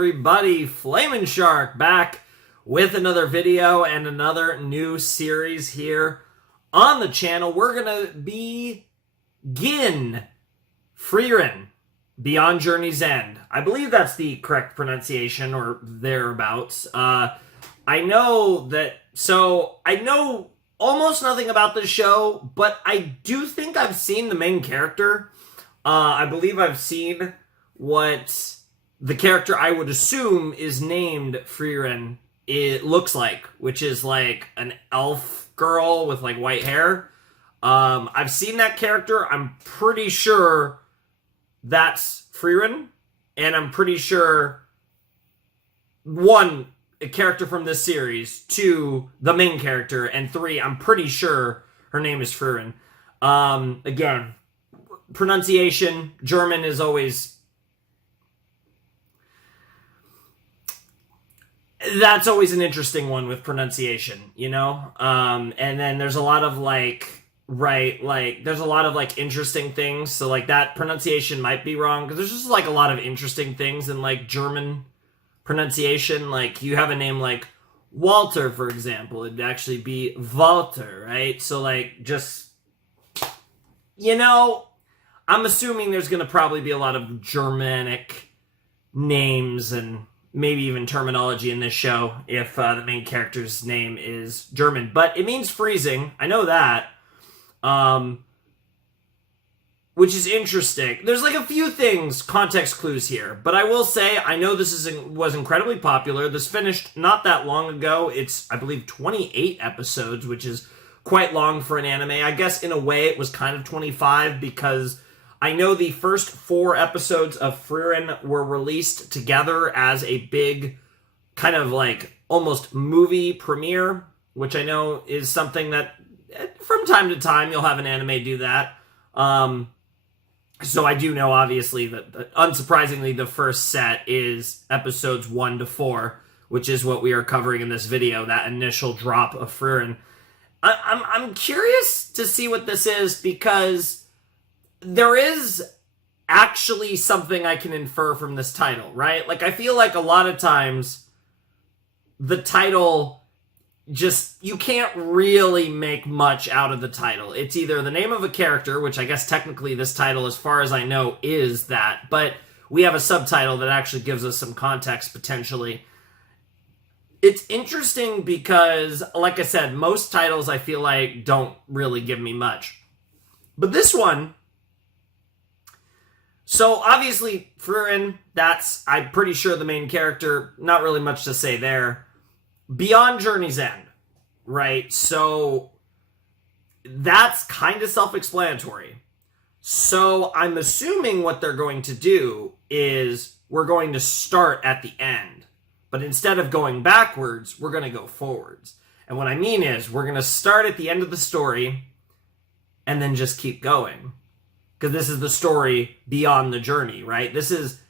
everybody? Flamin' Shark back with another video and another new series here on the channel. We're going to begin Frieren, Beyond Journey's End. I believe that's the correct pronunciation or thereabouts. I know almost nothing about this show, but I do think I've seen the main character. I believe I've seen what the character I would assume is named Frieren it looks like, which is like an elf girl with like white hair. I've seen that character. I'm pretty sure that's Frieren, and I'm pretty sure one, a character from this series, two, the main character, and three, I'm pretty sure her name is Frieren. Again, pronunciation, German is always... That's always an interesting one with pronunciation, you know? And then there's a lot of there's a lot of interesting things. So that pronunciation might be wrong because there's just a lot of interesting things in German pronunciation. You have a name like Walter, for example, it'd actually be Walter, right? So I'm assuming there's going to probably be a lot of Germanic names and maybe even terminology in this show if the main character's name is German. But it means freezing. I know that. Which is interesting. There's a few things, context clues here. But I will say, I know this was incredibly popular. This finished not that long ago. It's, I believe, 28 episodes, which is quite long for an anime. I guess in a way it was kind of 25 because I know the first 4 episodes of Frieren were released together as a big kind of almost movie premiere, which I know is something that from time to time you'll have an anime do that. So I do know obviously that unsurprisingly the first set is episodes 1 to 4, which is what we are covering in this video, that initial drop of Frieren. I'm curious to see what this is because there is actually something I can infer from this title, right? I feel like a lot of times the title you can't really make much out of the title. It's either the name of a character, which I guess technically this title, as far as I know, is that, but we have a subtitle that actually gives us some context potentially. It's interesting because, like I said, most titles I feel like don't really give me much. But this one... So, obviously, Frieren, that's, I'm pretty sure, the main character. Not really much to say there. Beyond Journey's End, right? So, that's kind of self-explanatory. So, I'm assuming what they're going to do is we're going to start at the end. But instead of going backwards, we're going to go forwards. And what I mean is, we're going to start at the end of the story and then just keep going. Because this is the story beyond the journey, right? This is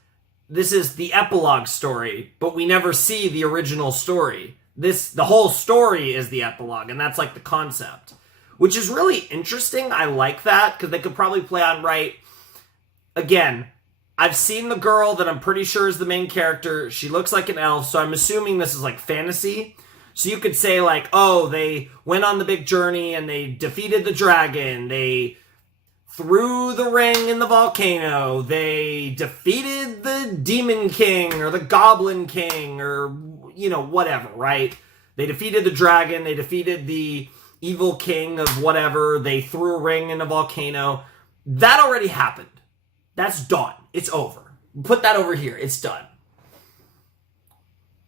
the epilogue story, but we never see the original story. The whole story is the epilogue, and that's the concept. Which is really interesting. I like that, because they could probably play on right. Again, I've seen the girl that I'm pretty sure is the main character. She looks like an elf, so I'm assuming this is fantasy. So you could say oh, they went on the big journey and they defeated the dragon. They threw the ring in the volcano. They defeated the demon king or the goblin king or, whatever, right? They defeated the dragon. They defeated the evil king of whatever. They threw a ring in a volcano. That already happened. That's done. It's over. Put that over here. It's done.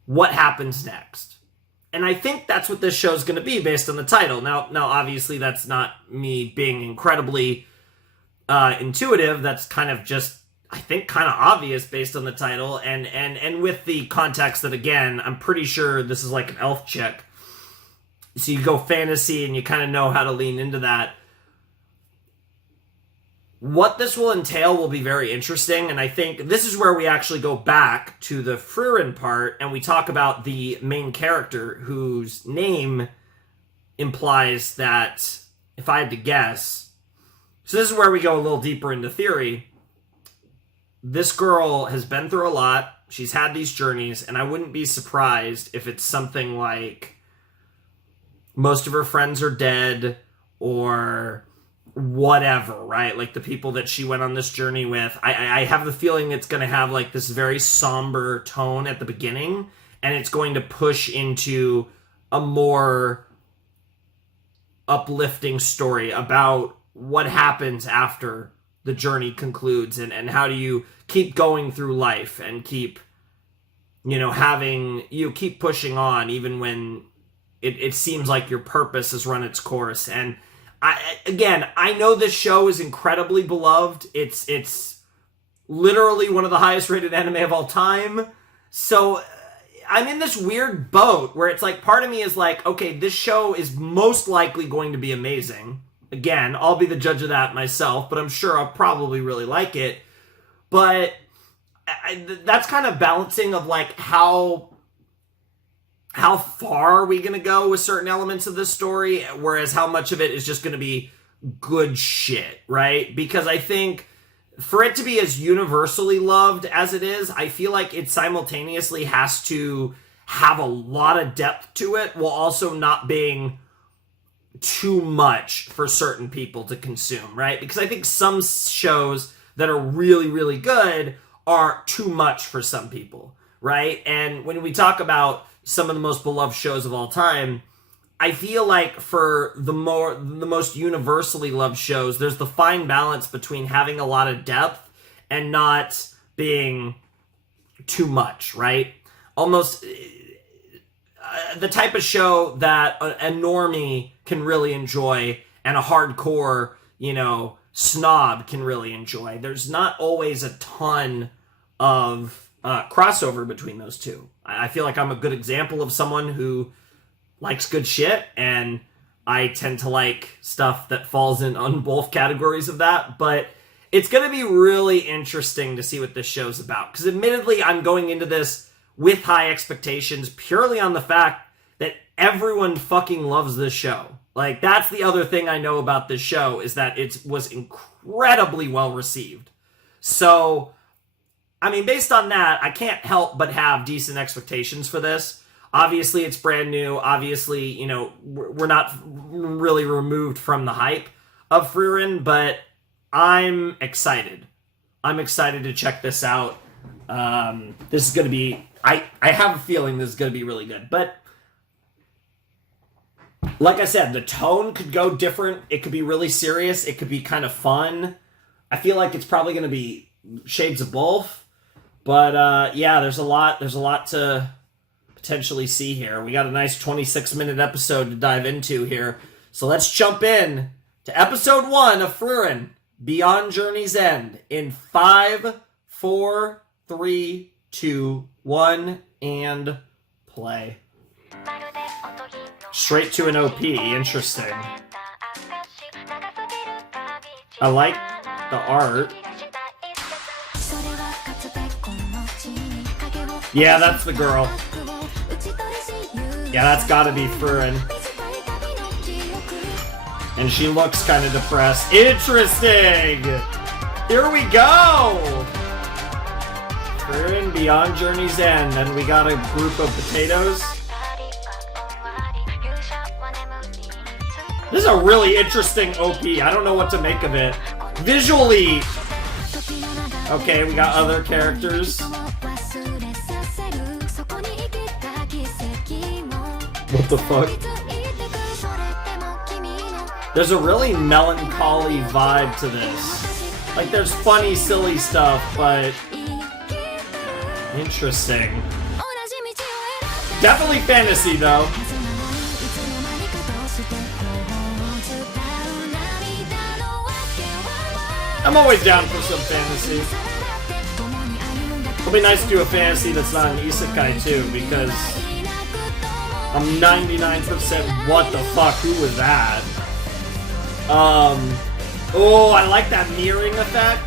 What happens next? And I think that's what this show's going to be based on the title. Now, obviously, that's not me being incredibly intuitive. That's kind of just, I think, kind of obvious based on the title and with the context that, again, I'm pretty sure this is an elf chick. So you go fantasy and you kind of know how to lean into that. What this will entail will be very interesting, and I think this is where we actually go back to the Frieren part and we talk about the main character whose name implies that, if I had to guess, so this is where we go a little deeper into theory. this girl has been through a lot. She's had these journeys, and I wouldn't be surprised if it's something like most of her friends are dead or whatever, right? Like the people that she went on this journey with. I have the feeling it's going to have like this very somber tone at the beginning, and it's going to push into a more uplifting story about what happens after the journey concludes, and how do you keep going through life and keep, keep pushing on even when it seems like your purpose has run its course. And I know this show is incredibly beloved. It's literally one of the highest rated anime of all time. So I'm in this weird boat where it's like, part of me is like, okay, this show is most likely going to be amazing. Again, I'll be the judge of that myself, but I'm sure I'll probably really like it. But that's kind of balancing of like how far are we going to go with certain elements of this story, whereas how much of it is just going to be good shit, right? Because I think for it to be as universally loved as it is, I feel like it simultaneously has to have a lot of depth to it while also not being too much for certain people to consume, right? Because I think some shows that are really, really good are too much for some people, right? And when we talk about some of the most beloved shows of all time, I feel like for the most universally loved shows, there's the fine balance between having a lot of depth and not being too much, right? Almost the type of show that a normie can really enjoy and a hardcore, snob can really enjoy. There's not always a ton of crossover between those two. I feel like I'm a good example of someone who likes good shit, and I tend to like stuff that falls in on both categories of that. But it's going to be really interesting to see what this show's about, because admittedly I'm going into this with high expectations purely on the fact that everyone fucking loves this show. Like, that's the other thing I know about this show, is that it was incredibly well received. So, I mean, based on that, I can't help but have decent expectations for this. Obviously, it's brand new. Obviously, we're not really removed from the hype of Frieren, but I'm excited. I'm excited to check this out. This is going to be... I have a feeling this is going to be really good. But, like I said, the tone could go different. It could be really serious. It could be kind of fun. I feel like it's probably going to be shades of both. But, yeah, there's a lot to potentially see here. We got a nice 26-minute episode to dive into here. So let's jump in to episode 1 of Frieren, Beyond Journey's End, in 5, 4, 3, 2, 1, and play. Straight to an OP. Interesting. I like the art. Yeah, that's the girl. Yeah, that's gotta be Fern. And she looks kind of depressed. Interesting! Here we go! Fern, Beyond Journey's End. And we got a group of potatoes. This is a really interesting OP. I don't know what to make of it. Visually... Okay, we got other characters. What the fuck? There's a really melancholy vibe to this. Like, there's funny, silly stuff, but... interesting. Definitely fantasy, though. I'm always down for some fantasy. It'll be nice to do a fantasy that's not an isekai, too, because... I'm 99% what the fuck, who was that? Oh, I like that mirroring effect.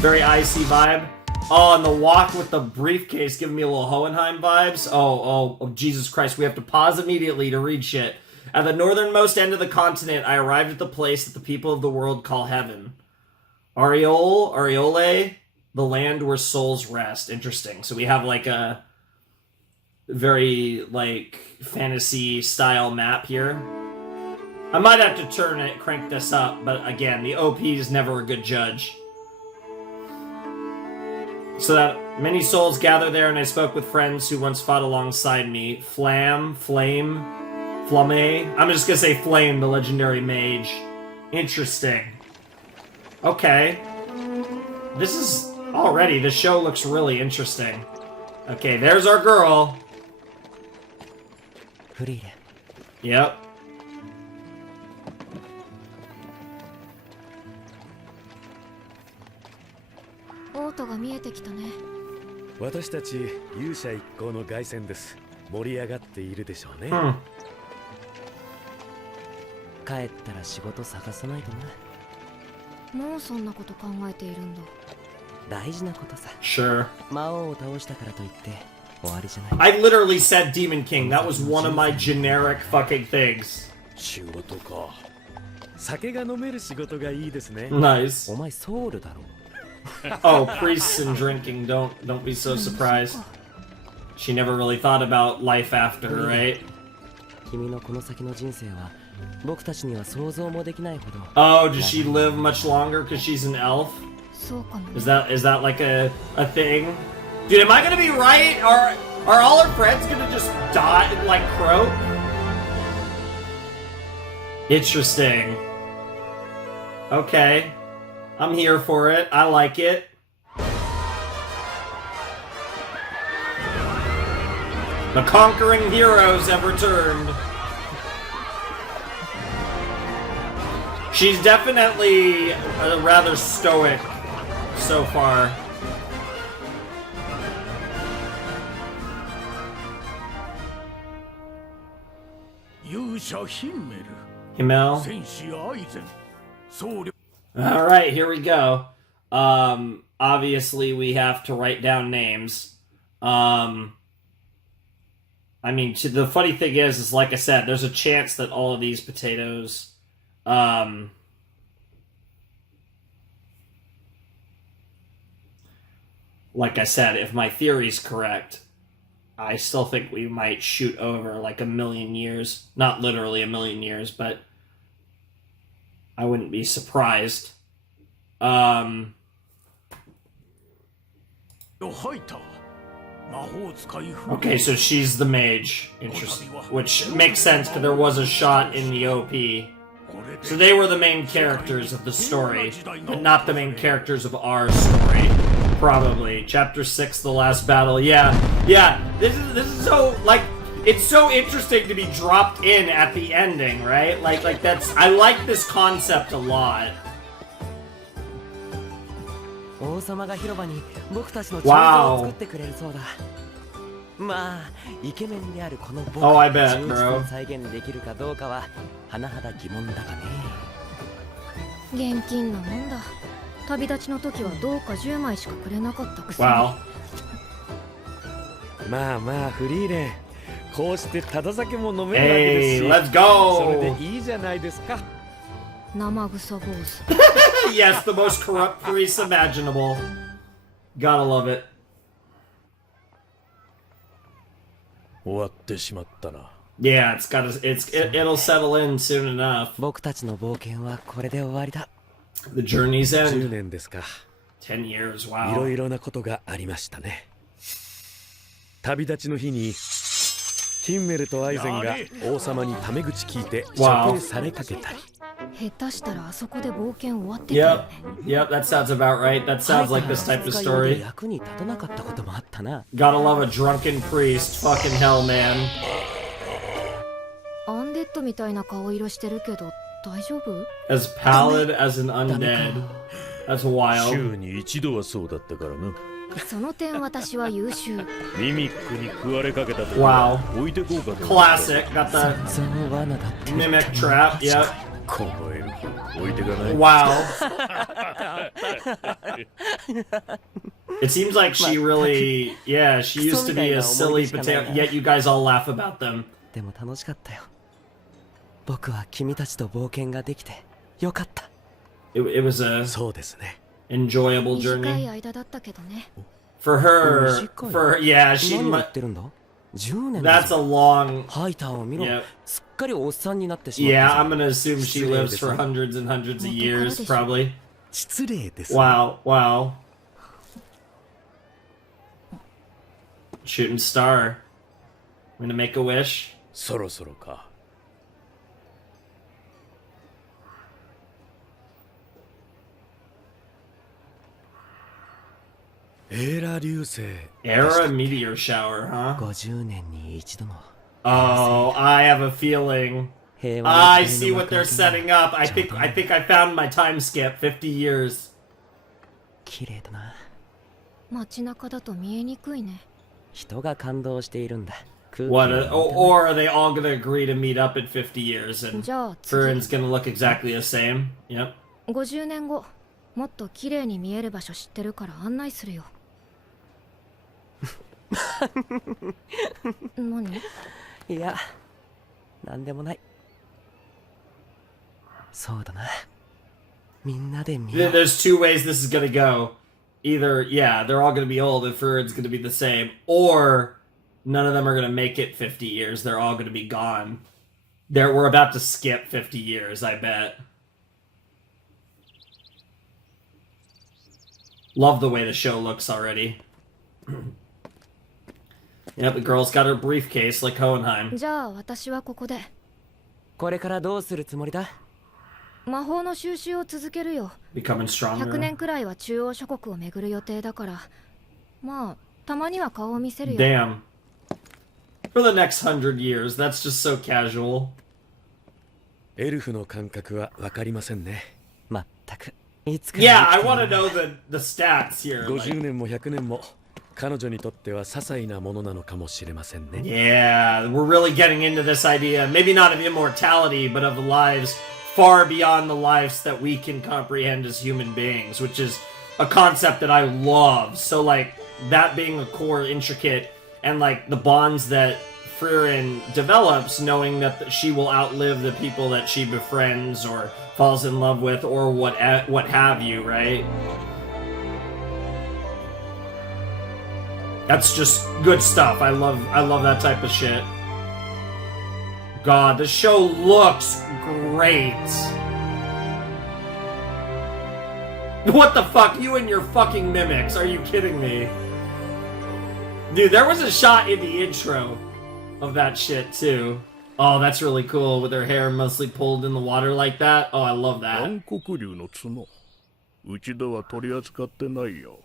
Very icy vibe. Oh, and the walk with the briefcase giving me a little Hohenheim vibes. Oh, Jesus Christ, we have to pause immediately to read shit. At the northernmost end of the continent, I arrived at the place that the people of the world call heaven. Ariole, the land where souls rest. Interesting. So we have like a very like fantasy style map here. I might have to crank this up, but again, the OP is never a good judge. So that many souls gather there, and I spoke with friends who once fought alongside me. Flame. I'm just gonna say Flame, the legendary mage. Interesting. Okay. This is... Already, the show looks really interesting. Okay, there's our girl. Furīren. Yep. Sōsōが見えてきたね。私たち勇者一行の凱旋です。盛り上がっているでしょうね。帰ったら仕事探さないとな。もうそんなこと考えているんだ。大事なことさ。Sure. 魔王を倒したからといって終わりじゃない。I literally said Demon King. That was one of my generic fucking things. 仕事か。酒が飲める仕事がいいですね。Nice. お前ソウルだろ。Oh, priests and drinking. Don't be so surprised. She never really thought about life after, right? 君のこの先の人生は僕たちには想像もできないほど。Oh, does she live much longer because she's an elf? そうかな。Is that like a thing? Dude, am I gonna be right? Are all our friends gonna just die like croak? Interesting. Okay. I'm here for it. I like it. The conquering heroes have returned. She's definitely rather stoic so far. Himmel. Alright, here we go. Obviously we have to write down names. I mean, the funny thing is like I said, there's a chance that all of these potatoes, like I said, if my theory's correct, I still think we might shoot over like 1,000,000 years. Not literally 1,000,000 years, but I wouldn't be surprised. Okay, so she's the mage. Interesting. Which makes sense, because there was a shot in the OP. So they were the main characters of the story, but not the main characters of our story. Probably. Chapter 6, The Last Battle. Yeah. This is so, like, it's so interesting to be dropped in at the ending, right? Like that's, I like this concept a lot. 王様が広場に僕たちの彫像を作ってくれるそうだ。まあ、イケメンであるこの僕が忠実に再現できるかどうかは甚だ疑問だがね。現金なもんだ。旅立ちの時はどうか10枚しかくれなかったくせに。Wow. まあまあフリーレン、こうしてただ酒も飲めるわけですし、 Let's go. それでいいじゃないですか。生臭坊主。Yes, the most corrupt priest imaginable. Gotta love it. 終わってしまったな。Yeah, it'll settle in soon enough. 僕たちの冒険はこれで終わりだ。The journey's end. 10年ですか。10 years, い wow. ろいろなことがありましたね。旅立ちの日にヒンメルとアイゼンが王様にタメ口聞いて処刑されかけたり。下手したらあそこで冒険終わってたよね。Yep, that sounds about right. That sounds like this type of story. 役に立たなかったこともあったな。 Gotta love a drunken priest. Fucking hell, man. アンデッドみたいな顔色してるけど大丈夫？ As pallid as an undead. That's wild. 週に一度はそうだったからな。その点私は優秀。ミミックに食われかけたと Wow. 置いてこうかと。Classic. Got the その罠だって。 mimic trap. Yep. この絵置いてかない。 Wow. It seems like she really, yeah, she used to be a silly potato, yet you guys all laugh about them. でも楽しかったよ。僕は君たちと冒険ができてよかった。It was a... そうですね。enjoyable 短い journey. 間だったけどね。 For her, yeah, she 何を言 might. ってるんだ？ 10 年だ That's ぞ。 a long. ハイターを見ろ。 Yep. すっかりおっさんになってしまっ Yeah, た I'm ぞ。 gonna assume she lives for hundreds and hundreds of years, probably. 失礼です。 Wow, wow. Shooting star. I'm gonna make a wish. そろそろか。エーラ流星。 Era meteor shower, huh? 50年に一度の Oh, I have a feeling. 平和な I 時 see 代の what they're 幕開け setting が up. I think I found my time skip. 50 years. 綺麗だな。街中だと見えにくいね。人が感動しているんだ。空気 What? を見た Or are they all gonna agree to meet up in 50 years and じゃあ次 Fern's gonna look exactly the same? Yep. 50年後もっと綺麗に見える場所知ってるから案内するよ。何？いや、なんでもない。そうだな。みんなで見よう。 There's two ways this is gonna go. Either, yeah, they're all gonna be old and Fern's gonna be the same, or none of them are gonna make it 50 years. They're all gonna be gone. We're about to skip 50 years, I bet. Love the way the show looks already. Yep, the girl's got her briefcase like Hohenheim. じゃあ私はここでこれからどうするつもりだ？魔法の収集を続けるよ。 Becoming 100 stronger. 年くらいは中央諸国を巡る予定だから、まあたまには顔を見せるよ。 Damn. For the next 100 years, that's just so casual. エルフの感覚はわかりませんね。まったく。いつか Yeah, I want to know the stats here. 50 Like, 年も100年も彼女にとっては些細なものなのかもしれませんね。 yeah, we're really getting into this idea, maybe not of immortality, but of lives far beyond the lives that we can comprehend as human beings, which is a concept that I love. So, like, that being a core intricate, and, like, the bonds that Frieren develops, knowing that she will outlive the people that she befriends or falls in love with, or what have you, right? That's just good stuff. I love that type of shit. God, the show looks great. What the fuck? You and your fucking mimics. Are you kidding me? Dude, there was a shot in the intro of that shit too. Oh, that's really cool with her hair mostly pulled in the water like that. Oh, I love that. 暗黒竜の角うちでは取り扱ってないよ。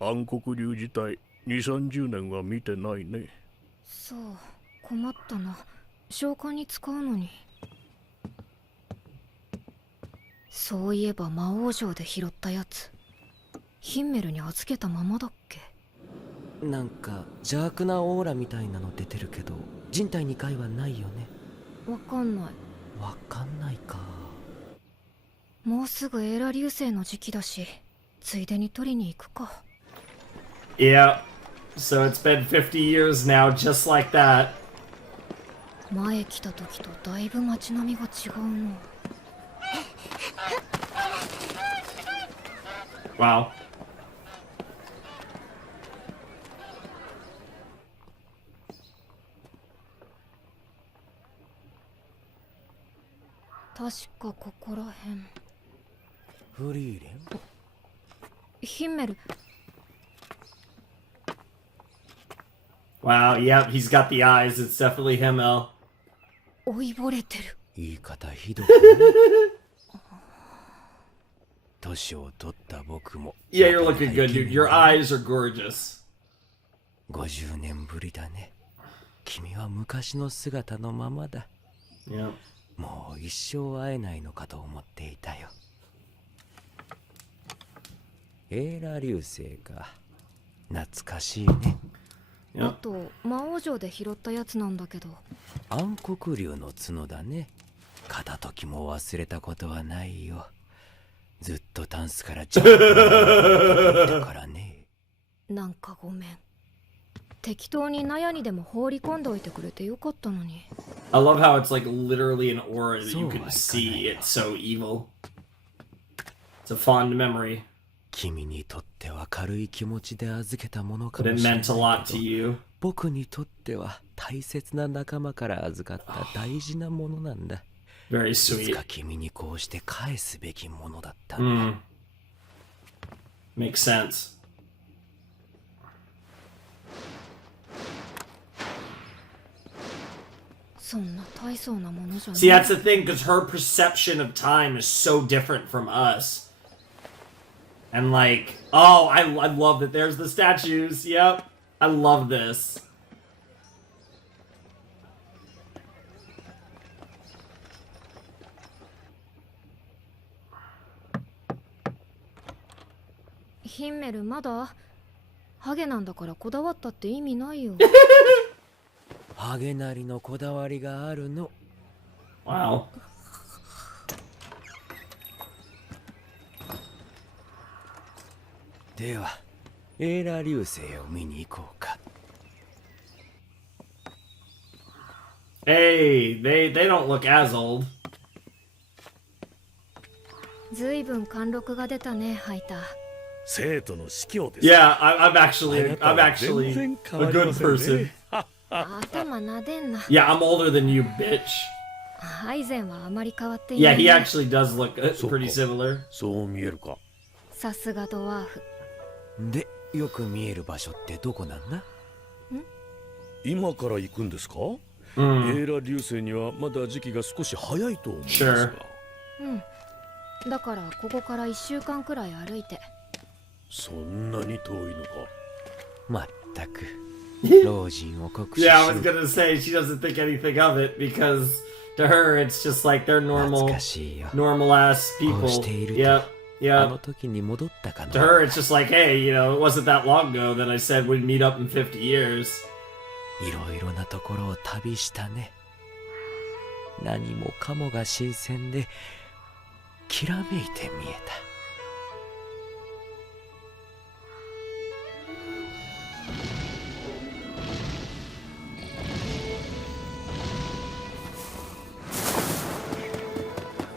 暗黒竜自体2、30年は見てないね。そう、困ったな。召喚に使うのに。そういえば魔王城で拾ったやつ、ヒンメルに預けたままだっけ？なんか邪悪なオーラみたいなの出てるけど、人体2回はないよね。わかんない。わかんないか。もうすぐエーラ流星の時期だし、ついでに取りに行くか。Yeah. So it's been 50 years now, just like that. 前来た時とだいぶ街並みが違うの。Wow. 確かここらへん。フリーレン？ヒンメル。 Wow, yep, he's got the eyes. It's definitely him, El. 老いぼれてる。言い方ひどくない？年を取った僕も。 Yeah, you're looking good, dude. Your eyes are gorgeous. 50年ぶりだね。君は昔の姿のままだ。 Yep. もう一生会えないのかと思っていたよ。エーラ流星か。懐かしいね。あと魔王城で拾ったやつなんだけど。暗黒竜の角だね。片時も忘れたことはないよ。ずっとタンスからジャンプだからね。なんかごめん。適当に納屋にでも放り込んでおいてくれてよかったのに。I love how it's like literally an aura that you can see. It's so evil. It's a fond memory. 君にとっては軽い気持ちで預けたものか But も it しれない meant a lot け to ど、 you. 僕にとっては大切な仲間から預かった大事なものなんだ。 Very いつ sweet. か君にこうして返すべきものだったんだ。Makes sense. そんな大層なものじゃ See, ない that's the thing, because her perception of time is so different from us. And like, oh, I love that there's the statues. Yep. I love this. ヒンメルまだハゲなんだからこだわったって意味ないよ。ハゲなりのこだわりがあるの。 Wow. では、エーラー流星を見に行こうか。 Hey, they don't look as old. ずいぶん貫禄が出たね、ハイター。生徒の司教です。 Yeah, I'm actually a good person. 頭なでんな。 Yeah, I'm older than you, bitch. アイゼンはあまり変わっていな Yeah, い、 he ね。 actually does look pretty similar. そう見えるか。さすがドワーフ。で、よく見える場所ってどこなんだ？今から行くんですか？エーラ流星にはまだ時期が少し早いと思いますが。うん。だからここから1週間くらい歩いて。そんなに遠いのか。まったく。老人を酷使 Yeah, I was しろ。 gonna say she doesn't think anything of it because to her it's just like they're 懐 normal, かしいよ。 normal ass こ people. うしていると、 Yep, あ yep. の時に戻ったか To な。 her, it's just like, hey, you know, it wasn't that long ago that I said we'd meet up in 50 years. いろいろなところを旅したね。何もかもが新鮮で、きらめいて見えた。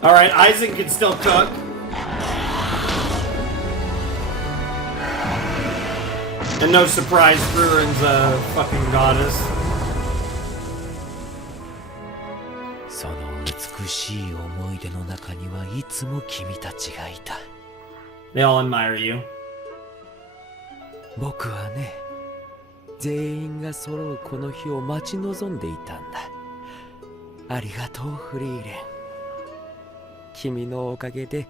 Alright, Isaac can still cook. And no surprise, Friren's a fucking goddess. その美しい思い出の中にはいつも君たちがいた。 They all admire you. 僕はね、全員が揃うこの日を待ち望んでいたんだ。ありがとう、フリーレン。君のおかげで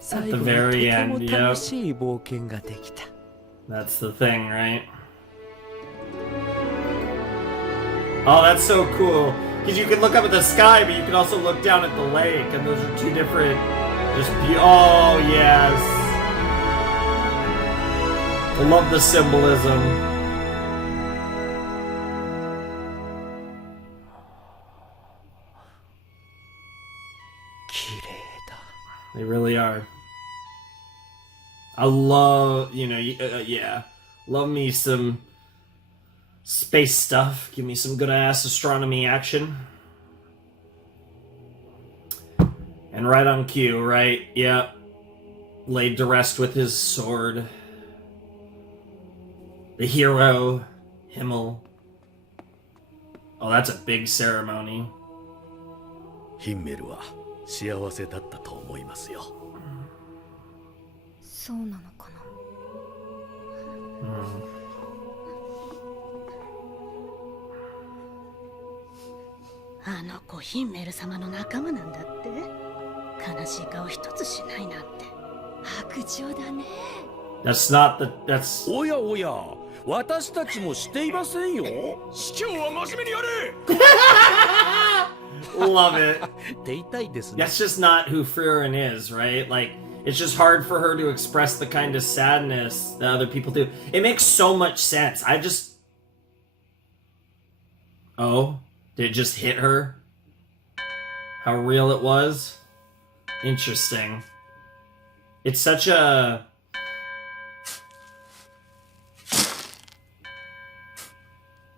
最後にとても楽しい冒険ができた。That's the thing, right? Oh, that's so cool. Because you can look up at the sky, but you can also look down at the lake, and those are two different. Oh, yes. I love the symbolism. They really are. I love, you know, yeah. Love me some space stuff. Give me some good ass astronomy action. And right on cue, right? Yep. Laid to rest with his sword. The hero, Himmel. Oh, that's a big ceremony. ヒンメルは幸せだったと思いますよ。そうなのかな。あの子ヒンメル様の仲間なんだって。悲しい顔一つしないなんて白状だね。 That's not the. That's. おやおや、私たちもしていませんよ。司教は真面目にやれ。 Love it. って言いたいですね。 That's just not who Frieren is, right? Like, it's just hard for her to express the kind of sadness that other people do. It makes so much sense. I just. Oh, did it just hit her? How real it was? Interesting. It's such a.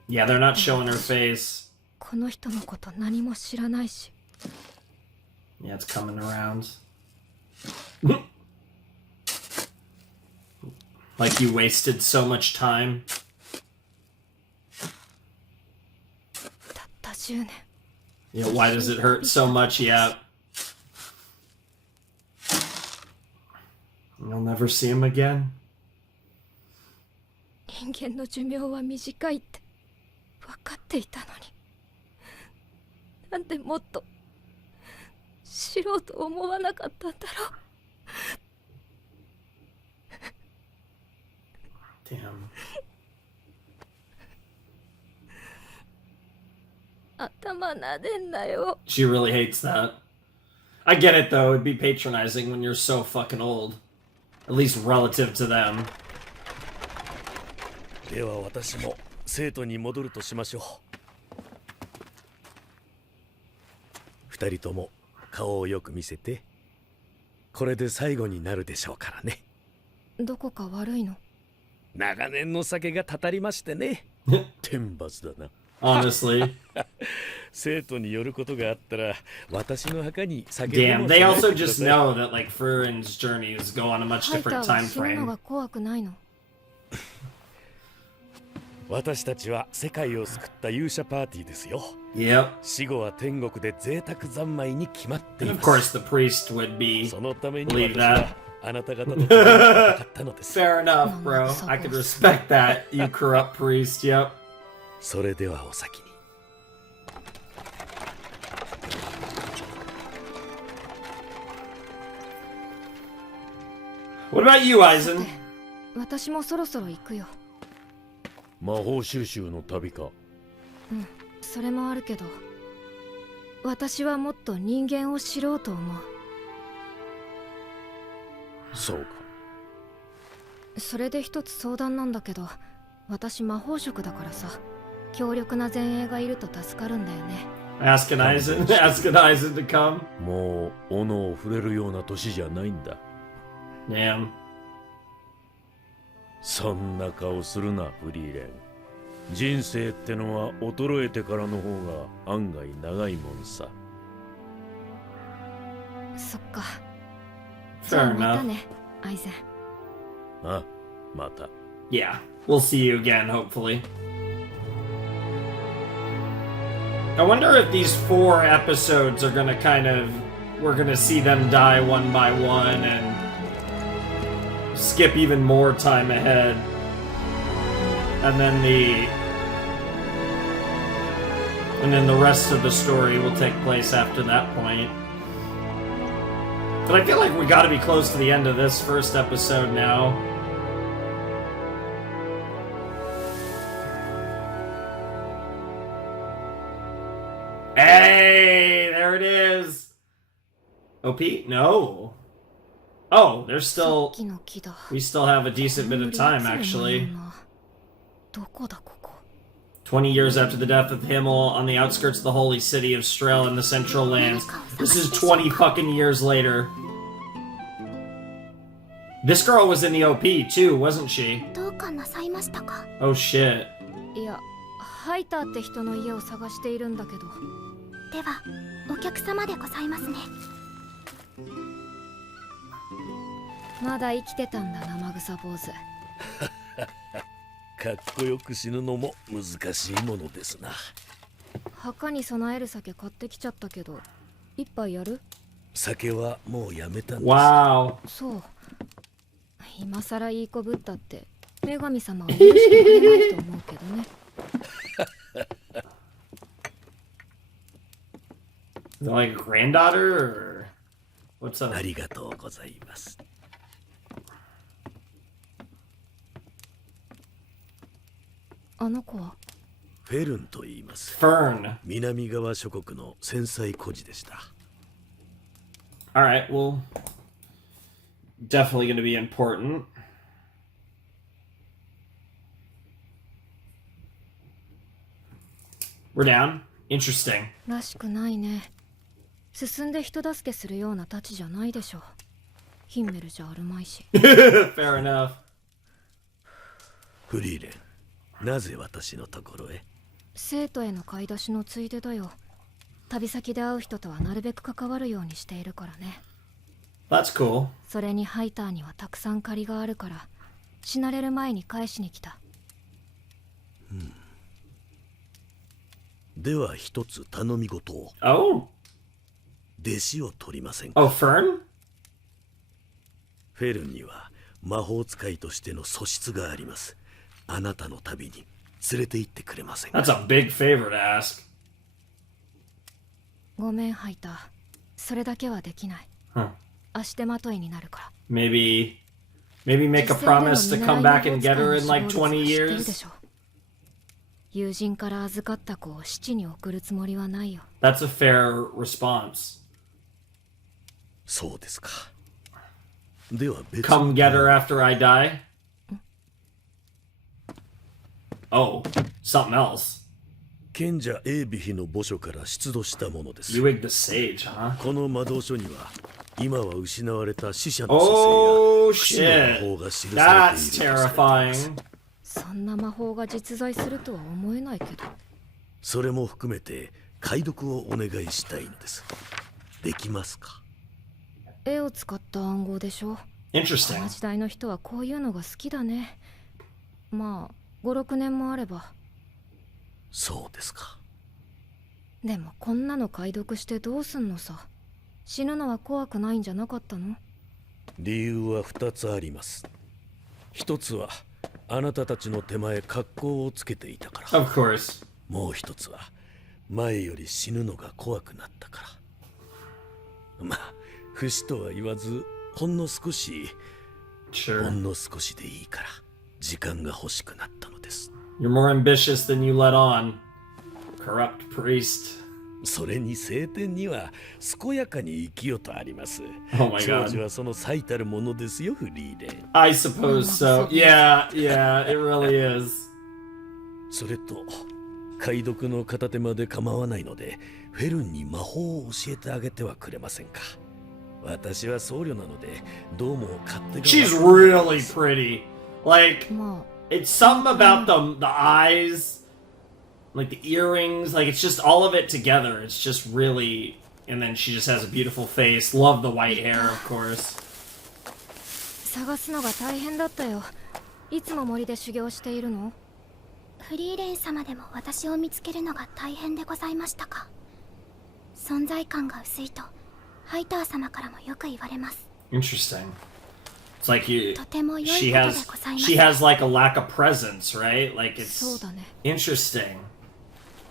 Yeah, they're not showing her face. この人のこと何も知らないし。 Yeah, it's coming around. Like you wasted so much time. たった10年 Yeah, why does it hurt so much? Yeah. You'll never see him again. 人間の寿命は短いって分かっていたのに、なんでもっと知ろうと思わなかったんだろう。Damn. 頭なでんなよ。 She really hates that. I get it though, it'd be patronizing when you're so fucking old. At least relative to them. では私も生徒に戻るとしましょう。二人とも顔をよく見せて。これで最後になるでしょうからね。どこか悪いの？長年の酒がたたりましてね。天罰だな。Honestly. 生徒によることがあったら私の墓に酒 Damn, they also just know that like Furin's journeys go on a much ハイタ different ーは time 死ぬの frame. が怖くないの？私たちは世界を救った勇者パーティーですよ。 Yep. 死後は天国で贅沢三昧に決まってい Of ま course す。 the priest would be. そのために believe 私 that. はあなた方と共に戦ったのです。 Fair enough, bro. I could respect that, you corrupt priest. Yep. それではお先に。What about you, Aizen? 私もそろそろ行くよ。魔法収集の旅か。それもあるけど、私はもっと人間を知ろうと思う。そうか。それで一つ相談なんだけど、私魔法職だからさ、強力な前衛がいると助かるんだよね。Asking Aizen, asking Aizen to come. もう斧を触れるような年じゃないんだ。Damn. そんな顔するな、フリーレン。人生ってのは衰えてからの方が案外長いもんさ。そっか。じゃあ Fair また enough. ね、アイゼン。あ、また。Yeah, we'll see you again, hopefully. I wonder if these 4 episodes are gonna kind of... We're gonna see them die one by one and... skip even more time ahead. And then the rest of the story will take place after that point. But I feel like we gotta be close to the end of this first episode now. Hey, there it is. OP? No. Oh, there's さ still... っきの木だ。 We still have a decent bit of time, actually. どこだここ。 20 years after the death of Himmel on the outskirts of the holy city of Strel in the Central Lands. This is 20 fucking years later. This girl was in the OP too, wasn't she? どうかなさいましたか？ Oh shit. いや、ハイターって人の家を探しているんだけど。では、お客様でございますね。まだ生きてたんだ、生臭坊主。かっこよく死ぬのも難しいものですな。墓に備える酒買ってきちゃったけど、一杯やる？酒はもうやめたんです。Wow. そう。今さらいい子ぶったって女神様は許してくれないと思うけどね。Is it like a granddaughter or what's up? ありがとうございます。あの子はフェルンと言います。 Fern. 南側諸国の繊細孤児でした。Alright, well, definitely going to be important. We're down. Interesting. らしくないね。進んで人助けするようなたちじゃないでしょ。ヒンメルじゃあるまいし。Fair enough. フリーレン、なぜ私のところへ？生徒への買い出しのついでだよ。旅先で会う人とはなるべく関わるようにしているからね。That's cool. それにハイターにはたくさん借りがあるから、死なれる前に返しに来た。では一つ頼み事を。Oh. 弟子を取りませんか。 Oh, Fern? フェルンには魔法使いとしての素質があります。あなたの旅に連れて行ってくれませんか。 That's a big favor to ask. ごめんハイター、それだけはできない。足手まといになるから。Maybe make a promise to come back and get her in like 20 years. 友人から預かった子を七に送るつもりはないよ。That's a fair response. そうですか。では別に。 Come get her after I die? Oh, something else. 賢者エービヒの墓所から出土したものです。Ewig the Sage, huh? この魔導書には今は失われた死者の Oh 蘇生や shit. 不死の魔法が記されている That's とされています。 terrifying. そんな魔法が実在するとは思えないけど。それも含めて解読をお願いしたいのです。できますか。絵を使った暗号でしょ。こ Interesting. の時代の人はこういうのが好きだね。まあ5、6年もあれば。そうですか。でもこんなの解読してどうすんのさ。死ぬのは怖くないんじゃなかったの？理由は2つあります。一つはあなたたちの手前格好をつけていたから。 Of course. もう一つは前より死ぬのが怖くなったから。まあ不死とは言わずほんの少し、ほ Sure. んの少しでいいから時間が欲しくなったのです。 You're more ambitious than you let on. Corrupt priest. それに晴天には健やかに生きよとあります。 Oh my 長 god. 寿はその最たるものですよ、フリーレン。 I suppose so. Yeah, it really is. それと解読の片手まで構わないのでフェルンに魔法を教えてあげてはくれませんか。私は僧侶なのでどうも勝手が。 She's really pretty. Like, ま it's something about the eyes, like the earrings, like it's just all of it together. It's just really, and then she just has a beautiful face. Love the white hair, of course. あ探すのが大変だったよ。いつも森で修行しているの？フリーレン様でも私を見つけるのが大変でございましたか。存在感が薄いとハイター様からもよく言われます。 Interesting. It's like you, とても良い she ことで has ございます。 she has like a lack of presence, right? Like そう it's だね。 interesting.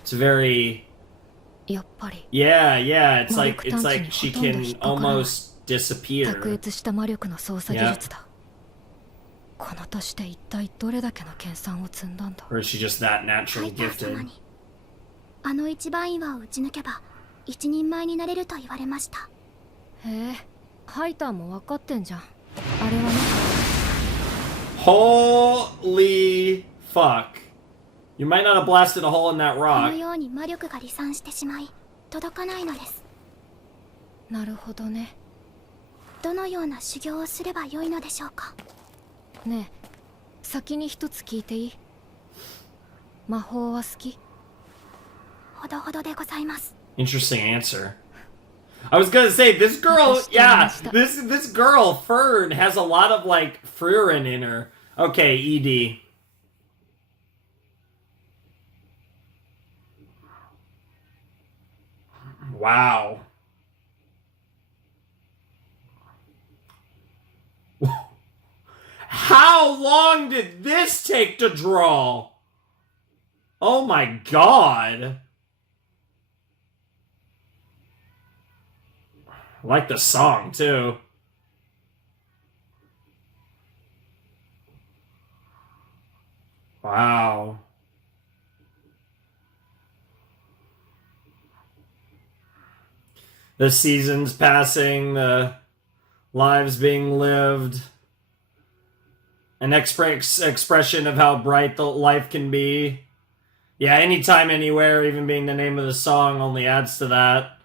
It's very, やっぱり yeah. It's 魔 like 力 it's 探知 like に she ほとんど can 引っかからない。 almost 卓 disappear. 越した魔力の操作技術だ。この年で一体どれだけの研鑽を積んだんだ。 Or is she just that ハ naturally イター様 gifted? にあの一番岩を打ち抜けば一人前になれると言われました。へえ、ハイターも分かってんじゃん。あれはね。 Holy fuck. You might not have blasted a hole in that この rock. ように魔力が離散してしまい届かないのです。なるほどね。どのような修行をすればよいのでしょうか。ねえ、先に一つ聞いていい？魔法は好き？ほどほどでございます。 Interesting answer. I was gonna say this girl, yeah, this girl Fern has a lot of like Frieren in her. Okay, ED. Wow. How long did this take to draw? Oh my god. I like the song too. Wow. The seasons passing, the lives being lived. An expression of how bright the life can be. Yeah, anytime, anywhere, even being the name of the song only adds to that.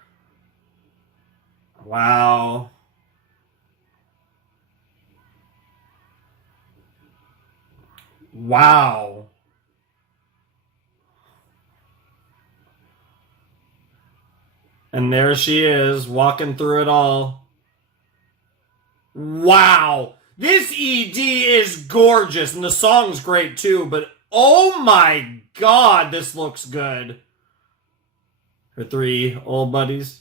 Wow. Wow. And there she is, walking through it all. Wow. This ED is gorgeous, and the song's great too, but oh my god, this looks good. Her 3 old buddies.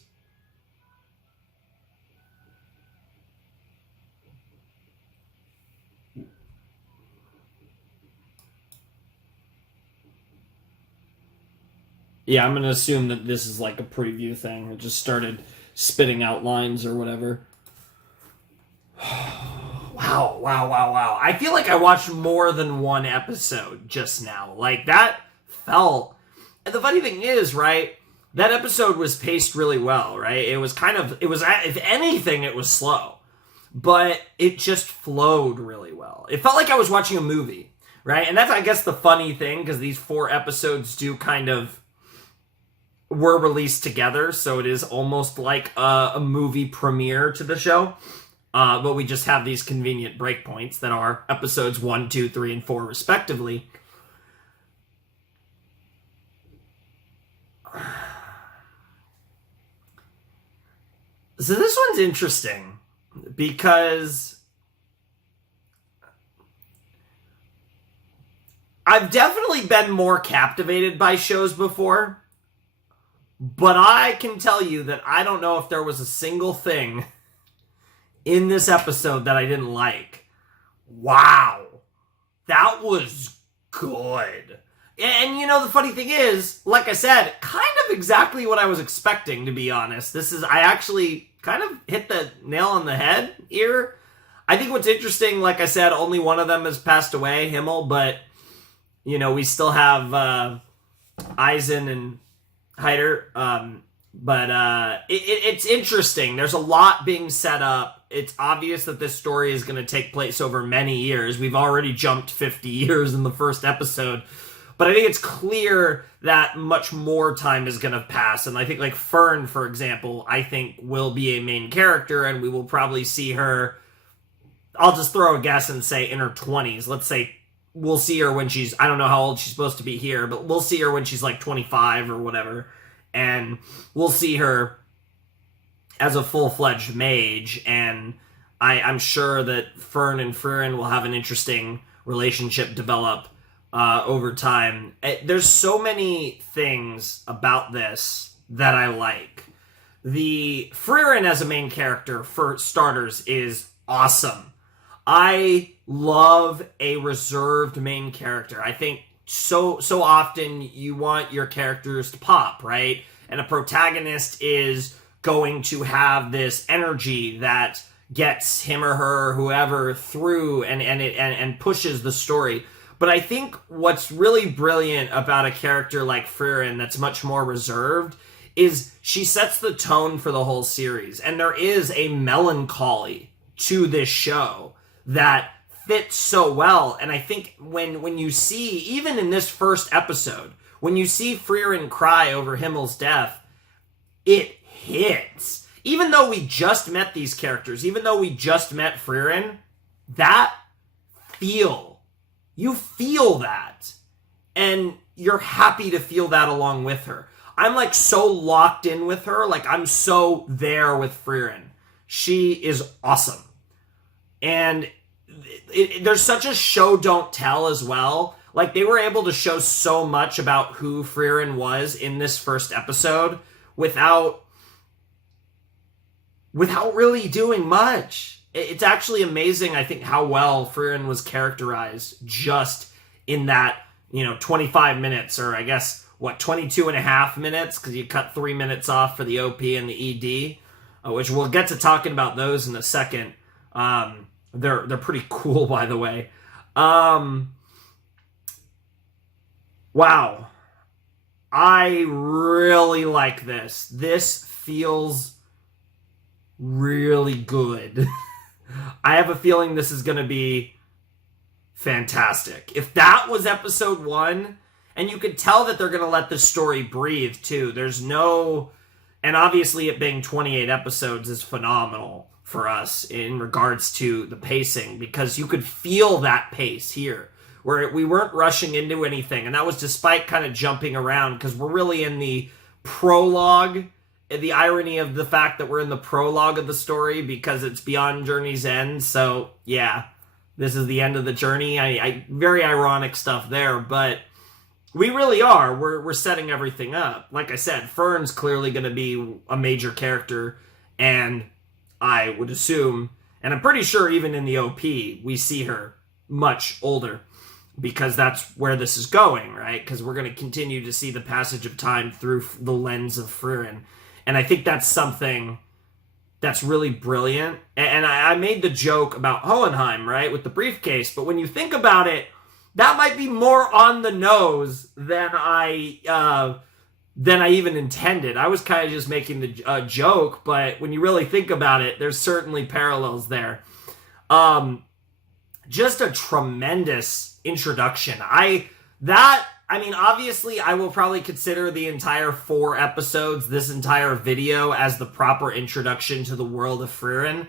Yeah, I'm gonna assume that this is like a preview thing. It just started spitting out lines or whatever. Wow. I feel like I watched more than one episode just now. Like, that felt... And the funny thing is, right, that episode was paced really well, right? It was, if anything, it was slow. But it just flowed really well. It felt like I was watching a movie, right? And that's, I guess, the funny thing, because these 4 episodes do kind of... were released together, so it is almost like a movie premiere to the show. But we just have these convenient breakpoints that are episodes 1, 2, 3, and 4, respectively. So this one's interesting, because I've definitely been more captivated by shows before, but I can tell you that I don't know if there was a single thing in this episode that I didn't like. Wow. That was good. And you know, the funny thing is, like I said, kind of exactly what I was expecting, to be honest. I actually kind of hit the nail on the head here. I think what's interesting, like I said, only one of them has passed away, Himmel, but, you know, we still have Eisen and Heider. It's interesting. There's a lot being set up. It's obvious that this story is going to take place over many years. We've already jumped 50 years in the first episode. But I think it's clear that much more time is going to pass. And I think, like, Fern, for example, I think will be a main character, and we will probably see her, I'll just throw a guess and say in her 20s. Let's say we'll see her when she's, I don't know how old she's supposed to be here, but we'll see her when she's like 25 or whatever. And we'll see her as a full-fledged mage, and I'm sure that Fern and Frieren will have an interesting relationship develop over time. There's so many things about this that I like. The Frieren as a main character, for starters, is awesome. I love a reserved main character. I think so often you want your characters to pop, right? And a protagonist is going to have this energy that gets him or her, whoever, through and pushes the story. But I think what's really brilliant about a character like Frieren that's much more reserved is she sets the tone for the whole series. And there is a melancholy to this show that fits so well. And I think when you see, even in this first episode, when you see Frieren cry over Himmel's death, it hits. Even though we just met these characters, even though we just met Frieren, you feel that. And you're happy to feel that along with her. I'm like so locked in with her. Like I'm so there with Frieren. She is awesome. And there's such a show don't tell as well. Like they were able to show so much about who Frieren was in this first episode without really doing much. It's actually amazing, I think, how well Frieren was characterized just in that, 25 minutes, or I guess, 22 and a half minutes, because you cut 3 minutes off for the OP and the ED, which we'll get to talking about those in a second. They're pretty cool, by the way. Wow. I really like this. This feels really good. I have a feeling this is going to be fantastic. If that was episode 1, and you could tell that they're going to let the story breathe too. And obviously it being 28 episodes is phenomenal for us in regards to the pacing, because you could feel that pace here, where we weren't rushing into anything, and that was despite kind of jumping around, because we're really in the prologue the irony of the fact that we're in the prologue of the story because it's beyond Journey's End. So yeah, this is the end of the journey. I very ironic stuff there, but we really are. We're setting everything up. Like I said, Fern's clearly going to be a major character, and I would assume, and I'm pretty sure even in the OP, we see her much older, because that's where this is going, right? Because we're going to continue to see the passage of time through the lens of Frieren. And I think that's something that's really brilliant. And I made the joke about Hohenheim, right, with the briefcase. But when you think about it, that might be more on the nose than I even intended. I was kind of just making the joke, but when you really think about it, there's certainly parallels there. Just a tremendous introduction. Obviously, I will probably consider the entire 4 episodes, this entire video, as the proper introduction to the world of Frieren.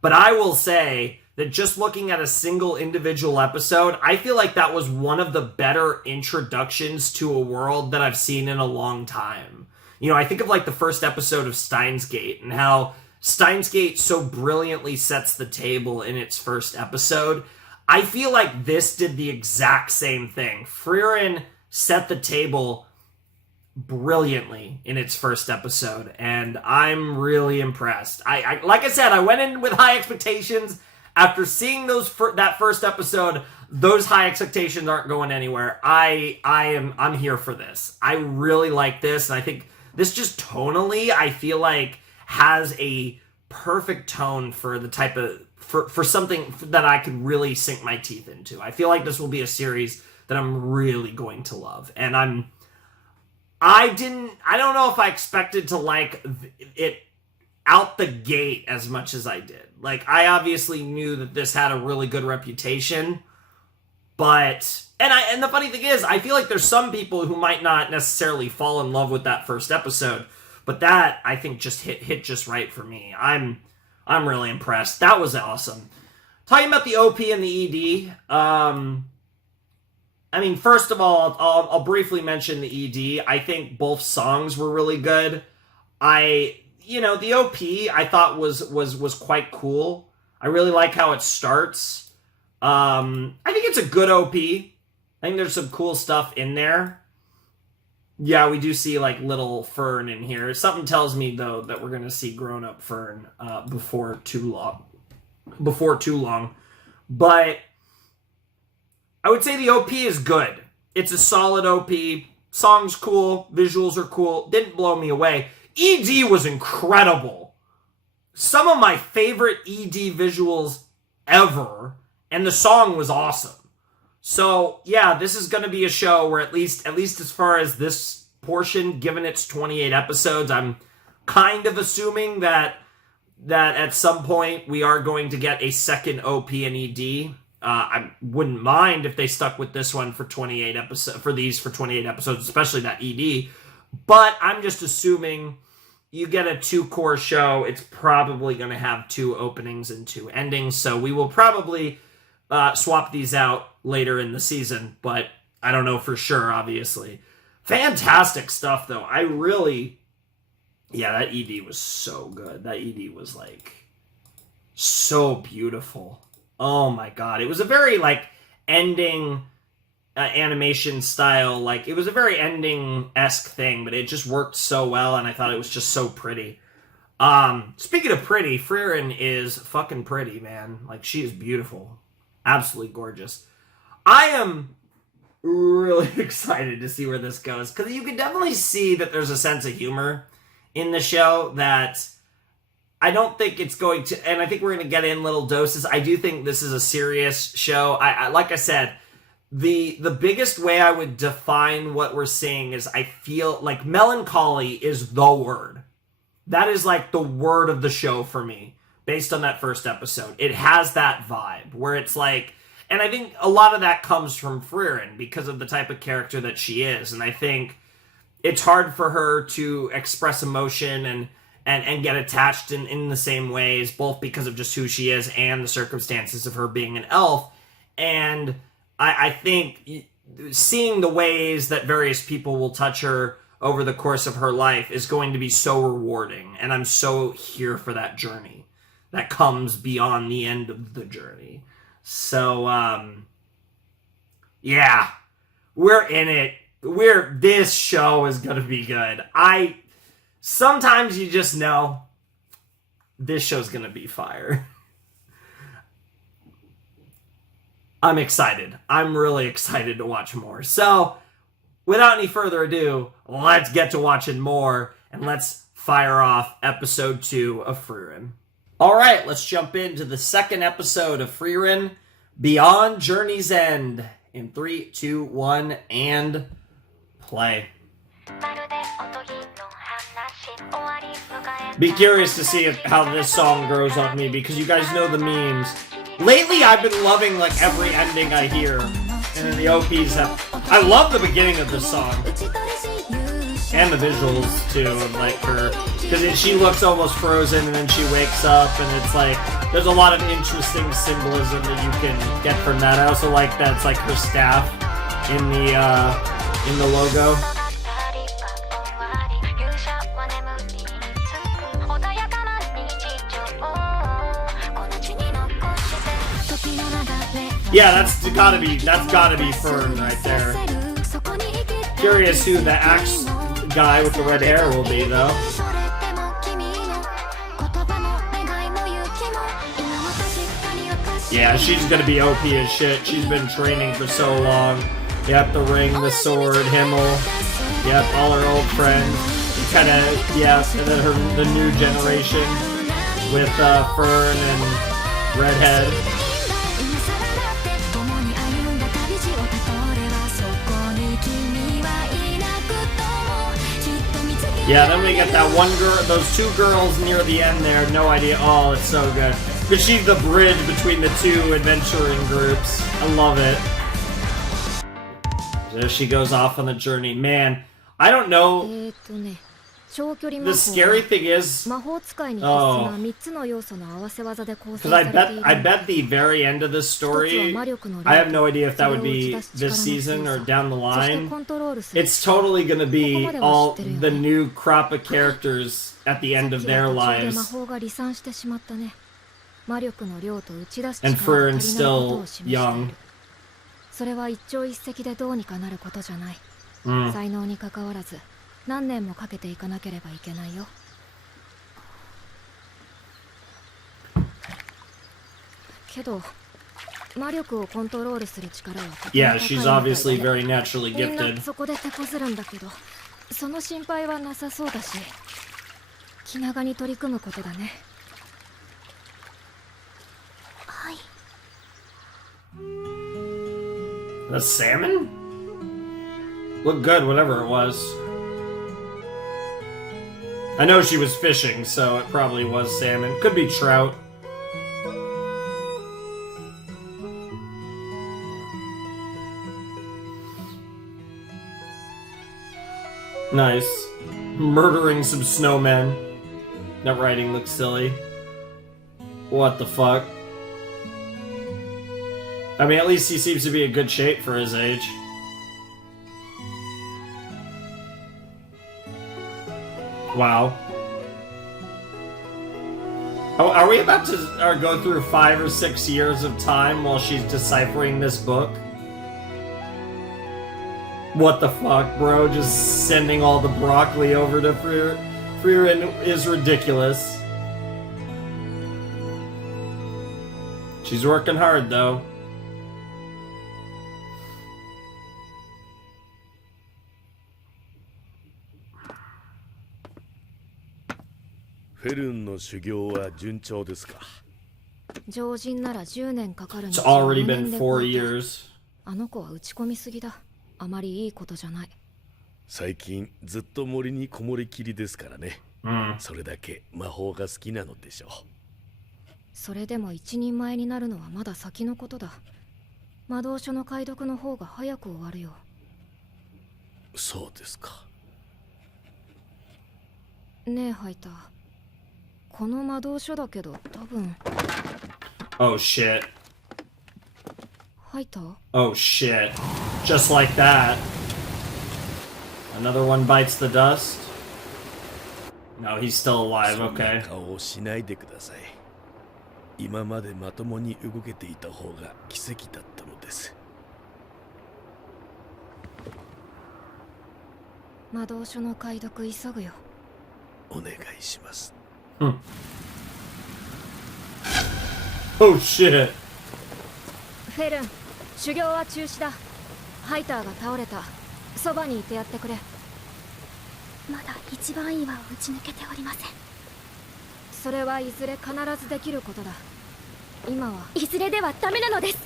But I will say that just looking at a single individual episode, I feel like that was one of the better introductions to a world that I've seen in a long time. You know, I think of like the first episode of Steins Gate and how Steins Gate so brilliantly sets the table in its first episode. I feel like this did the exact same thing. Frieren set the table brilliantly in its first episode, and I'm really impressed. I like I said, I went in with high expectations. After seeing that first episode, those high expectations aren't going anywhere. I'm here for this. I really like this, and I think this just tonally, I feel like, has a perfect tone for the type of for something that I could really sink my teeth into. I feel like this will be a series that I'm really going to love. And I don't know if I expected to like it out the gate as much as I did. Like, I obviously knew that this had a really good reputation, but, and the funny thing is, I feel like there's some people who might not necessarily fall in love with that first episode, but that, I think, just hit just right for me. I'm really impressed. That was awesome. Talking about the OP and the ED, first of all, I'll briefly mention the ED. I think both songs were really good. The OP I thought was quite cool. I really like how it starts. I think it's a good OP. I think there's some cool stuff in there. Yeah, we do see like little Fern in here. Something tells me though that we're gonna see grown-up Fern before too long. But I would say the OP is good. It's a solid OP. Song's cool. Visuals are cool. Didn't blow me away. ED was incredible. Some of my favorite ED visuals ever. And the song was awesome. So, yeah, this is going to be a show where at least as far as this portion, given its 28 episodes, I'm kind of assuming that at some point we are going to get a second OP and ED. I wouldn't mind if they stuck with this one for 28 episodes, especially that ED. But I'm just assuming you get a 2-core show, it's probably going to have 2 openings and 2 endings. So we will probably swap these out later in the season, but I don't know for sure, obviously. Fantastic stuff, though. That ED was so good. That ED was, like, so beautiful. Oh, my God. It was a very, like, ending animation style. Like, it was a very ending-esque thing, but it just worked so well, and I thought it was just so pretty. Speaking of pretty, Frieren is fucking pretty, man. Like, she is beautiful. Absolutely gorgeous. I am really excited to see where this goes, because you can definitely see that there's a sense of humor in the show that I don't think it's going to, and I think we're going to get in little doses. I do think this is a serious show. I like I said, the biggest way I would define what we're seeing is I feel like melancholy is the word. That is like the word of the show for me, based on that first episode. It has that vibe where it's like, and I think a lot of that comes from Frieren because of the type of character that she is. And I think it's hard for her to express emotion and get attached in the same ways, both because of just who she is and the circumstances of her being an elf. And I think seeing the ways that various people will touch her over the course of her life is going to be so rewarding. And I'm so here for that journey that comes beyond the end of the journey. So, yeah, we're in it. This show is going to be good. Sometimes you just know this show's going to be fire. I'm excited. I'm really excited to watch more. So, without any further ado, let's get to watching more, and let's fire off episode 2 of Frieren. Alright, let's jump into the second episode of Frieren, Beyond Journey's End. In 3, 2, 1, and play. Be curious to see how this song grows on me, because you guys know the memes. Lately, I've been loving, like, every ending I hear. And then the OPs have... I love the beginning of this song. And the visuals, too, of, like, her... Because she looks almost frozen, and then she wakes up, and it's, like... There's a lot of interesting symbolism that you can get from that. I also like that it's, like, her staff in the logo. Yeah, that's gotta be Fern right there. Curious who the axe guy with the red hair will be, though. Yeah, she's gonna be OP as shit. She's been training for so long. Yep, the ring, the sword, Himmel. Yep, all her old friends. Kinda, yeah, and then the new generation with Fern and Redhead. Yeah, then we get that one girl, those two girls near the end there, no idea. Oh, it's so good. Because she's the bridge between the two adventuring groups. I love it. There she goes off on the journey. Man, I don't know. The scary thing is, because I bet the very end of this story, I have no idea if that would be this season or down the line. It's totally going to be all the new crop of characters at the end of their lives. And Fern's still young. Mm. 何年もかけていかなければいけないよ。けど、魔力をコントロールする力はとても高いみたいだね。Yeah, she's obviously very naturally みんな gifted. そこで手こずるんだけど、その心配はなさそうだし、気長に取り組むことだね。はい。 The salmon? Looked good, whatever it was. I know she was fishing, so it probably was salmon. Could be trout. Nice. Murdering some snowmen. That writing looks silly. What the fuck? I mean, at least he seems to be in good shape for his age. Wow. Oh, are we about to go through 5 or 6 years of time while she's deciphering this book? What the fuck, bro? Just sending all the broccoli over to Frieren is ridiculous. She's working hard, though. It's already been 4 years. あの子は打ち込みすぎだ。あまりいいことじゃない。最近ずっと森にこもりきりですからね。それだけ魔法が好きなのでしょう。それでも一人前になるのはまだ先のことだ。魔導書の解読の方が早く終わるよ。そうですか。ねえハイター。この魔導書だけど多分。Oh shit. ハイター？ Oh shit. Just like that. Another one bites the dust. No, he's still alive. そんな Okay. 顔をしないでください。今までまともに動けていた方が奇跡だったのです。魔導書の解読急ぐよ。お願いします。Oh shit. フェルン、修行は中止だ。ハイターが倒れた。そばにいてやってくれ。まだ一番岩を打ち抜けておりません。それはいずれ必ずできることだ。今はいずれではダメなのです。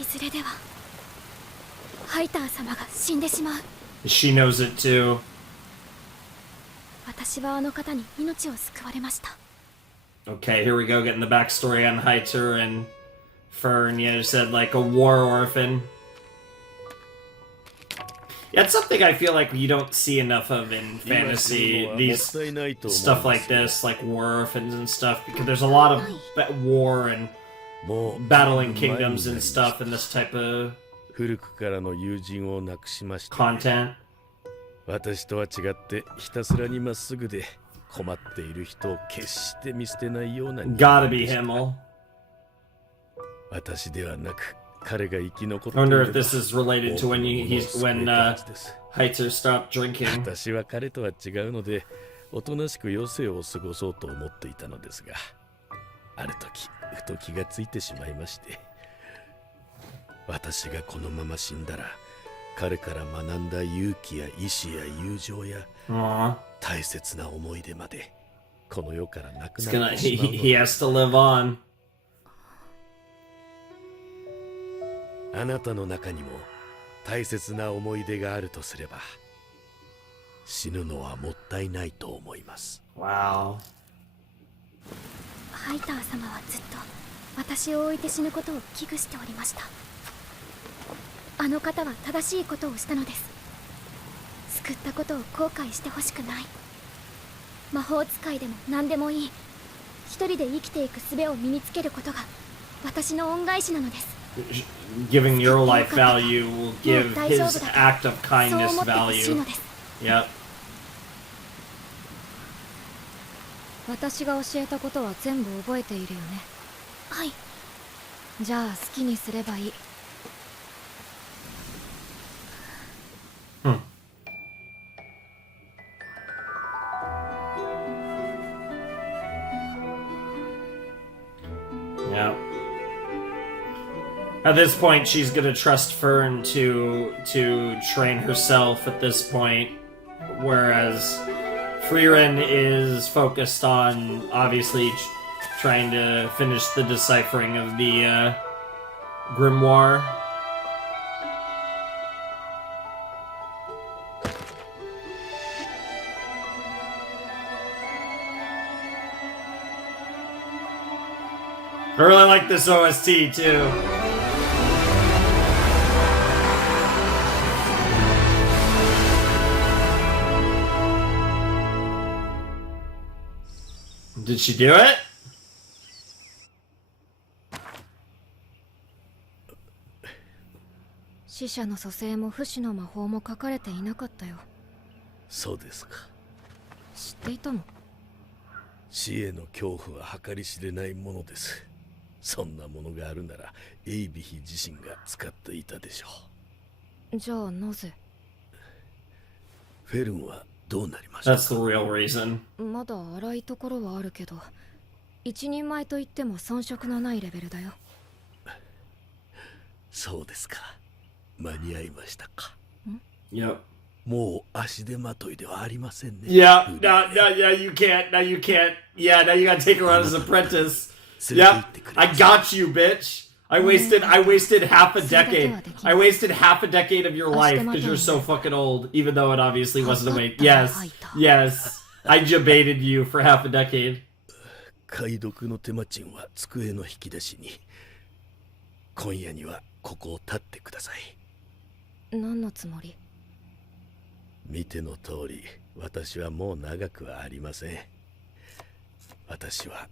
いずれではハイター様が死んでしまう。 She knows it too. 私はあの方に命を救われました。 Okay, here we go, getting the backstory on Heiter and Fern. Yeah, you said like a war orphan. Yeah, it's something I feel like you don't see enough of in fantasy. These stuff like this, like war orphans and stuff, because there's a lot of war and battling kingdoms and stuff in this type of 古くからの友人を亡くしました。 content. 私とは違ってひたすらにまっすぐで困っている人を決して見捨てないような人 Gotta 間 be でした。 Himmel. 私ではなく彼が生き残って I い wonder れ if ば this is related to when Heiter stopped drinking. 私は彼とは違うのでおとなしく余生を過ごそうと思っていたのですが、ある時ふと気がついてしまいまして、私がこのまま死んだら彼から学んだ勇気や意志や友情や Aww. 大切な思い出までこの世からなく It's なっ gonna, てしまうの he で has to live on. あなたの中にも大切な思い出があるとすれば死ぬのはもったいないと思います。 Wow. ハイター様はずっと私を置いて死ぬことを危惧しておりました。あの方は正しいことをしたのです。救ったことを後悔してほしくない。魔法使いでも何でもいい。一人で生きていく術を身につけることが私の恩返しなのです。 Giving your life value will give his act of そう kindness 思ってほしい value. のです。 Yep. 私が教えたことは全部覚えているよね。はい。じゃあ好きにすればいい。Yeah. At this point, she's gonna trust Fern to train herself. At this point, whereas Frieren is focused on obviously trying to finish the deciphering of the grimoire. I really like this OST too. Did she do it? 死者の蘇生も不死の魔法も書かれていなかったよ。そうですか。知っていたの？死への恐怖は計り知れないものです。そんなものがあるならエイビヒ自身が使っていたでしょう。じゃあなぜ？フェルンはどうなりましたか？ That's the real reason. まだ荒いところはあるけど、一人前といっても遜色のないレベルだよ。そうですか。間に合いましたか。Yep. もう足手まといではありませんね。Yeah, yeah, you can't. Now you can't. Yeah, now you gotta take her on as apprentice. Yep, I got you, bitch. I wasted half a decade. I wasted half a decade of your life because you're so fucking old, even though it obviously wasn't a wait. Yes, yes. I debated you for half a decade. 解読の手間賃は机の引き出しに。今夜にはここを立ってください。何のつもり？見ての通り、私はもう長くはありません。私は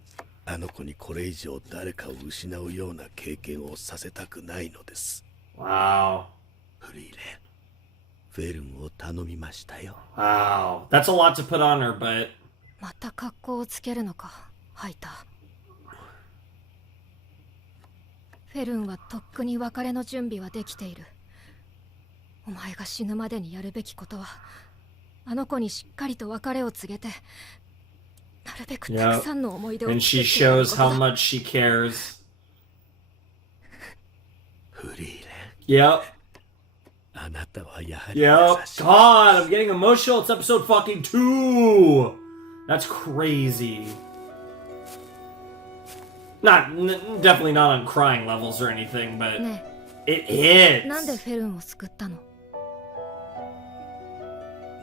あの子にこれ以上誰かを失うような経験をさせたくないのです。Wow. フリーレン、フェルンを頼みましたよ。Wow, that's a lot to put on her, but また格好をつけるのか、ハイター。フェルンはとっくに別れの準備はできている。お前が死ぬまでにやるべきことは、あの子にしっかりと別れを告げて、なるべくたくさんの思い出を and 作っ she てやる shows こと how だ。 much she cares. フリーレン、 Yep. あなたはやはり優 Yep. しい。 God, I'm getting emotional. It's episode fucking 2. That's crazy. Definitely not on crying levels or anything, but ね it え、なんで hits. フェルンを救ったの？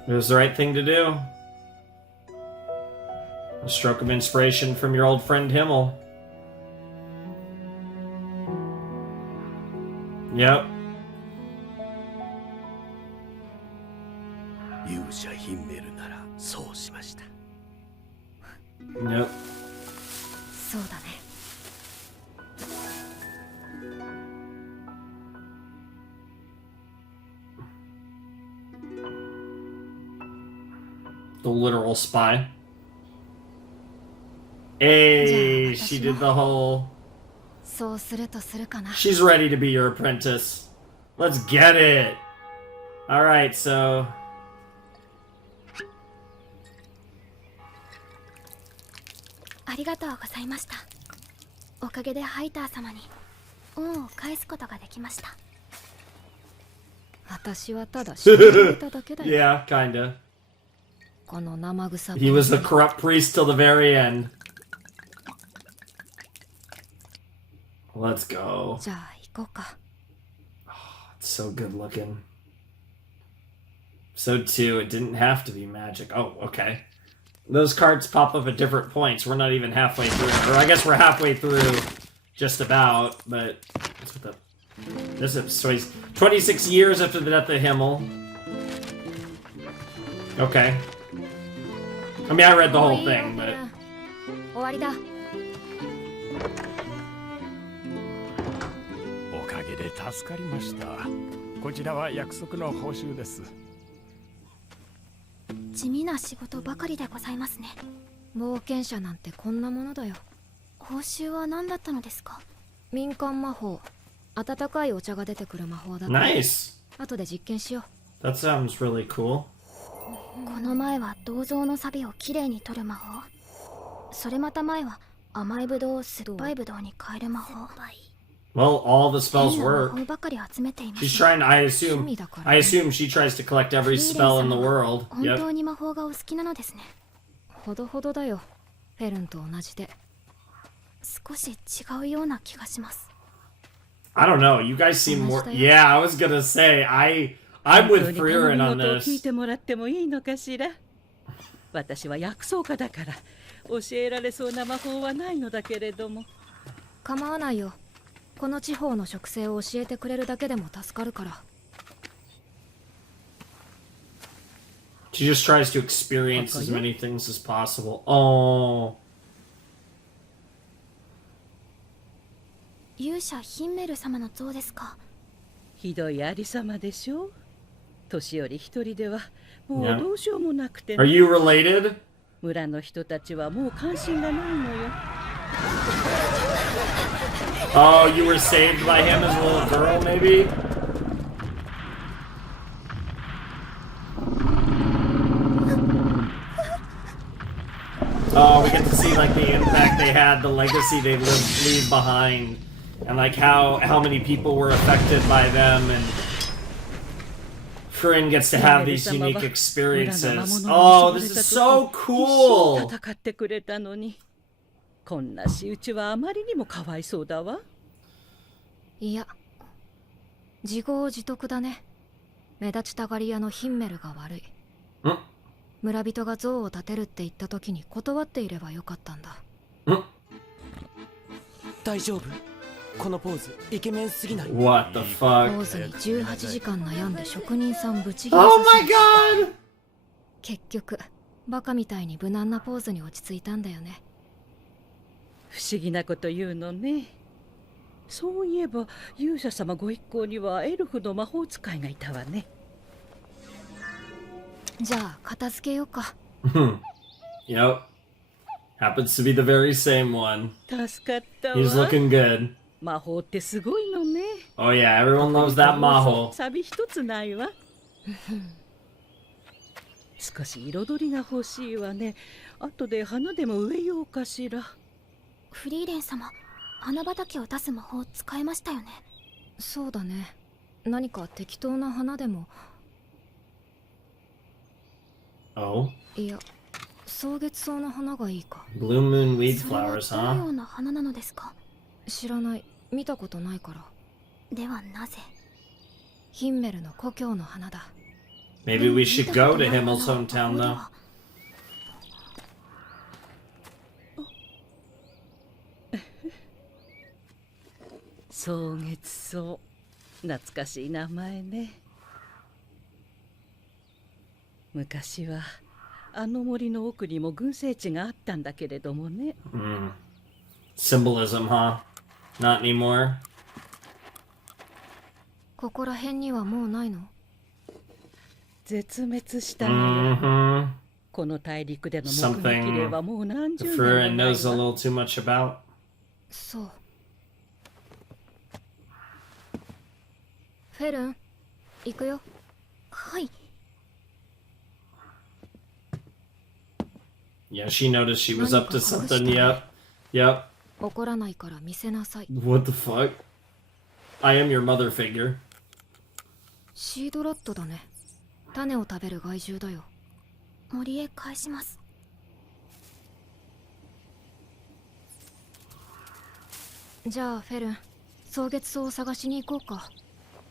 It was the right thing to do. A stroke of inspiration from your old friend Himmel. Yep. 勇者ヒンメルならそうしました。 Yep. そうだね。The literal spy. Hey, Yeah, she that's did the whole. そうするとするかな。 She's ready to be your apprentice. Let's get it. Alright, so. ありがとうございました。おかげでハイター様に恩を返すことができました。私はただ知られただけだよ。 Yeah, kinda. この生臭 He was the corrupt priest till the very end. Let's go. じゃあ行こうか。 It's so good looking. So too, it didn't have to be magic. Oh, okay. Those cards pop up at different points. We're not even halfway through. Or I guess we're halfway through. Just about, but that's what the... This is 26 years after the death of Himmel. Okay. I mean, I read the もう whole いいよ thing, フェル but... ン終わりだ。おかげで助かりました。こちらは約束の報酬です。地味な仕事ばかりでございますね。冒険者なんてこんなものだよ。報酬は何だったのですか？民間魔法。温かいお茶が出てくる魔法だって。 Nice! 後で実験しよう。 That sounds really cool. この前は銅像の錆をきれいに取る魔法。それまた前は甘いブドウを酸っぱいブドウに変える魔法。 Well, all the 変 spells な魔 work. 法ばかり集めていま She's す。 trying to, I 趣 assume, 味だから I assume she tries to collect every フリーレン spell in the 様は world. 本 Yep. 当に魔法がお好きなのですね。ほどほどだよ。フェルンと同じで。少し違うような気がします。 I don't know. You guys seem more. Yeah, I was gonna say I'm with Frieren on 本当に頼み事を聞い this. てもらってもいいのかしら。私は薬草家だから教えられそうな魔法はないのだけれども。構わないよ。この地方の植生を教えてくれるだけでも助かるから。 She just tries to experience as many things as possible. Oh, 勇者ヒンメル様の像ですか？ひどいありさまでしょう。年寄り一人ではもうどうしようもなくて、 are you related? 村の人たちはもう関心がないのよ。 Oh, you were saved by him as a little girl, maybe? Oh, we get to see like the impact they had, the legacy they leave behind, and like how many people were affected by them, and Frieren gets to have these unique experiences. Oh, this is so 一 cool! 生戦ってくれたのに、こんな仕打ちはあまりにもかわいそうだわ。いや、自業自得だね。目立ちたがり屋のヒンメルが悪い。ん？村人が像を建てるって言った時に断っていればよかったんだ。大丈夫？このポーズイケメンすぎない？ What the ポ fuck? ーズに18時間悩んで職人さんぶち切れ Oh さ my せ god! 結局バカみたいに無難なポーズに落ち着いたんだよね。不思議なこと言うのね。そういえば勇者様ご一行にはエルフの魔法使いがいたわね。じゃあ片付けようか。Yep. Happens to be the very same one. 助かったわ。 He's looking good. 魔法ってすごいのね。Oh yeah, everyone loves that maho. サビ一つないわ。少し彩りが欲しいわね。後で花でも植えようかしら。フリーレン様、花畑を出す魔法使えましたよね。そうだね。何か適当な花でも。Oh? いや、草月草の花がいいか。 Blue moon weed それは flowers, どのよ huh? うな花なのですか？知らない。見たことないから。ではなぜ？ヒンメルの故郷の花だ。 Maybe we should go to Himmel's hometown, though. 草月草。懐かしい名前ね。昔はあの森の奥にも群生地があったんだけれどもね。Symbolism, huh? Not anymore. ここら辺にはもうないの？絶滅したのよ。Mm-hmm. この大陸での目撃例はもう何十 The 年も Frieren ない knows a わ。 little too much about. そう。フェルン、行くよ。はい。 Yeah, she noticed she was up to something. Yep. Yep. 怒らないから見せなさい。 What the fuck? I am your mother figure. シードラットだね。種を食べる害獣だよ。森へ返します。じゃあフェルン、草月草を探しに行こうか。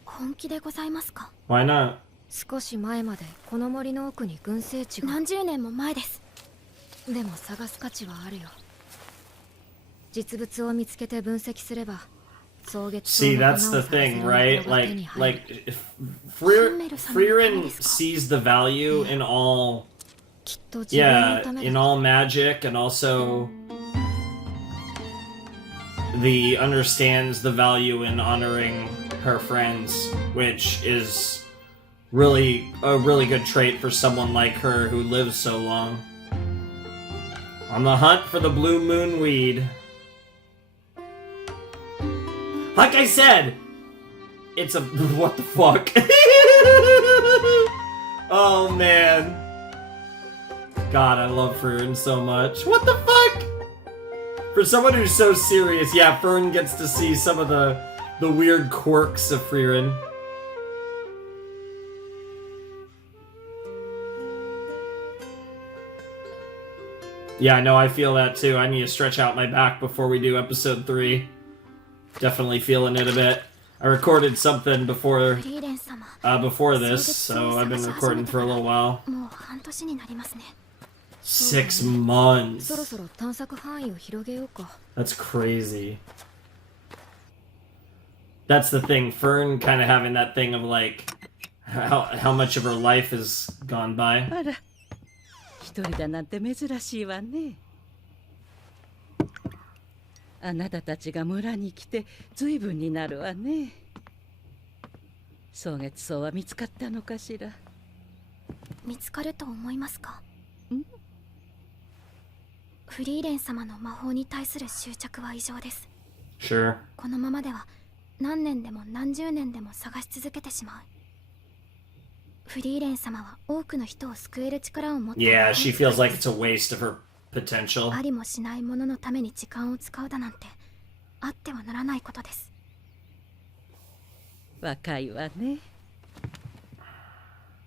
本気でございますか？ Why not? 少し前までこの森の奥に群生地が。何十年も前です。でも探す価値はあるよ。実物を見つけて分析すれば、草月草 See, の that's 花を the 探せ thing, る right? 方が手に Like, 入る。 if Frieren sees the value in all, きっと自分の yeah, ため in だ。 all magic, and also the understands the value in honoring her friends, which is really a really good trait for someone like her who lives so long. On the hunt for the blue moon weed. Like I said, it's a what the fuck? Oh man. God, I love Fern so much. What the fuck? For someone who's so serious, yeah, Fern gets to see some of the weird quirks of Frieren. Yeah, no, I feel that too. I need to stretch out my back before we do episode 3. Definitely feeling it a bit. I recorded something before フリーレン様、 before this, so I've been recording for a little while. もう半年になりますね。 6そろ months. そろ探索範囲を広げようか。 That's crazy. That's the thing. Fern kind of having that thing of like how much of her life has gone by. あら、一人だなんて珍しいわね。あなたたちが村に来て随分になるわね。草月草は見つかったのかしら。見つかると思いますか？ん？フリーレン様の魔法に対する執着は異常です。 Sure. このままでは何年でも何十年でも探し続けてしまう。フリーレン様は多くの人を救える力を持っている。 Yeah, she feels like it's a waste of her potential. ありもしないもののために時間を使うだなんてあってはならないことです。若いわね。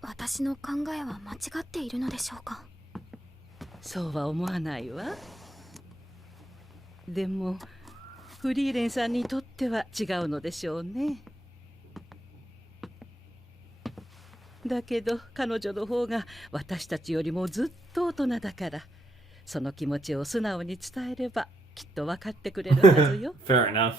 私の考えは間違っているのでしょうか？そうは思わないわ。でもフリーレンさんにとっては違うのでしょうね。だけど彼女の方が私たちよりもずっと大人だから、その気持ちを素直に伝えればきっと分かってくれるはずよ。Fair enough.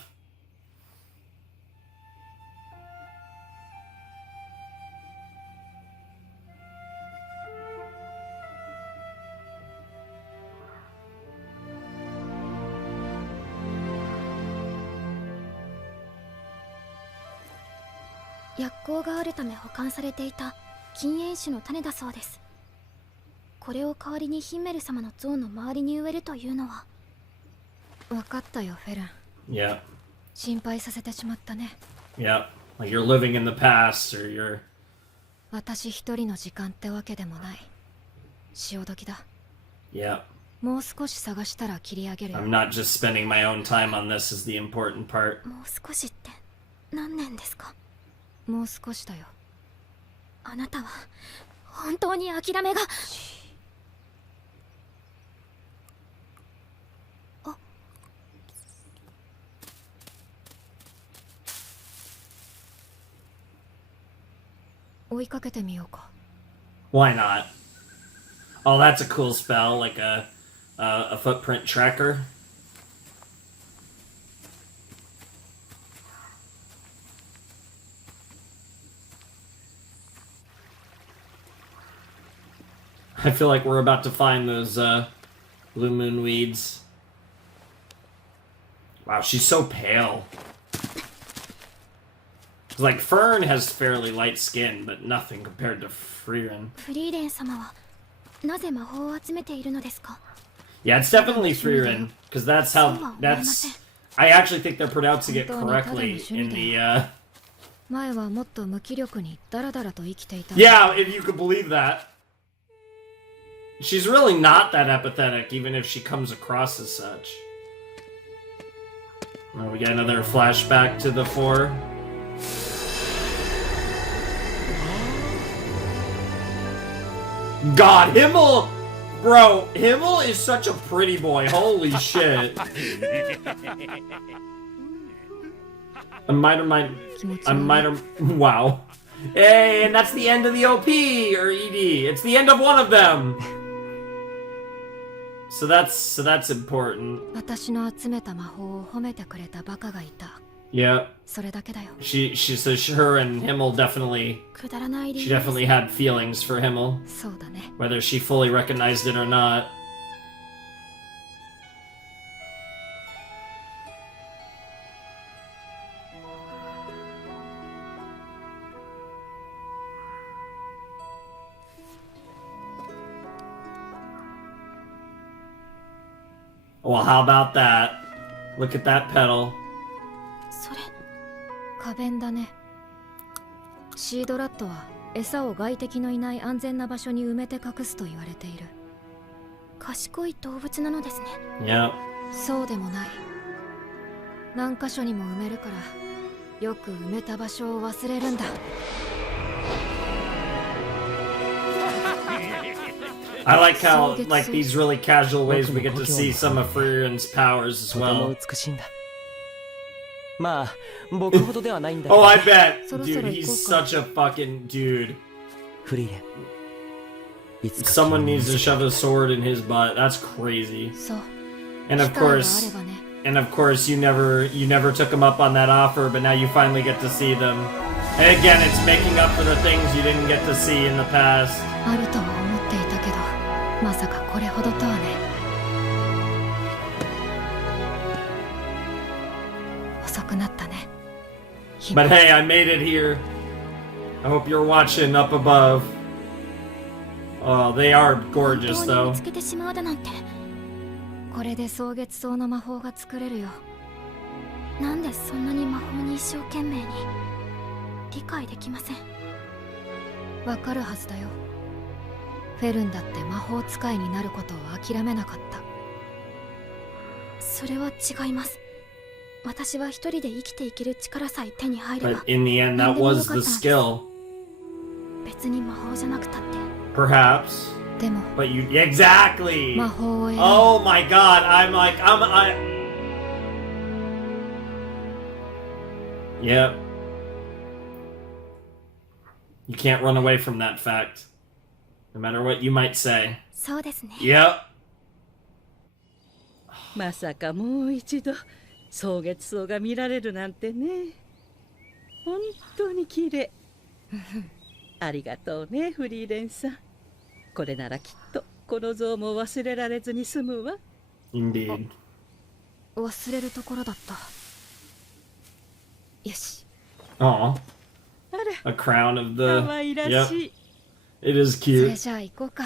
薬効があるため保管されていた禁煙種の種だそうです。これを代わりにヒンメル様の像の周りに植えるというのは。分かったよ、フェルン。Yeah. 心配させてしまったね。Yeah. Like you're living in the past or you're... 私一人の時間ってわけでもない。潮時だ。Yeah. もう少し探したら切り上げるよ。I'm not just spending my own time on this is the important part. もう少しって何年ですか？もう少しだよ。あなたは本当に諦めが。追いかけてみようか。Why not? Oh, that's a cool spell, like a footprint tracker. I feel like we're about to find those blue moon weeds. Wow, she's so pale. Like, Fern has fairly light skin, but nothing compared to Frieren. フリーレン様はなぜ魔法を集めているのですか？ Yeah, it's definitely Frieren, because that's how, that's... I actually think they're pronouncing it correctly in the, 前はもっと無気力にダラダラと生きていた。Yeah, if you could believe that. She's really not that apathetic, even if she comes across as such. Oh, we got another flashback to the four. God, Himmel! Bro, Himmel is such a pretty boy. Holy shit. Wow. Hey, and that's the end of the OP, or ED. It's the end of one of them. So that's important. 私の集めた魔法を褒めてくれたバカがいた。Yeah. それだけだよ。She says her and Himmel definitely... くだらない理由 She definitely had feelings for Himmel. そうだね。Whether she fully recognized it or not. Well, how about that? Look at that pedal. それ花弁だね。シードラットは餌を外敵のいない安全な場所に埋めて隠すと言われている。賢い動物なのですね。Yep. そうでもない。何箇所にも埋めるからよく埋めた場所を忘れるんだ。I like how, like, these really casual ways we get to see some of Friren's powers as well. 美しいんだ。まあ、僕ほどではないんだけ Oh, ど。I bet! Dude, he's such a fucking dude. フリーレン。いつか Someone needs to shove a sword in his butt. That's crazy. そう。 And of 機会があれ course, ばね。and of course, you never took him up on that offer, but now you finally get to see them. And again, it's making up for the things you didn't get to see in the past. あるとは思っていたけど、まさかこれほどとはね。遅くなったね。But hey, I made it here. I hope you're watching up above. Oh, they are gorgeous 本当に though. 見つけてしまうだなんて。これで蒼月草の魔法が作れるよ。なんでそんなに魔法に一生懸命に。理解できません。わかるはずだよ。フェルンだって魔法使いになることを諦めなかった。それは違います。私は一人で生きていける力さえ手に入れば。 But in the end, that was the skill. 別に魔法じゃなくたって。Perhaps. でも But you exactly. 魔法を選ぶ。 Oh my god, I Yep. You can't run away from that fact. No matter what you might say. そうですね。Yep. まさかもう一度蒼月草が見られるなんてね。本当に綺麗。ありがとうね、フリーレンさん。これならきっとこの像も忘れられずに済むわ。Indeed. 忘れるところだった。よし。 Aw. あら、 A crown of 可 the. 愛ら Yep. しい。It is それ cute. じゃあ行こうか。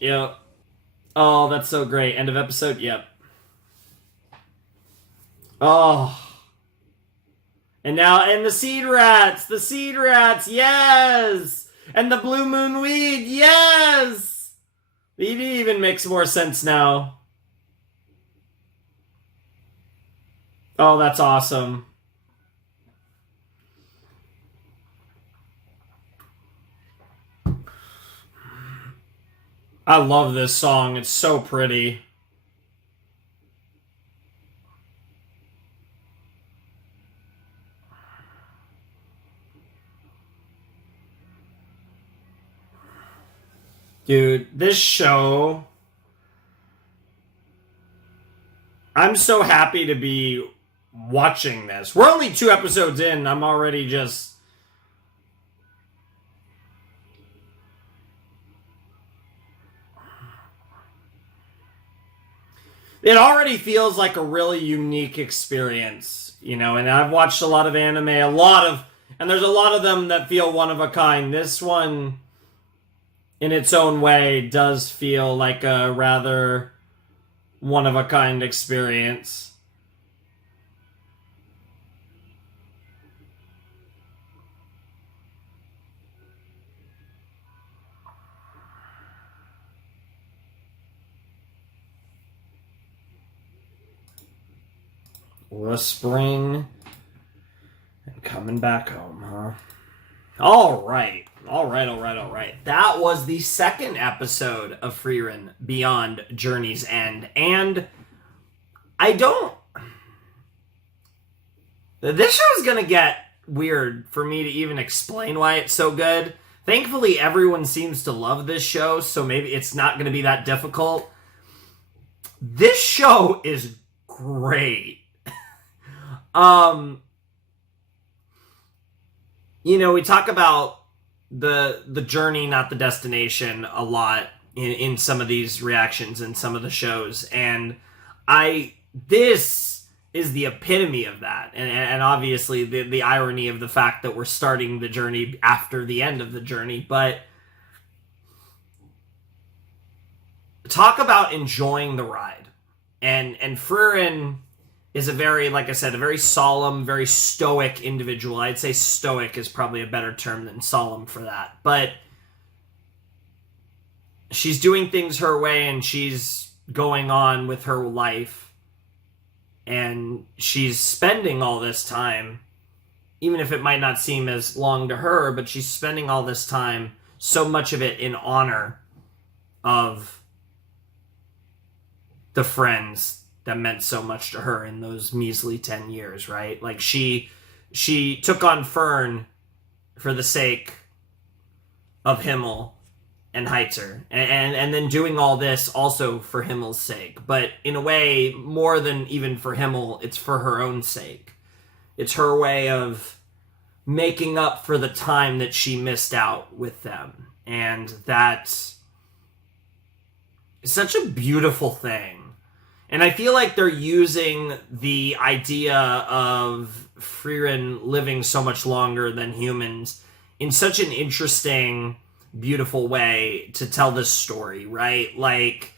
Yep. Oh, that's so great. End of episode? Yep. Oh. And the seed rats, yes! And the blue moon weed, yes! It even makes more sense now. Oh, that's awesome. I love this song. It's so pretty. Dude, this show... I'm so happy to be watching this. We're only 2 episodes in. I'm already just... It already feels like a really unique experience, you know, and I've watched a lot of anime, and there's a lot of them that feel one of a kind. This one, in its own way, does feel like a rather one of a kind experience. The spring and coming back home, huh? All right. That was the second episode of Frieren Beyond Journey's End. And this show's gonna get weird for me to even explain why it's so good. Thankfully, everyone seems to love this show, so maybe it's not gonna be that difficult. This show is great. You know, we talk about the journey, not the destination, a lot in some of these reactions and some of the shows, and this is the epitome of that, and obviously the irony of the fact that we're starting the journey after the end of the journey, but talk about enjoying the ride, and Frieren is a very, like I said, a very solemn, very stoic individual. I'd say stoic is probably a better term than solemn for that. But she's doing things her way, and she's going on with her life. And she's spending all this time, even if it might not seem as long to her, but she's spending all this time, so much of it in honor of the friends that meant so much to her in those measly 10 years, right? Like, she took on Fern for the sake of Himmel and Heitzer, and then doing all this also for Himmel's sake. But in a way, more than even for Himmel, it's for her own sake. It's her way of making up for the time that she missed out with them. And that's such a beautiful thing. And I feel like they're using the idea of Frieren living so much longer than humans in such an interesting, beautiful way to tell this story, right? Like,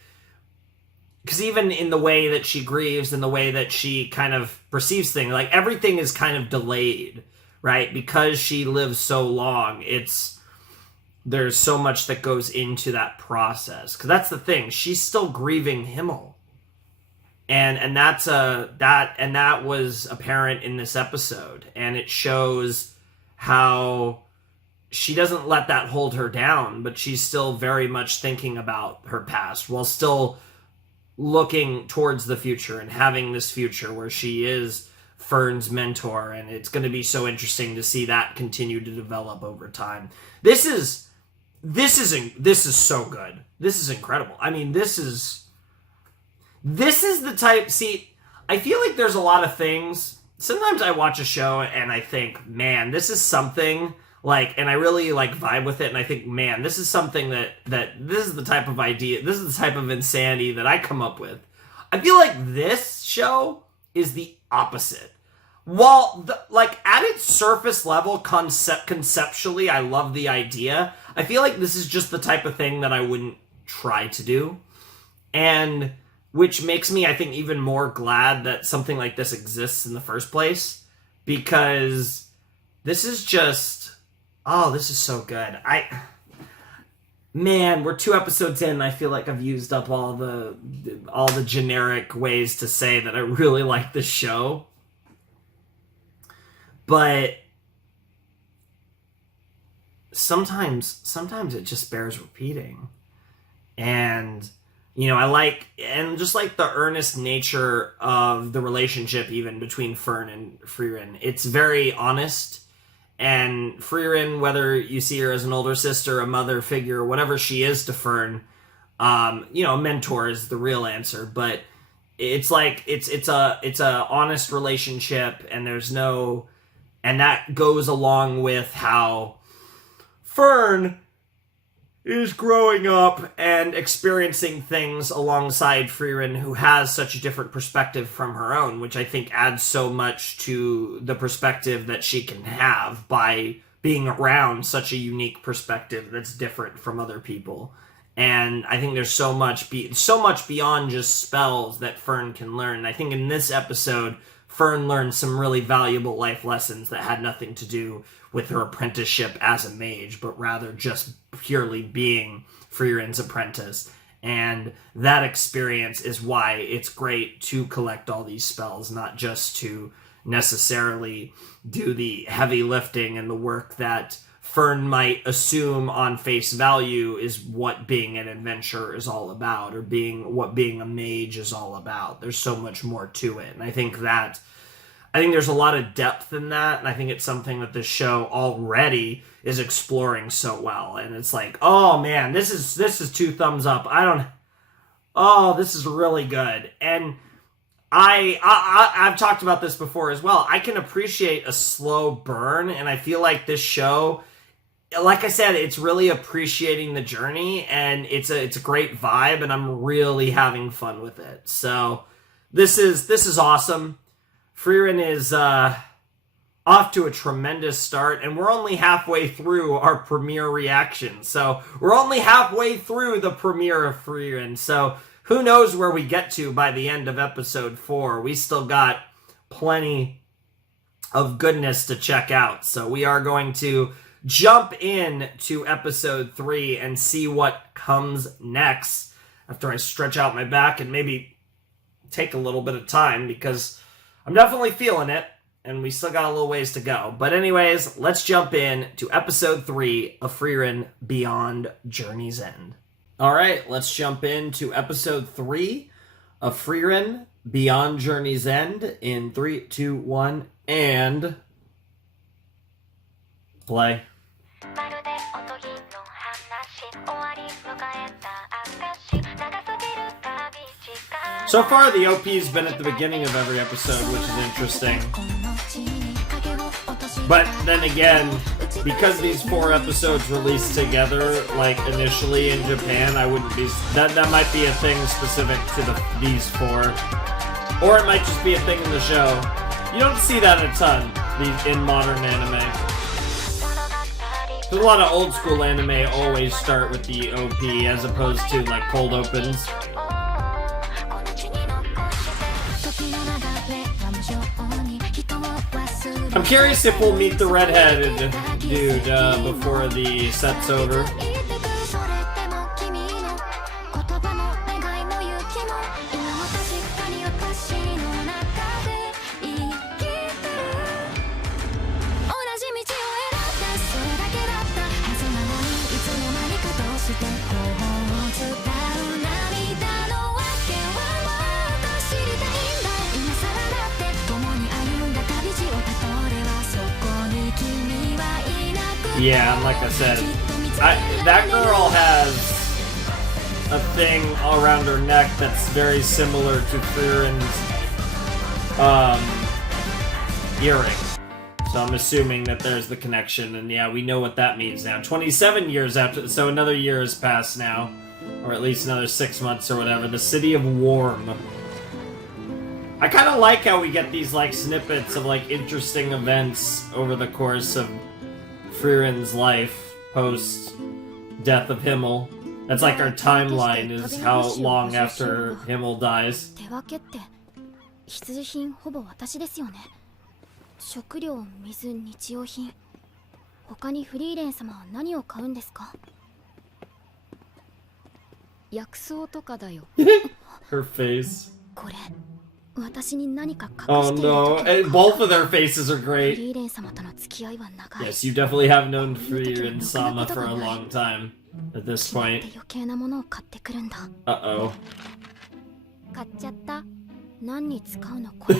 because even in the way that she grieves and the way that she kind of perceives things, like, everything is kind of delayed, right? Because she lives so long, there's so much that goes into that process. Because that's the thing, she's still grieving Himmel. And that was apparent in this episode, and it shows how she doesn't let that hold her down, but she's still very much thinking about her past while still looking towards the future and having this future where she is Fern's mentor, and it's going to be so interesting to see that continue to develop over time. This is so good. This is incredible. I mean, this is the type... See, I feel like there's a lot of things... Sometimes I watch a show and I think, man, this is something, like, and I really, like, vibe with it, and I think, man, this is something that this is the type of idea, this is the type of insanity that I come up with. I feel like this show is the opposite. While, at its surface level, conceptually, I love the idea, I feel like this is just the type of thing that I wouldn't try to do. And which makes me, I think, even more glad that something like this exists in the first place, because this is just, oh, this is so good. Man, we're 2 episodes in, and I feel like I've used up all the generic ways to say that I really like this show. But sometimes it just bears repeating. And, you know, I like, and just like the earnest nature of the relationship even between Fern and Frieren. It's very honest. And Frieren, whether you see her as an older sister, a mother figure, whatever she is to Fern, you know, a mentor is the real answer. But it's like, it's a honest relationship, and there's no, and that goes along with how Fern is growing up and experiencing things alongside Frieren, who has such a different perspective from her own, which I think adds so much to the perspective that she can have by being around such a unique perspective that's different from other people. And I think there's so much beyond just spells that Fern can learn. And I think in this episode, Fern learned some really valuable life lessons that had nothing to do with her apprenticeship as a mage, but rather just purely being Frierin's apprentice. And that experience is why it's great to collect all these spells, not just to necessarily do the heavy lifting and the work that Fern might assume on face value is what being an adventurer is all about, or what being a mage is all about. There's so much more to it. And I think there's a lot of depth in that, and I think it's something that this show already is exploring so well. And it's like, oh man, this is 2 thumbs up. This is really good. And I've talked about this before as well. I can appreciate a slow burn, and I feel like this show, like I said, it's really appreciating the journey, and it's a great vibe, and I'm really having fun with it. So this is awesome. Frieren is off to a tremendous start, and we're only halfway through our premiere reaction. So we're only halfway through the premiere of Frieren. So who knows where we get to by the end of episode 4. We still got plenty of goodness to check out. So we are going to jump in to episode 3 and see what comes next after I stretch out my back and maybe take a little bit of time, because I'm definitely feeling it, and we still got a little ways to go. But anyways, let's jump in to episode 3 of Frieren Beyond Journey's End. All right, let's jump into episode 3 of Frieren Beyond Journey's End in 3, 2, 1, and play. So far, the OP's been at the beginning of every episode, which is interesting. But then again, because these 4 episodes released together, like initially in Japan, I wouldn't be. That might be a thing specific to these 4, or it might just be a thing in the show. You don't see that a ton in modern anime. There's a lot of old school anime always start with the OP as opposed to like cold opens. I'm curious if we'll meet the redheaded dude before the set's over. Yeah, like I said, that girl has a thing around her neck that's very similar to Frieren's earring. So I'm assuming that there's the connection, and yeah, we know what that means now. 27 years after, so another year has passed now, or at least another 6 months or whatever. The city of Warm. I kind of like how we get these like snippets of like interesting events over the course of Frieren's life post death of Himmel, That's like our timeline is how long after Himmel dies. 手分けって必需品ほぼ私ですよね。食料、水、日用品。他にフリーレン様は何を買うんですか？薬草とかだよ。Her face. これ私に何か隠 Oh している no, 時 and の both of their faces are フ great. リーレン様との付き合いは長い。 Yes, you definitely have known Frieren Sama for a long time at this 決まって point. 余計なものを買ってくるんだ。 Uh-oh. 買っちゃった。何に使うのこれ。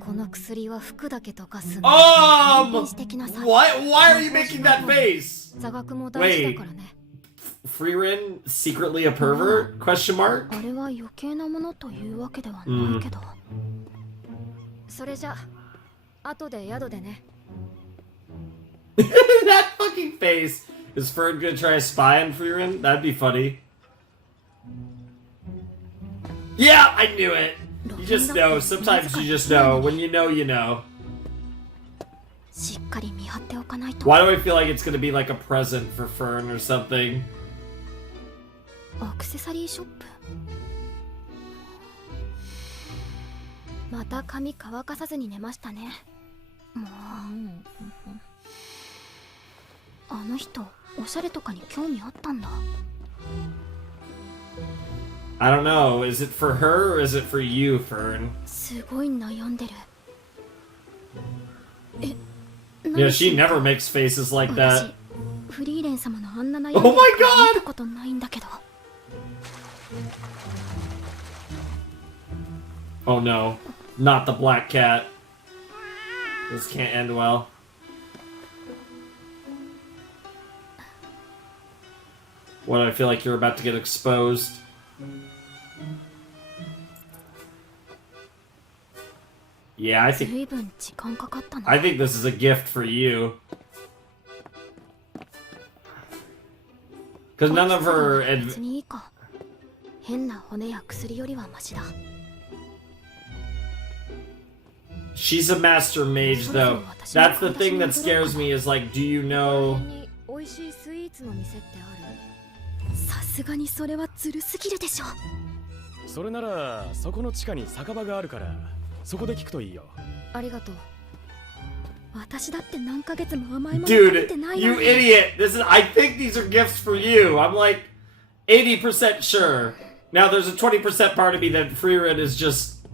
この薬は服だけ溶かす。原始的なさ。What? Why are you making that face? 座学も大事だ Wait, からね。 Frieren secretly a pervert? Question mark? あれは余計なものというわけではないけど。それじゃ後で宿でね。That fucking face. Is Fern gonna try to spy on Frieren? That'd be funny. Yeah, I knew it. You just know. Sometimes you just know. When you know, you know. しっかり見張っておかないと。 Why do I feel like it's gonna be like a present for Fern or something? アクセサリーショップ。また髪乾かさずに寝ましたね。もう。あの人、おしゃれとかに興味あったんだ。I don't know. Is it for her or is it for you, Fern? すごい悩んでる。え、 Yeah, she never makes faces like 私 that. フリーレン様のあんな悩んで Oh る my 顔 God! 見たことないんだけど。 Oh no. Not the black cat. This can't end well. What, I feel like you're about to get exposed. Yeah, I ず think いぶん時間かかったな。 I think this is a gift for you. Because none of her 別にいいか。変な骨や薬よりはマシだ。 she's a master mage though. That's the thing that scares me is like, do you know に美味しいスイーツの店ってある？さすがにそれはずるすぎるでしょ。それならそこの地下に酒場があるからそこで聞くといいよ。ありがとう。私だって何ヶ月も甘いもの食べ Dude, てない you のに。 idiot! This is I think these are gifts for you. I'm like 80% sure. Now there's a 20% part of me that Frieren is just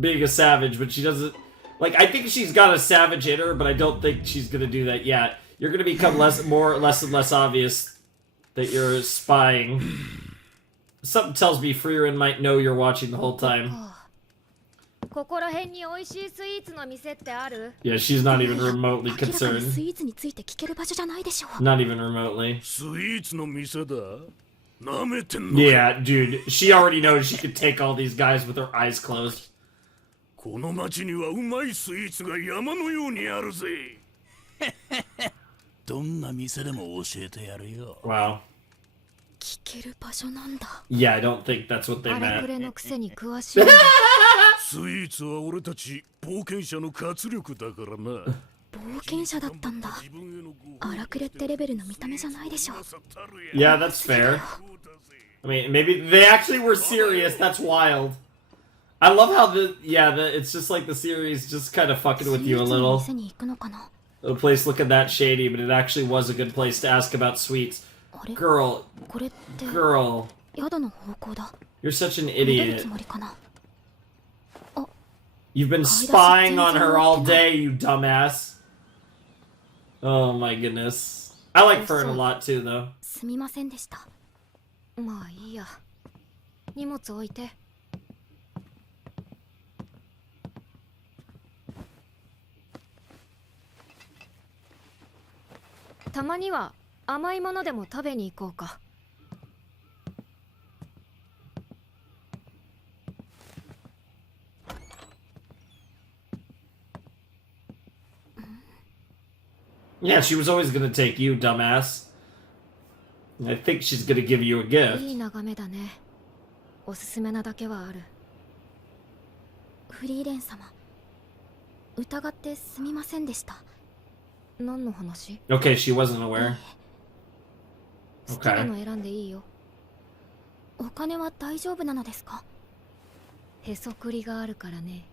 being a savage, but she doesn't like I think she's got a savage in her, but I don't think she's gonna do that yet. You're gonna become less and less obvious that you're spying. Something tells me Frieren might know you're watching the whole time. ここら辺に美味しいスイーツの店ってある？ Yeah, she's not even remotely 明らかに concerned. スイーツについて聞ける場所じゃないでしょう。 Not even remotely. スイーツの店だ。なめてんのか。 Yeah, dude, she already knows she could take all these guys with her eyes closed. この町にはうまいスイーツが山のようにあるぜ。どんな店でも教えてやるよ。 Wow. 聞ける場所なんだ。 Yeah, I don't think that's what they あれく meant. れのくせに詳しいんだ。スイーツは俺たち冒険者の活力だからな。冒険者だったんだ。荒くれってレベルの見た目じゃないでしょ。 Yeah, that's fair. I mean, maybe they actually were serious. That's wild. I love how it's just like the series just kind of fucking with you a スイーツの little. 店に行くのかな。 The place looking that shady, but it actually was a good place to ask about sweets. あれ？ Girl, これって girl, 宿の方向だ。 you're such an 戻る idiot. つもりかな。 You've been spying on her all day, you dumbass. Oh my goodness. I like Fern a lot too, though. すみませんでした。まあいいや。荷物置いて。たまには甘いものでも食べに行こうか。Yeah, she was always gonna take you, dumbass. I think she's gonna give you a い gift. い眺めだね。おすすめなだけはある。フリーレン様、疑ってすみませんでした。何の話？ Okay, she wasn't aware. 好きなの選んでいいよ。お金は大丈夫なのですか？へそくりがあるからね。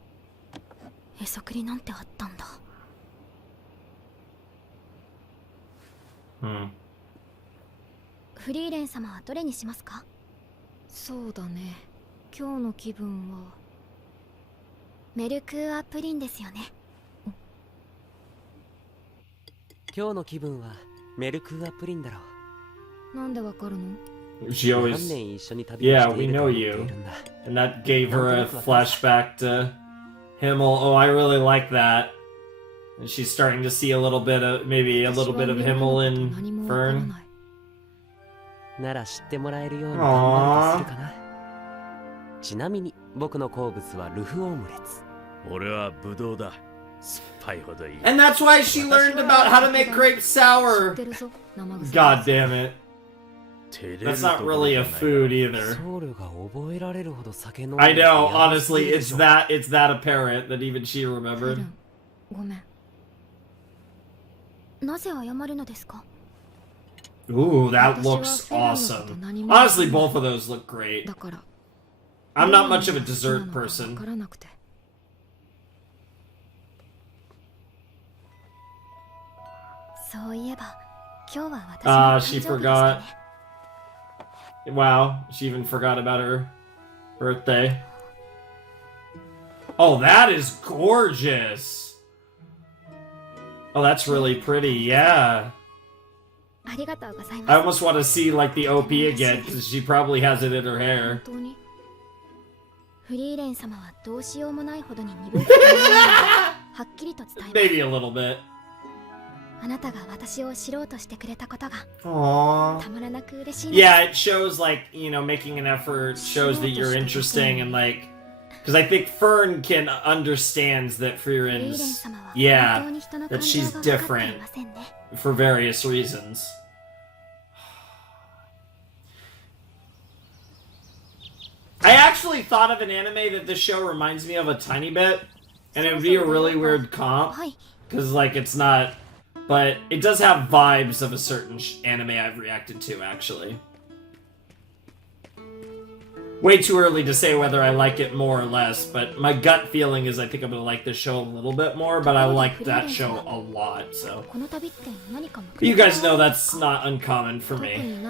へそくりなんてあったんだ。フリーレン様はどれにしますか？そうだね。今日の気分はメルクーアプリンですよね。今日の気分はメルクーアプリンだろう。なんでわかるの？ She always, yeah, we know you. And that gave her a flashback to Himmel. Oh, I really like that. And she's starting to see a little bit of, maybe a little bit of Himmel in Fern. なら知ってもらえるように頑張るとするかな。ちなみに僕の好物はルフオムレツ。俺はブドウだ。酸っぱいほどいい。 And that's why she learned about how to make grape sour. God damn it. That's not really a food either. I know, honestly, it's that apparent that even she remembered. ごめん。なぜ謝るのですか？ Ooh, that looks awesome. Honestly, both of those look great. I'm not much of a dessert person. そういえば、今日は私の誕生日でしたね。 she forgot. Wow, she even forgot about her birthday. Oh, that is gorgeous. Oh, that's really pretty, yeah. ありがとうございます。 I almost want to see like the OP again because she probably has it in her hair. フリーレン様はどうしようもないほどに鈍いとはっきりと伝えます。 Maybe a little bit. あなたが私を知ろうとしてくれたことが Aww. たまらなく嬉しいです。 Yeah, it shows like, you know, making an effort shows that you're interesting and like, because I think Fern can understands that Friren's, yeah, that she's different for various reasons. I actually thought of an anime that this show reminds me of a tiny bit, and it would be a really weird comp, because like it's not, but it does have vibes of a certain anime I've reacted to, actually. Way too early to say whether I like it more or less, but my gut feeling is I think I'm gonna like this show a little bit more, but I like that show a lot, so. But you guys know that's not uncommon for me.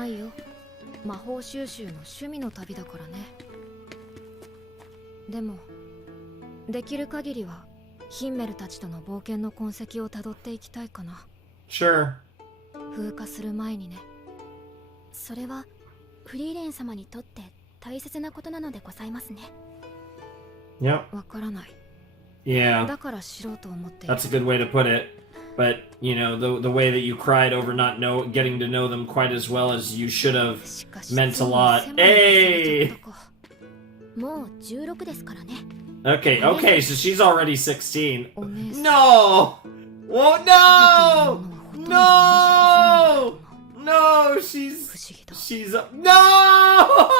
魔法収集の趣味の旅だからね。でもできる限りはヒンメルたちとの冒険の痕跡をたどっていきたいかな。Sure. 風化する前にね。それはフリーレン様にとって大切なことなのでございますね。Yep. わからない。Yeah. だから知ろうと思っている。 That's a good way to put it. But, you know, the way that you cried over not getting to know them quite as well as you should have meant a lot. Hey! もう16ですからね。 Okay, okay, so she's already 16. No! Oh, no! No! No! She's no!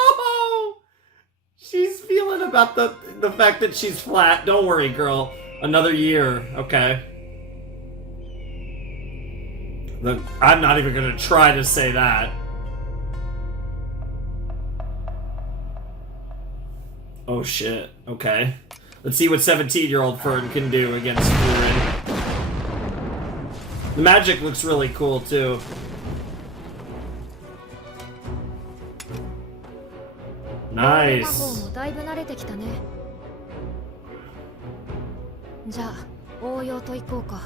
She's feeling about the fact that she's flat. Don't worry, girl. Another year, okay. Look, I'm not even gonna try to say that. Oh shit, okay. Let's see what 17-year-old Fern can do against Frieren. The magic looks really cool too. Nice. だいぶ慣れてきたね。じゃあ、応用と行こうか。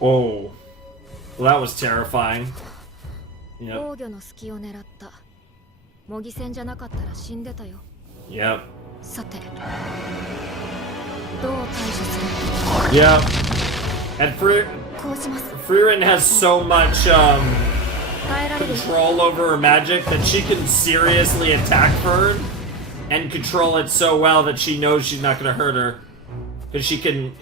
Oh. Well, that was terrifying. 防御の隙を狙った。模擬戦じゃなかったら死んでたよ。Yep. さて、どう対処する？ Yep. And Frieren has so much control over her magic that she can seriously attack Fern and control it so well that she knows she's not going to hurt her. Because she can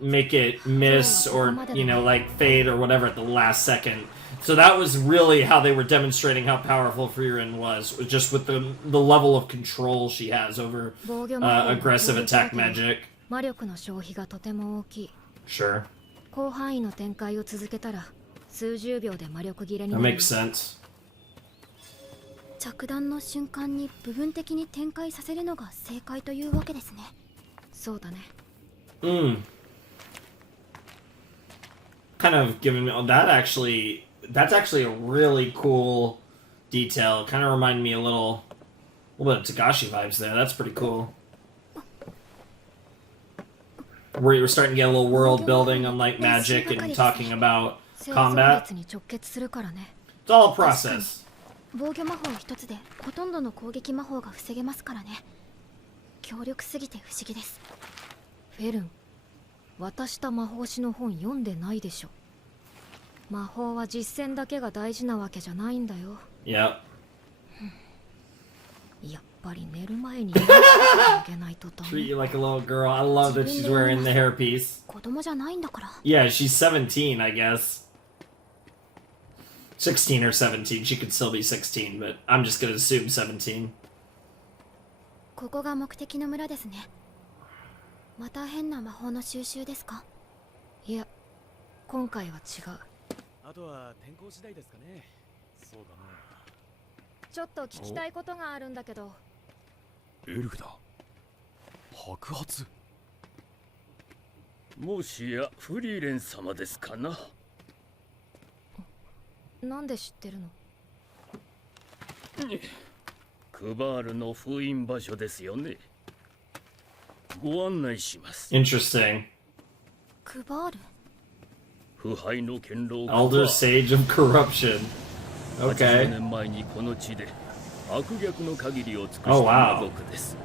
make it miss or, you know, like fade or whatever at the last second. So that was really how they were demonstrating how powerful Frieren was just with the level of control she has over aggressive attack magic. 魔力の消費がとても大きい。Sure. 広範囲の展開を続けたら数十秒で魔力切れに That なる。 makes sense. 着弾の瞬間に部分的に展開させるのが正解というわけですね。そうだね。Kind of giving me that's actually a really cool detail. Kind of reminded me a little bit of Tagashi vibes there. That's pretty cool. Where you were starting to get a little world building on like magic and talking about 生存 combat. 率に直結するからね。 It's all a process. 防御魔法一つでほとんどの攻撃魔法が防げますからね。強力すぎて不思議です。フェルン、渡した魔法師の本読んでないでしょ。魔法は実践だけが大事なわけじゃないんだよ。Yep. やっぱり寝る前にあげないとダ Treat メ。 you like a little girl. I love that she's wearing the hairpiece. 子供じゃないんだから。 Yeah, she's 17, I guess. 16 or 17. She could still be 16, but I'm just gonna assume 17. ここが目的の村ですね。また変な魔法の収集ですか？いや、今回は違う。あとは天候次第ですかね。そうだな。ちょっと聞きたいことがあるんだけど。エルフだ。白髪。もしやフリーレン様ですかな。なんで知ってるの？クバールの封印場所ですよね。ご案内します。Interesting. クバール？腐敗の堅牢 Elder Sage of Corruption. 80 Okay. 年前にこの地で悪逆の限りを尽くした Oh, wow. 魔族です。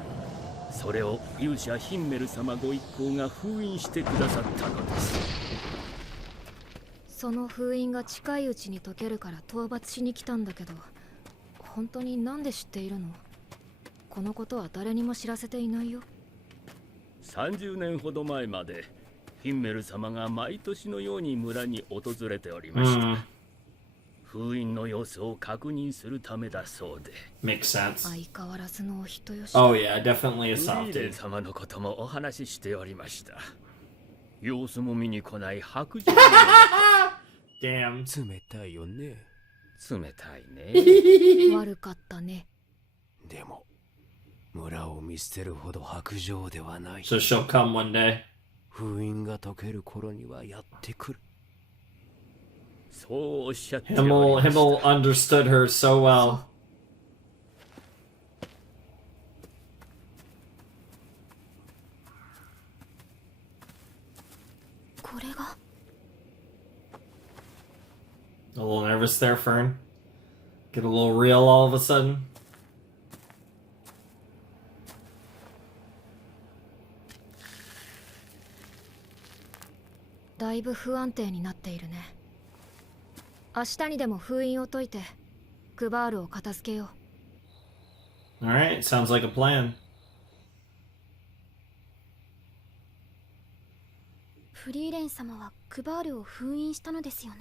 それを勇者ヒンメル様ご一行が封印してくださったのです。その封印が近いうちに解けるから討伐しに来たんだけど、本当になんで知っているの？このことは誰にも知らせていないよ。30年ほど前までヒンメル様が毎年のように村に訪れておりました。封印の様子を確認するためだそうで。Makes sense. 相変わらずのお人よし。 Oh yeah, definitely a フリーレン softie. 様のこともお話ししておりました。様子も見に来ない白人 Damn. 冷たいよね。冷たいね。悪かったね。でも村を見捨てるほど薄情ではない。 So she'll come one day. 封印が解ける頃にはやってくる。そうおっしゃっておりました。 Himmel understood her so well. これが A little nervous there, Fern. Get a little real all of a sudden. だいぶ不安定になっているね。明日にでも封印を解いてクバールを片付けよう。 Alright, sounds like a plan. フリーレン様はクバールを封印したのですよね。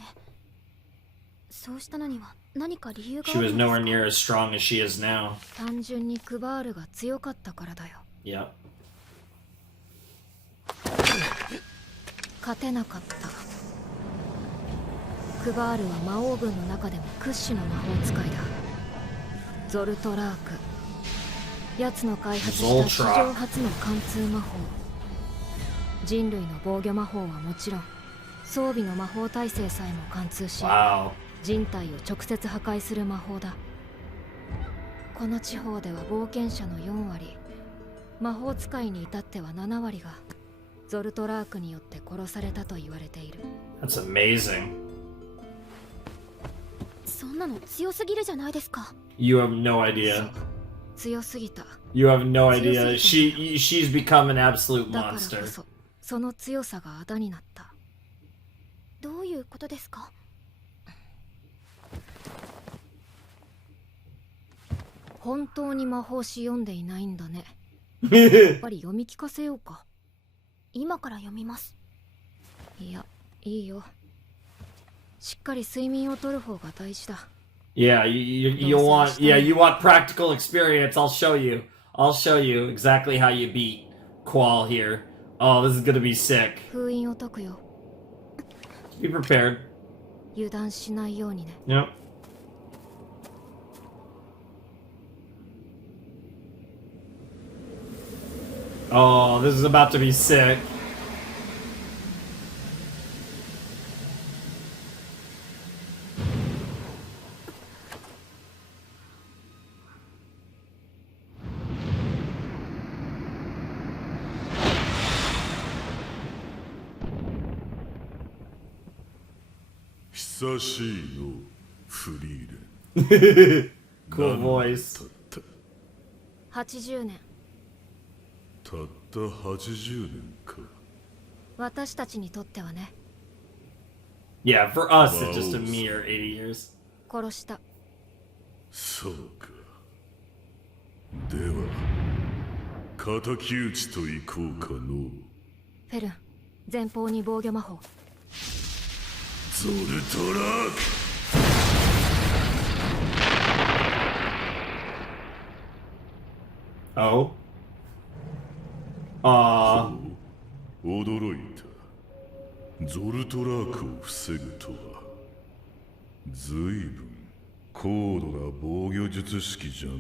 そうしたのには何か理由が She ある was んです nowhere か？ near as strong as she is now. 単純にクバールが強かったからだよ。 Yep. 勝てなかった。クバールは魔王軍の中でも屈指の魔法使いだ。ゾルトラーク。奴の開発した史上初の貫通魔法。人類の防御魔法はもちろん、装備の魔法耐性さえも貫通し、 Wow. 人体を直接破壊する魔法だ。この地方では冒険者の4割、魔法使いに至っては7割がゾルトラークによって殺されたと言われている。 That's amazing. そんなの強すぎるじゃないですか。 You have no idea. 強すぎた。 You have no idea. She's become an absolute だからこ monster. そ、その強さがあだになった。どういうことですか？本当に魔法師読んでいないんだね。やっぱり読み聞かせようか。今から読みます。いや、いいよ。しっかり睡眠をとる方が大事だ。Yeah, you want practical experience. I'll show you. I'll show you exactly how you beat Qual here. Oh, this is gonna be sick. 封印を解くよ。 Be prepared. 油断しないようにね。 Yep. Oh, this is about to be sick. Cool voice. 80年。たった80年か。私たちにとってはね。 Yeah, for us, it's just a mere 80 years. 殺した。そうか。では、敵討ちといこうかの。フェルン、前方に防御魔法。ゾルトラーク。Oh? 驚いた。ゾルトラークを防ぐとは随分高度な防御術式じゃのう。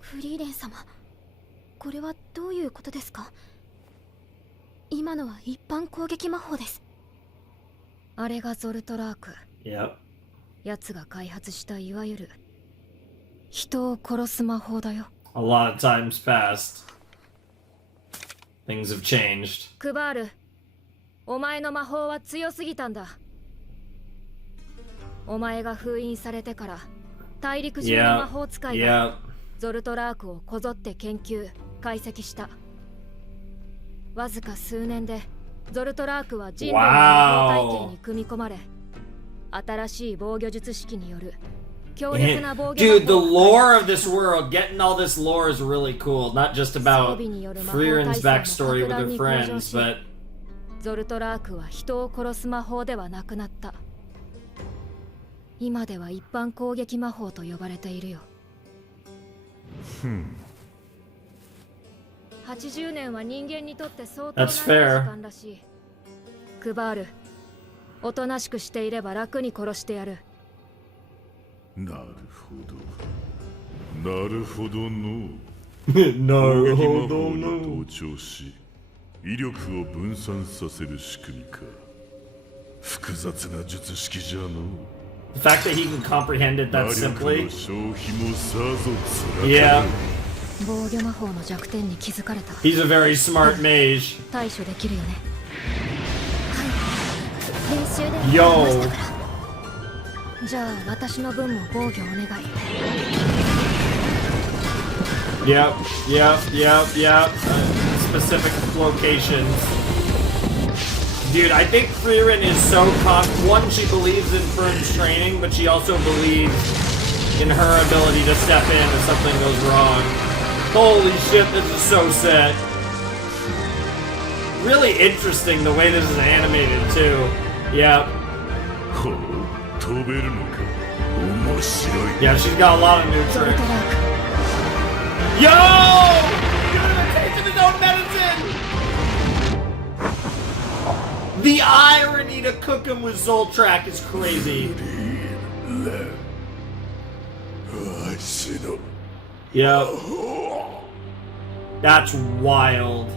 フリーレン様、これはどういうことですか？今のは一般攻撃魔法です。あれがゾルトラーク。 Yep. 奴が開発したいわゆる人を殺す魔法だよ。 A lot of time's passed. Things have changed. クバール、お前の魔法は強すぎたんだ。お前が封印されてから大陸中の魔法使いがゾルトラークをこぞって研究解析した。わずか数年でゾルトラークは人類の魔法体系に組み込まれ、新しい防御術式による強力な防御。 Dude, the lore of this world, getting all this lore is really cool. Not just about Friren's backstory with her friends, but ゾルトラークは人を殺す魔法ではなくなった。今では一般攻撃魔法と呼ばれているよ。80年は人間にとって相当な時間らしい。クバール、おとなしくしていれば楽に殺してやる。なるほど。なるほどの。なるほどの。攻撃魔法に同調し、威力を分散させる仕組みか。複雑な術式じゃの。The fact that he can comprehend it that simply. 消費もさぞつらか。Yeah. 防御魔法の弱点に気づかれた。 He's a very smart mage. 対処できるよね。はい。練習でやりましたから。じゃあ私の分も防御お願い。Yep. Specific locations. Dude, I think Frieren is so one, she believes in Fern's training, but she also believes in her ability to step in if something goes wrong. Holy shit, this is so set. Really interesting the way this is animated too. Yep. Yeah, she's got a lot of new tricks. Yo! You're gonna taste his own medicine! The irony to cook him with Zoltrak is crazy. Yep. That's wild.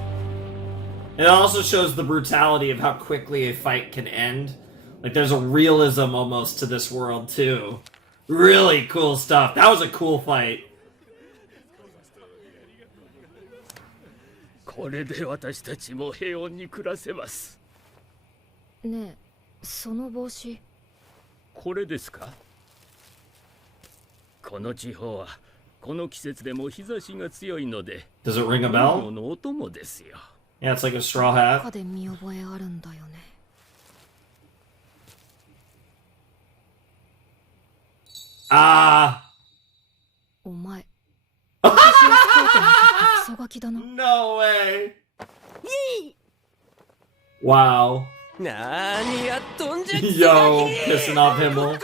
It also shows the brutality of how quickly a fight can end. Like, there's a realism almost to this world, too. Really cool stuff. That was a cool fight. これで私たちも平穏に暮らせます。ねえ、その帽子。これですか？この地方はこの季節でも日差しが強いので。Does it ring a bell? のお供ですよ。Yeah, it's like a straw hat. 中で見覚えあるんだよね。あお前。私のスカートにクソガキだな。No way. Wow. 何やっとんじゃ Yo, pissing off Himmel.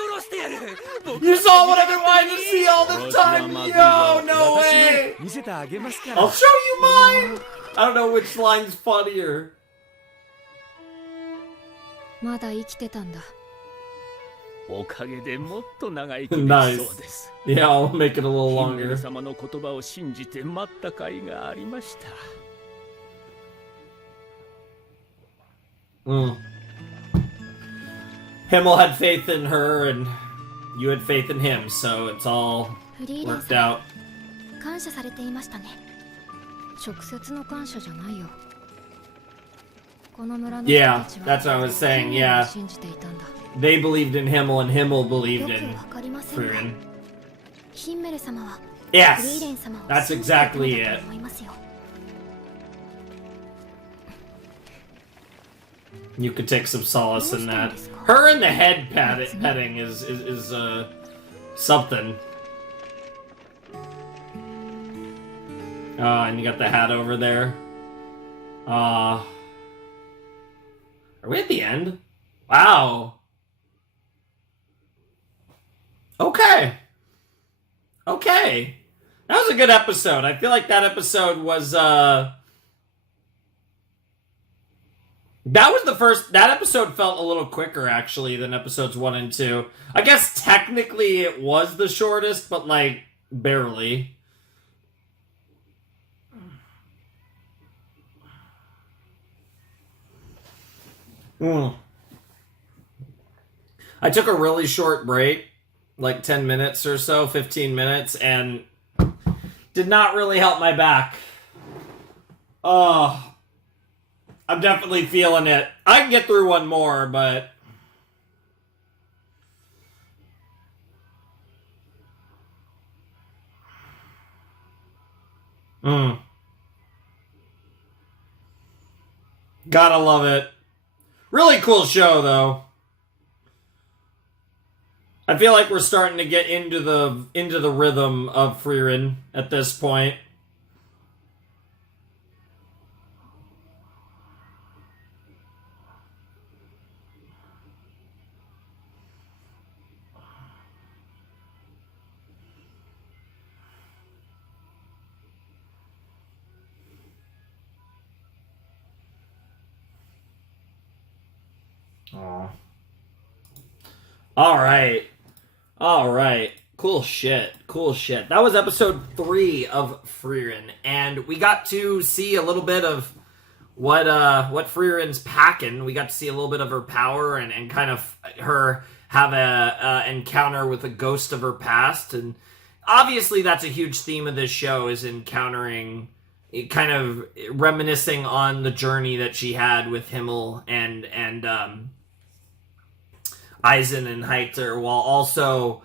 You saw what I've been wanting to see all this time. Yo, no way. I'll show you mine. I don't know which line's funnier. まだ生きてたんだ。おかげでもっと長生きできそうです。Yeah, I'll make it a little ヒンメ longer. ル様の言葉を信じて待った甲斐がありました。Himmel had faith in her, and you had faith in him, so it's all フリーレン worked さ out. ん、感謝されていましたね。直接の感謝じゃないよ。この村の Yeah, 人たち that's what I は was saying, ヒンメル yeah. を信じていたんだ。They believed in Himmel, and Himmel よ believed く in わかりませんが、 Frieren. ヒンメル様はフリー Yes, レン様を that's 信じていたの exactly だ it. と思いますよ。You could take some solace in that. Her in the head petting is something. Oh, and you got the hat over there. Are we at the end? Wow. Okay. Okay. That was a good episode. I feel like that episode was, that episode felt a little quicker, actually, than episodes 1 and 2. I guess technically it was the shortest, but, like, barely. I took a really short break, like 10 minutes or so, 15 minutes, and did not really help my back. Oh, I'm definitely feeling it. I can get through one more, but... Gotta love it. Really cool show, though. I feel like we're starting to get into the rhythm of Frieren at this point. Aw. All right. Cool shit. That was episode 3 of Frieren, and we got to see a little bit of what Frieren's packing. We got to see a little bit of her power and kind of her have a encounter with a ghost of her past, and obviously that's a huge theme of this show, is encountering, kind of reminiscing on the journey that she had with Himmel and Eisen and Heitzer, while also,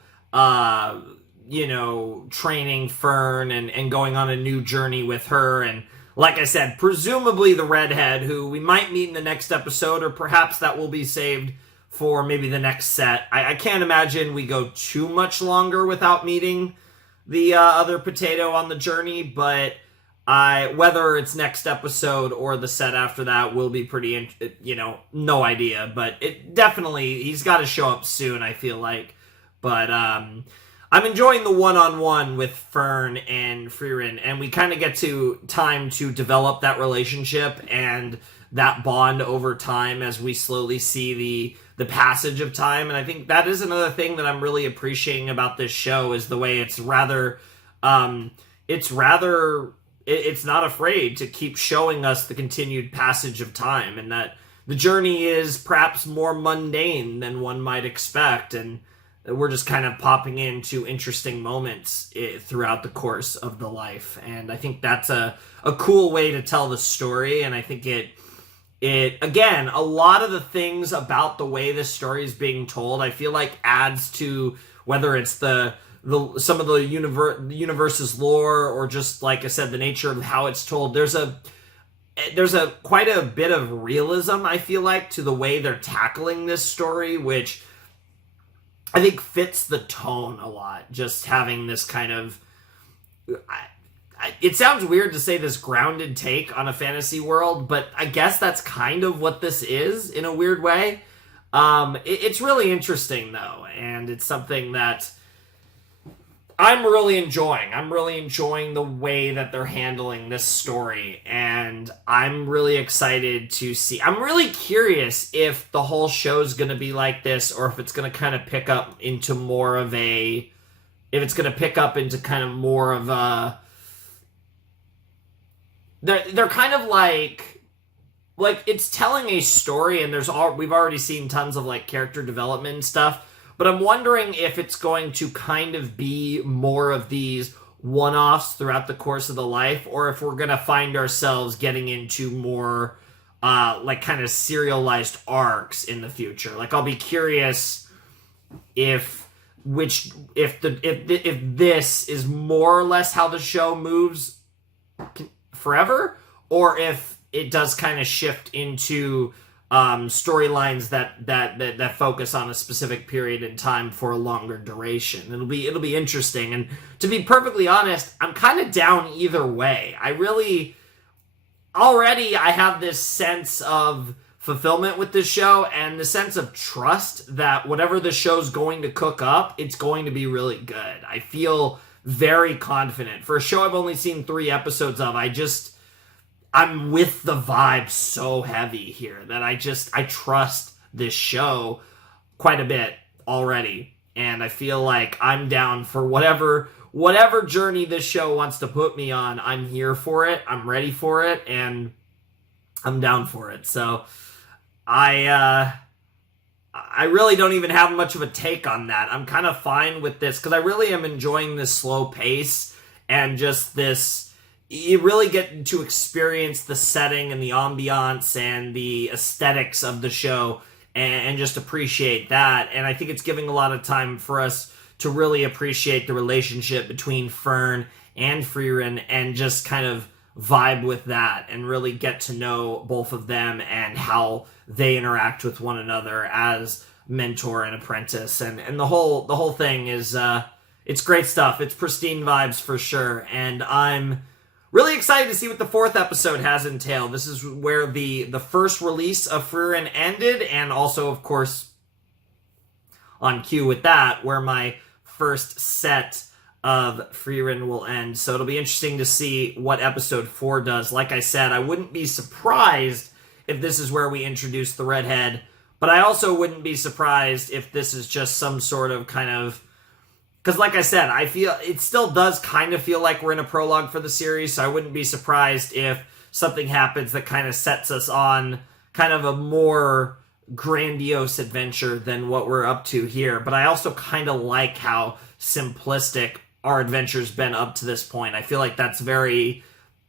training Fern and going on a new journey with her. And like I said, presumably the redhead, who we might meet in the next episode, or perhaps that will be saved for maybe the next set. I can't imagine we go too much longer without meeting the other potato on the journey, but whether it's next episode or the set after that will be pretty, no idea. But it definitely, he's got to show up soon, I feel like. But I'm enjoying the one-on-one with Fern and Frieren, and we kind of get time to develop that relationship and that bond over time as we slowly see the passage of time. And I think that is another thing that I'm really appreciating about this show, is the way it's it's not afraid to keep showing us the continued passage of time, and that the journey is perhaps more mundane than one might expect, and we're just kind of popping into interesting moments throughout the course of the life. And I think that's a cool way to tell the story, and I think it again, a lot of the things about the way this story is being told, I feel like adds to, whether it's some of the universe's lore, or just, like I said, the nature of how it's told. There's quite a bit of realism, I feel like, to the way they're tackling this story, which I think fits the tone a lot. Just having this kind of, it sounds weird to say this grounded take on a fantasy world, but I guess that's kind of what this is in a weird way. It's really interesting, though, and it's something that I'm really enjoying the way that they're handling this story, and I'm really excited to see. I'm really curious if the whole show's going to be like this, or if it's going to kind of pick up into more of a, if it's going to pick up into kind of more of a, they're kind of like it's telling a story, and we've already seen tons of like character development and stuff. But I'm wondering if it's going to kind of be more of these one-offs throughout the course of the life, or if we're going to find ourselves getting into more like kind of serialized arcs in the future. Like, I'll be curious if this is more or less how the show moves forever, or if it does kind of shift into storylines that focus on a specific period in time for a longer duration. It'll be interesting, and to be perfectly honest, I'm kind of down either way. I have this sense of fulfillment with this show, and the sense of trust that whatever the show's going to cook up, it's going to be really good. I feel very confident. For a show I've only seen 3 episodes of, I'm with the vibe so heavy here that I trust this show quite a bit already. And I feel like I'm down for whatever journey this show wants to put me on. I'm here for it. I'm ready for it. And I'm down for it. So I really don't even have much of a take on that. I'm kind of fine with this because I really am enjoying this slow pace and just this. You really get to experience the setting and the ambiance and the aesthetics of the show and just appreciate that. And I think it's giving a lot of time for us to really appreciate the relationship between Fern and Frieren and just kind of vibe with that and really get to know both of them and how they interact with one another as mentor and apprentice. And the whole thing is, it's great stuff. It's pristine vibes for sure. And I'm really excited to see what the 4th episode has entailed. This is where the first release of Frieren ended, and also, of course, on cue with that, where my first set of Frieren will end. So it'll be interesting to see what episode 4 does. Like I said, I wouldn't be surprised if this is where we introduce the redhead, but I also wouldn't be surprised if this is just some sort of kind of, because like I said, I feel it still does kind of feel like we're in a prologue for the series, so I wouldn't be surprised if something happens that kind of sets us on kind of a more grandiose adventure than what we're up to here. But I also kind of like how simplistic our adventure's been up to this point. I feel like that's very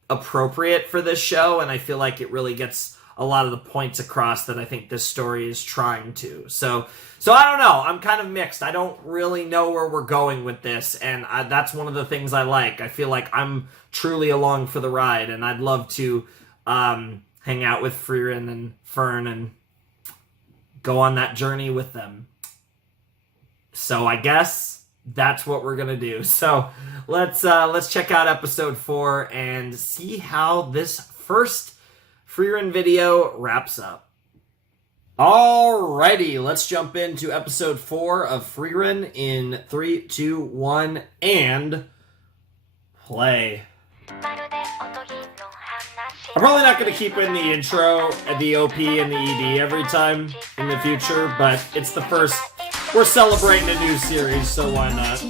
appropriate for this show, and I feel like it really gets a lot of the points across that I think this story is trying to. So I don't know. I'm kind of mixed. I don't really know where we're going with this, and that's one of the things I like. I feel like I'm truly along for the ride, and I'd love to hang out with Frieren and Fern and go on that journey with them. So I guess that's what we're gonna do. So let's check out episode 4 and see how this first Frieren video wraps up. Alrighty, let's jump into episode 4 of Frieren in 3, 2, 1, and play. I'm probably not going to keep in the intro, the OP, and the ED every time in the future, but it's the first. We're celebrating a new series, so why not?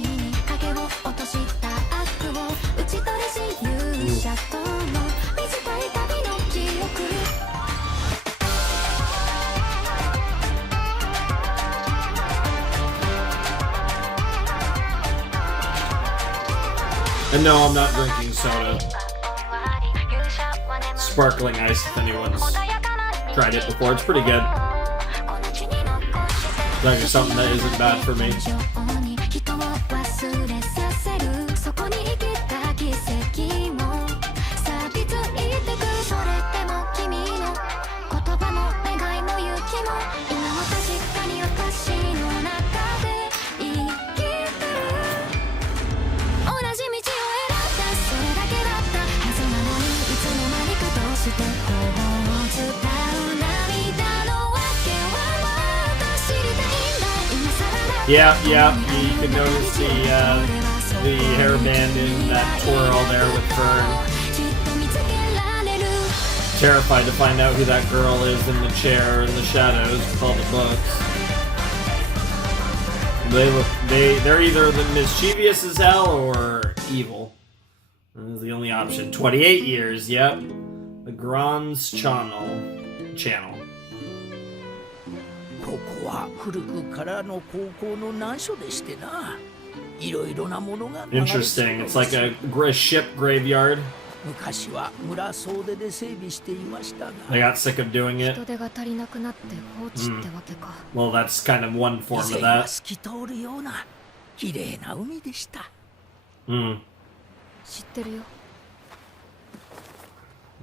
And no, I'm not drinking soda. Sparkling ice, if anyone's tried it before. It's pretty good. Like something that isn't bad for me. Yeah, you can notice the the hairband in that twirl there with Fern. Terrified to find out who that girl is in the chair in the shadows with all the books. They're either the mischievous as hell or evil. That's the only option. 28 years, yep. The Grand's Channel. ここは古くからの高校の難所でしてな。いろいろなものが流れています。 Interesting. It's like a ship graveyard. 昔は村総出で整備していましたが。I got sick of doing it. 人手が足りなくなって放置ってわけか。Well, that's kind of one form of 以前は that. 透き通るような綺麗な海でした。知ってるよ。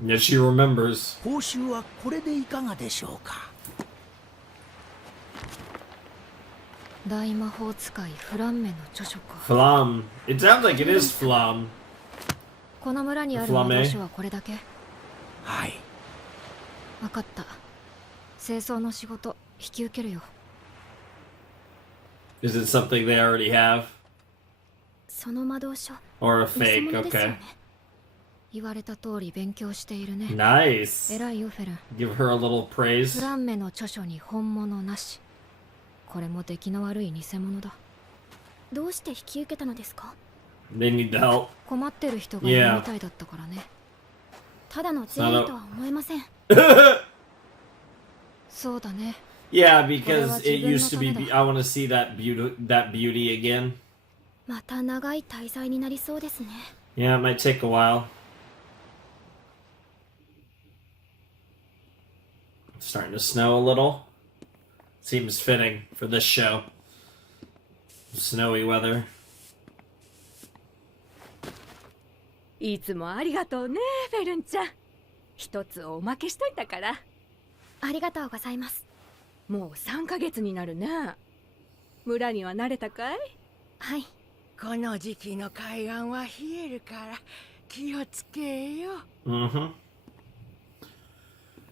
Yeah, she remembers. 報酬はこれでいかがでしょうか。大魔法使いフランメの著書か。Flam. It sounds like it is Flam. この村にある魔導書はこれだけ。はい。わかった。清掃の仕事引き受けるよ。Is it something they already have? その魔導書。Or a fake? Okay. 言われた通り勉強しているね。Nice. 偉いよフェルン。 Give her a little praise. フランメの著書に本物なし。これも出来の悪い偽物だ。どうして引き受けたのですか？ They need the help. 困ってる人がいるみたいだったからね。ただの善意とは思えません。そうだね。Yeah, because it used to be. I want to see that beauty again. また長い滞在になりそうですね。Yeah, it might take a while. It's starting to snow a little. Seems fitting for this show. Snowy weather. いつもありがとうね、フェルンちゃん。一つおまけしといたから。ありがとうございます。もう3ヶ月になるね。村には慣れたかい？はい。この時期の海岸は冷えるから気をつけよ。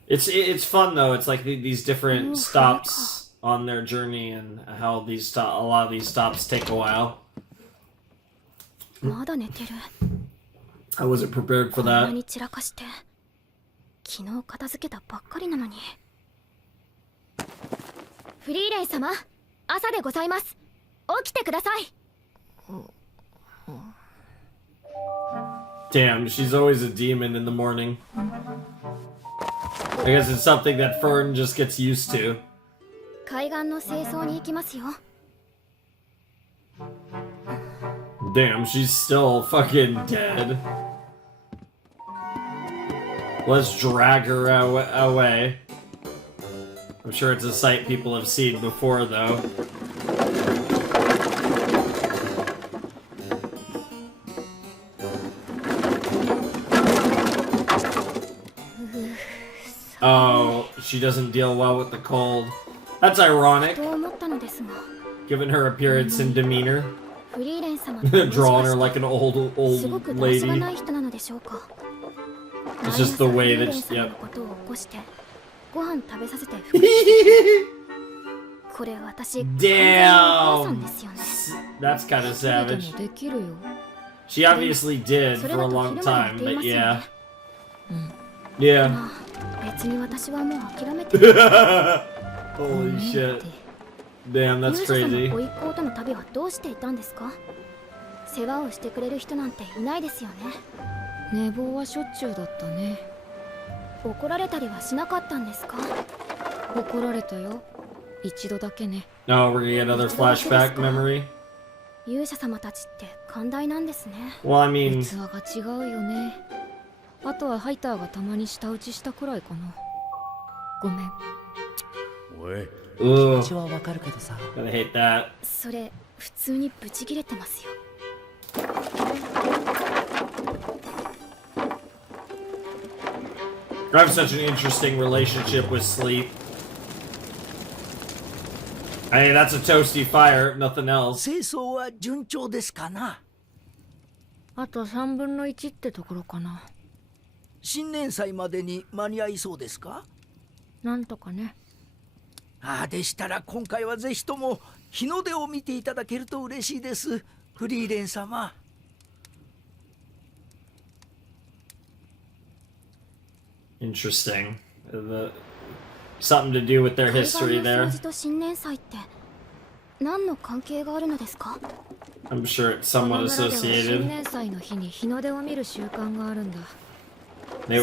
It's fun though. It's like these different stops on their journey and how a lot of these stops take a while. まだ寝てる。I wasn't prepared for こんな that. に散らかして昨日片付けたばっかりなのに。フリーレン様、朝でございます。起きてください。Damn, she's always a demon in the morning. I guess it's something that Fern just gets used to. 海岸の清掃に行きますよ。Damn, she's still fucking dead. Let's drag her away. I'm sure it's a sight people have seen before, though. Oh, she doesn't deal well with the cold. That's ironic, と思ったのですが。 given her appearance and demeanor. フリーレン様 Drawing her like an old すごく lady. だらしがない人なのでしょうか。 It's just the way that フリーレン様 yep. のことを起こしてご飯食べさせて福利してこれ私完全なお母さんですよね。 That's kind of 誰で savage. もできるよ。 She obviously did それ for だ a と long 広間 time, に似てい but ますよ yeah. ね。 Yeah. まあ別に私はもう諦めてる。 Holy shit. Damn, that's 勇者様 crazy. ご一行との旅はどうしていたんですか？世話をしてくれる人なんていないですよね。寝坊はしょっちゅうだったね。怒られたりはしなかったんですか？怒られたよ。一度だけね。 Oh, we're gonna get another flashback memory. 勇者様たちって寛大なんですね。 Well, I mean, 器が違うよね。あとはハイターがたまに舌打ちしたくらいかな。ごめん。おい。気持ちはわかるけどさ。Gonna hate that. それ普通にブチ切れてますよ。 I have such an interesting relationship with sleep. Hey, that's a toasty fire, nothing else. 清掃は順調ですかな。あと3分の1ってところかな。新年祭までに間に合いそうですか？なんとかね。ああ、でしたら今回はぜひとも日の出を見ていただけると嬉しいです、フリーレン様。Interesting. Something to do with their history there. 掃除と新年祭って何の関係があるのですか？ I'm sure it's somewhat 新 associated. 年祭の日に日の出を見る習慣があるんだ。 She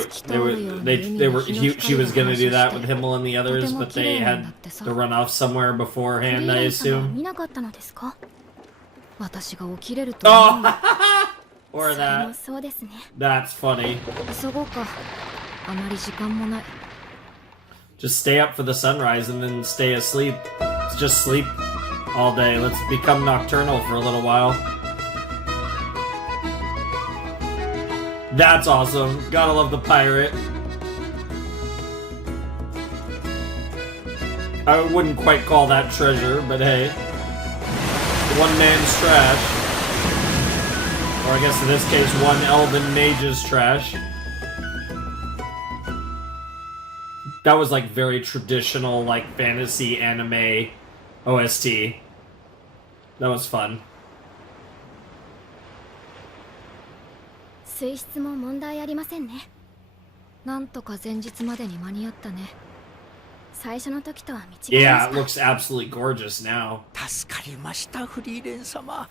was gonna do that with Himmel and the others, but they had to run off somewhere beforehand, I フリーレン様は assume. 見なかったのですか？私が起きれると思うん Oh! だ。 Or それも that. そうですね。 That's funny. 急ごうか。あまり時間もない。 Just stay up for the sunrise and then stay asleep. Just sleep all day. Let's become nocturnal for a little while. That's awesome. Gotta love the pirate. I wouldn't quite call that treasure, but hey. One man's trash. Or I guess in this case, one elven mage's trash. That was like very traditional, like fantasy anime OST. That was fun. 水質も問題ありませんね。なんとか前日までに間に合ったね。最初の時とは見違いま Yeah, し it た。 looks absolutely gorgeous now. 助かりました、フリーレン様。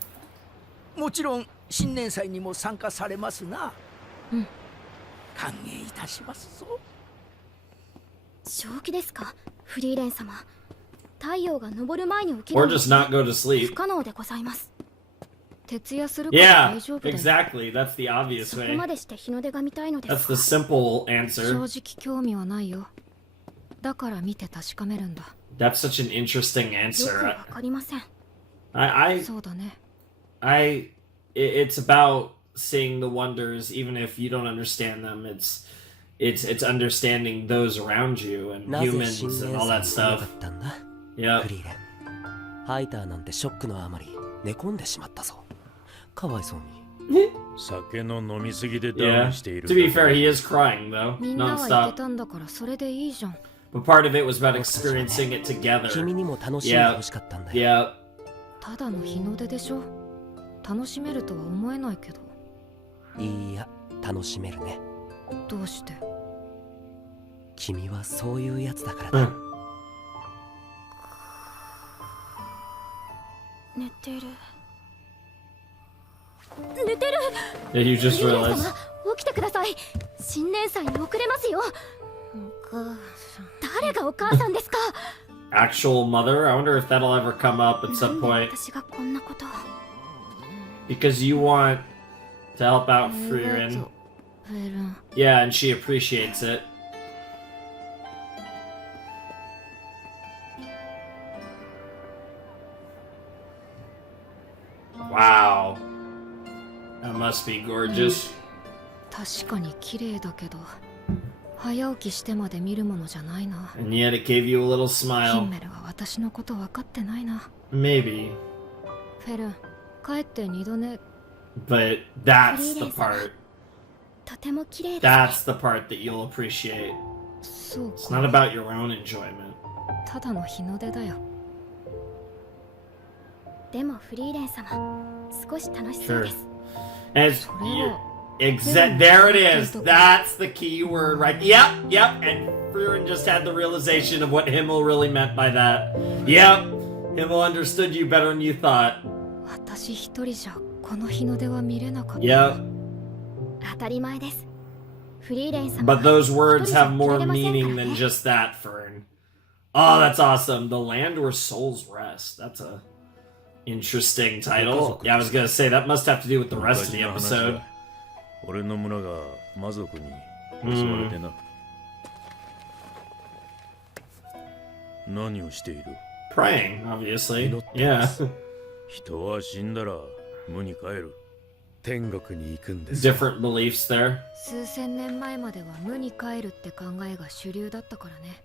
もちろん新年祭にも参加されますな。うん。歓迎いたしますぞ。正気ですか、フリーレン様。太陽が昇る前に起きる Or のは just not go to 不 sleep. 可能でございます。徹夜するから Yeah, 大丈夫だよ。 exactly. That's the obvious そこ way. までして日の出が見たいので That's す the か？ simple 正 answer. 直興味はないよ。だから見て確かめるんだ。 That's such an interesting よく answer. わかりません。そうだね。It's about seeing the wonders, even if you don't understand them. It's understanding those around you and なぜ humans 新 and 年 all 祭 that に来な stuff. かったんだ？ Yep. フリーレン。ハイターなんてショックのあまり寝込んでしまったぞ。かわいそうに。酒の飲みすぎでダウ Yeah. ンしている。 To be fair, he is crying though, みんなは行け nonstop. たんだからそれでいいじゃん。 But part of it was about experiencing it together. 君にも楽しんで Yeah. ほしかったんだよ。 Yeah. ただの日の出でしょ。楽しめるとは思えないけど。いいや、楽しめるね。どうして？君はそういうやつだからだ。寝てる。寝てる。 Yeah, you just フリーレン realized. 様、起きてください。新年祭に遅れますよ。誰がお母さんですか？ Actual mother? I wonder if that'll ever come up at な some んで point. 私がこんなことを。 Because you want to help out Frieren. フェルン。 Yeah, and she appreciates it. Wow. That must be gorgeous. 確かに綺麗だけど、早起きしてまで見るものじゃないな。 And yet it gave you a little ヒ smile. ンメルは私のこと分かってないな。 Maybe. フェルン、帰って二度寝。 But that's the part. とても綺麗ですね。 That's the part that you'll appreciate. そう It's か。 not about your own enjoyment. ただの日の出だよ。でもフリーレン様、少し楽しそう Sure. です。 And it's, there it is. That's the key word, right? Yep, yep. And Frieren just had the realization of what Himmel really meant by that. Yep. Himmel understood you better than you thought. 私一人じゃこの日の出は見れなかった。 Yep. 当たり前です。フリーレン様。 But those words 一人じゃ have 生き more られませんから meaning ね than just that, Fern. Oh, that's awesome. The Land Where Souls Rest. That's a interesting title. Yeah, I was gonna say that must have to do with the rest of the episode. 俺の村が魔族に襲われてな。何をしている？ Praying, obviously. Yeah. 人は死んだら無に帰る。天国に行くんです。 Different beliefs there. 数千年前までは無に帰るって考えが主流だったからね。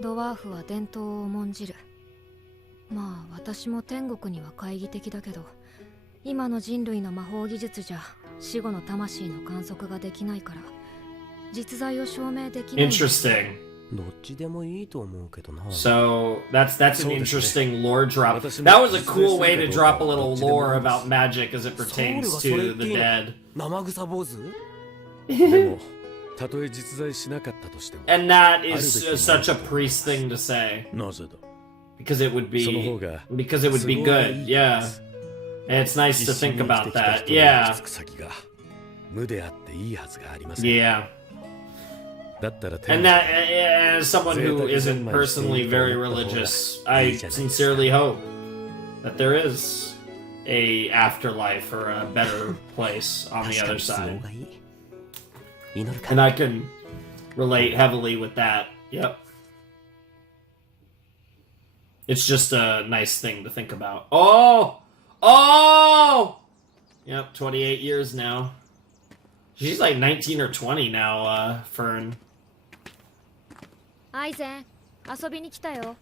ドワーフは伝統を重んじる。まあ私も天国には懐疑的だけど、今の人類の魔法技術じゃ死後の魂の観測ができないから実在を証明できない。 Interesting. どっちでもいいと思うけどな。 So that's an interesting lore drop. That was a cool way to drop a little lore about magic as it pertains to the dead. 生臭坊主？でもたとえ実在しなかったとしても。 And that is such a priest thing to say. なぜだ Because it would be その方が because it would be good. Yeah. And it's nice to think about that. Yeah. 無であっていいはずがありません。 Yeah. だったら And that, as someone who isn't personally very religious, I sincerely hope that there is a afterlife or a better place on the other side. And I can relate heavily with that. Yep. It's just a nice thing to think about. Oh! Oh! Yep, 28 years now. She's like 19 or 20 now, Fern. アイゼン、遊びに来たよ。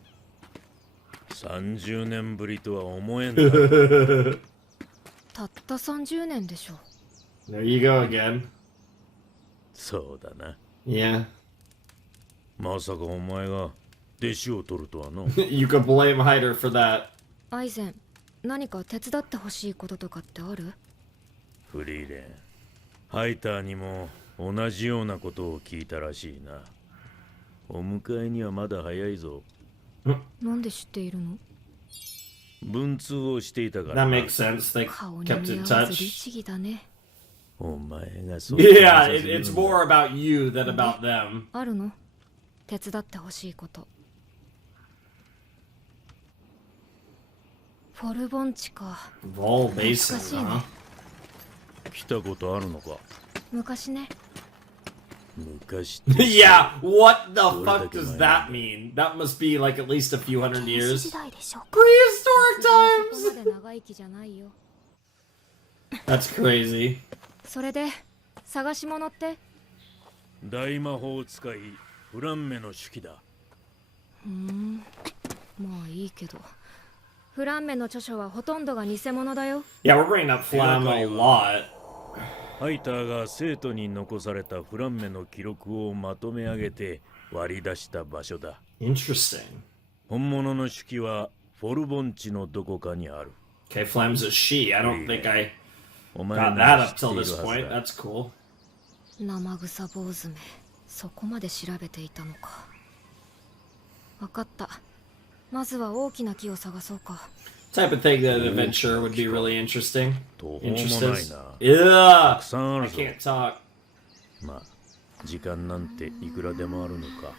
30年ぶりとは思えんだ。たった30年でしょ。 There you go again. そうだな。Yeah. まさかお前が弟子を取るとはの。You could blame Hyder for that. アイゼン、何か手伝ってほしいこととかってある？フリーレン、ハイターにも同じようなことを聞いたらしいな。お迎えにはまだ早いぞ。なんで知っているの？文通をしていたから。That makes sense. They kept in touch. 律儀だね。お前がそう。Yeah, it's more about you than about them. あるの？手伝ってほしいこと。フォルボンチか。Vol Basin, huh? 来たことあるのか？昔ね。Yeah, what the fuck does that mean? That must be like at least a few hundred years. Prehistoric times! That's crazy. それで、探し物って？大魔法使い、フランメの手記だ。まあいいけど。フランメの著書はほとんどが偽物だよ。Yeah, we're bringing up Flam a lot. ハイターが生徒に残されたフランメの記録をまとめ上げて割り出した場所だ。Interesting. 本物の手記はフォルボンチのどこかにある。Okay, Flam's a she. I don't think I got that up till this point. That's cool. 生臭坊主め、そこまで調べていたのか。わかった。まずは大きな木を探そうか。Type of thing that an adventure would be really interesting. Interesting. 途 Yeah. くさんあ I るぞ。 can't talk. まあ、時間なんていくらでもあるのか。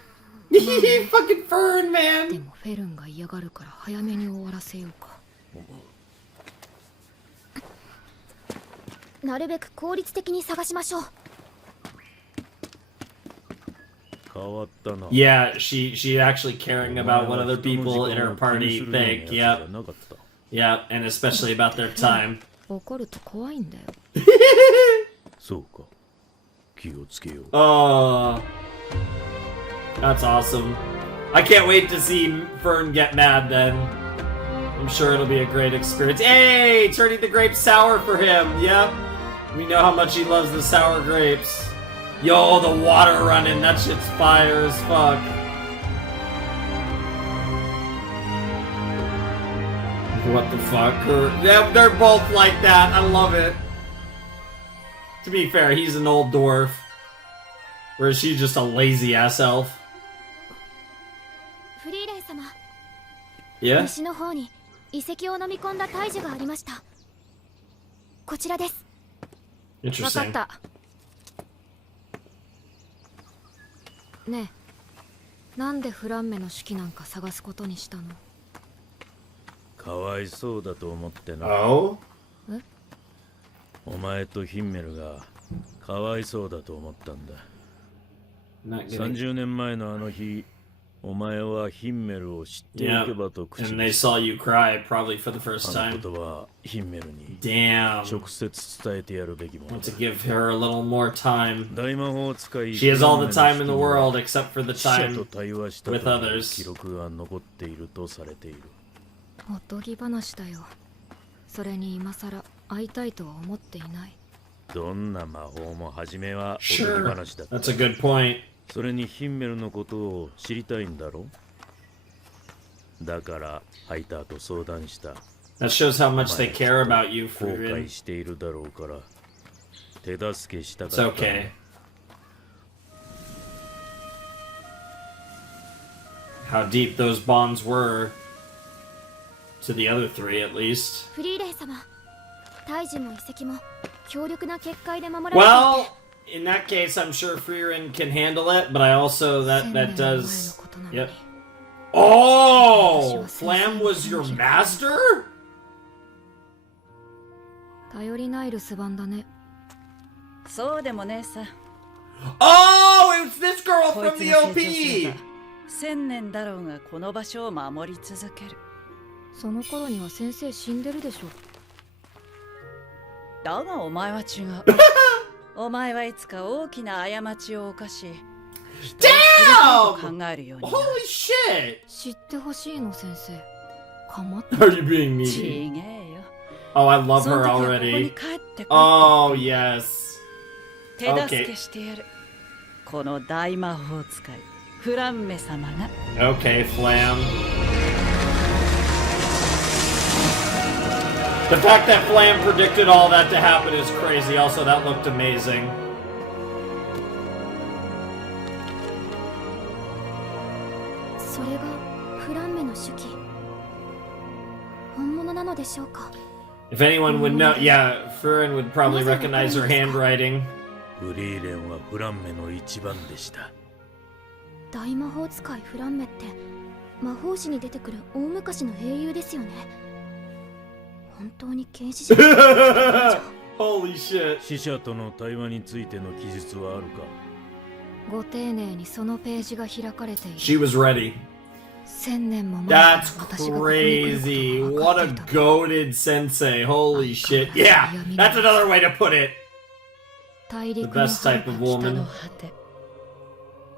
Fucking Fern, man. でもフェルンが嫌がるから早めに終わらせようか。なるべく効率的に探しましょう。変わったな。 Yeah, she actually caring about what other people in her party think. Yep. Yep, and especially about their time. 怒ると怖いんだよ。そうか。気をつけよう。Oh, that's awesome. I can't wait to see Fern get mad then. I'm sure it'll be a great experience. Hey, turning the grapes sour for him. Yep. We know how much he loves the sour grapes. Yo, the water running. That shit's fire as fuck. What the fuck? They're both like that. I love it. To be fair, he's an old dwarf. Whereas she's just a lazy ass elf. フリーレン様。 Yeah? 西の方に遺跡を飲み込んだ大樹がありました。こちらです。わかった。ねえ、なんでフランメの手記なんか探すことにしたの？かわいそうだと思ってな。Oh? え？お前とヒンメルがかわいそうだと思ったんだ。30年前のあの日、お前はヒンメルを知っておけばと口に。And they saw you cry probably for the first あの time. ことはヒンメルに Damn. 直接伝えてやるべきもの Want だ。 to give her a little more time. 大魔法使い She has all the time in the world except for the 死者 time と対話したと with いう others. 記録が残っているとされている。おとぎ話だよ。それに今さら会いたいとは思っていない。どんな魔法も初めはおとぎ Sure. 話だった。 That's a good point. それにヒンメルのことを知りたいんだろう。だからハイターと相談した。 That shows how much they care about you, 後 Frieren. 悔しているだろうから手助けしたか It's った。 okay. how deep those bonds were to the other three, at least. フリーレン様、大樹も遺跡も強力な結界で守られていて。 Well, in that case, I'm sure Frieren can handle it, but I also that does. Yep. Oh, Flam was your master? 頼りない留守番だね。そうでもねえさ。Oh, it's this girl こい from つ the が成長すれ OP. ば1000年だろうがこの場所を守り続ける。その頃には先生死んでるでしょ。だがお前は違う。お前はいつか大きな過ちを犯し、人を知りたいと考えるようになる。 Holy shit! 知ってほしいの先生。かまって。 Are you being ち mean? げえよ。 Oh, I love その her 時はここに already. 帰ってくる。 Oh, yes. 手助けしてやる。この大魔法使いフランメ様が。 Okay, Flam. The fact that Flam predicted all that to happen is crazy. Also, that looked amazing. それがフランメの手記。本物なのでしょうか。 If anyone would know, yeah, Fern would probably recognize her handwriting. フリーレンはフランメの一番でした。大魔法使いフランメって魔法史に出てくる大昔の英雄ですよね。本当に原始人。 Holy shit. 死者との対話についての記述はあるか。ご丁寧にそのページが開かれている。 She was ready. 1000年も前から That's 私がここに来る crazy. ことが What 分 a かっていたの。 goated sensei. Holy shit. Yeah, that's another way to put it. 大 The 陸の best type of 北 woman. の果て。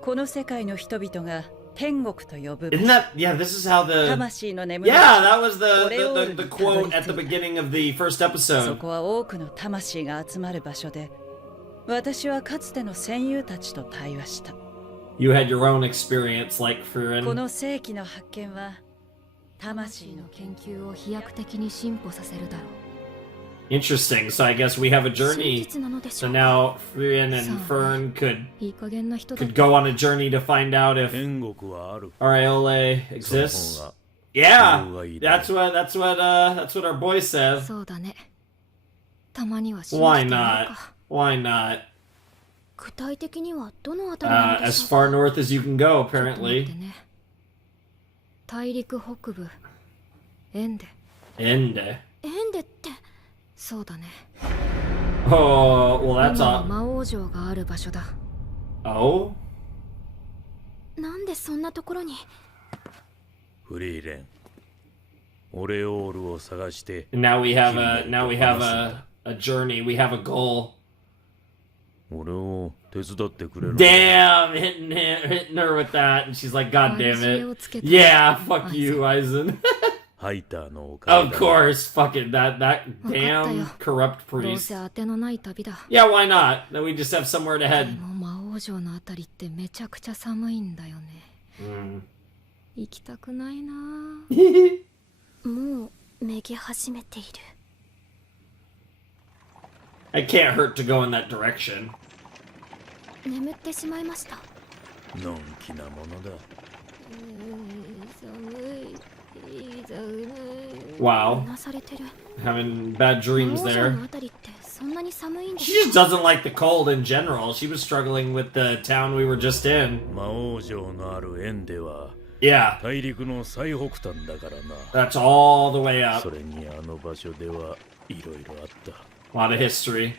この世界の人々が天国と呼ぶ場 Isn't 所。 that, yeah, this is how the. 魂の眠り。 Yeah, that was the オレオールに quote at the beginning of the first そ episode. こは多くの魂が集まる場所で、私はかつての戦友たちと対話した。 You had your own experience, like こ Frieren. の世紀の発見は魂の研究を飛躍的に進歩させるだろう。 Interesting. So I guess we have a 真 journey. 実なのでしょ So うか。 now Frieren and Fern いい加減な人だ。 could go on a journey to find out if 天国はある。 Ariole その exists. 方が Yeah, 都合がいいだろう。 that's what our boy said. そうだね。たまには信じ Why てみる not? か。 Why not? 具体的にはどのあたりなので As しょう far か。 north as you can go, ちょっと待って apparently. ね。大陸北部エンデ。 End. エンデって。そうだね。 Oh, well, that's 今は all. 魔王城がある場所だ。 Oh? なんでそんなところに。フリーレン。オレオールを探して。 And now we have a journey. We have a goal. 俺を手伝ってくれる。 Damn, hitting her with that, and she's like, God damn it. Yeah, fuck you, Eisen. ハイターのおかげ Of だ。 course, fucking that damn corrupt どう priest. せ当てのない旅だ。 Yeah, why not? Then we just have somewhere to で head. も魔王城のあたりってめちゃくちゃ寒いんだよね。行きたくないな。もうめげ始めている。 It can't hurt to go in that direction. 眠ってしまいました。のんきなものだ。Wow. うなされてる。 Having bad dreams 魔王城 there. のあたりってそんなに寒いんです She か。 just doesn't like the cold in general. She was struggling with the town we were just in. 魔王城のあるエンデは Yeah. 大陸の最北端だからな。 That's all the way up. それにあの場所ではいろいろあった。 A lot of history. い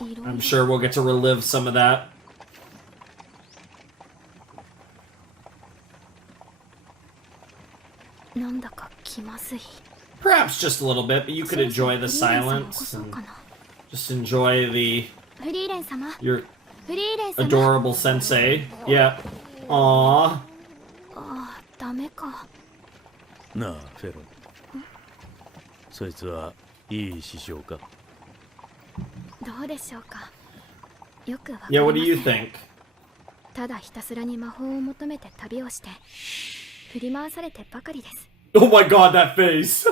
ろいろ I'm sure we'll get to relive some of that. なんだか気まずい。 Perhaps just a little bit, but you could enjoy the silence and just enjoy the フリーレン様。 your フリーレン様。 adorable sensei. Yeah. Aww. ああ、ダメか。なあ、フェロン。そいつはいい師匠か。どうでしょうか。よくわか Yeah, り what ま do you せん。 think? ただひたすらに魔法を求めて旅をして振り回されてばかりです。 Oh my god, that face!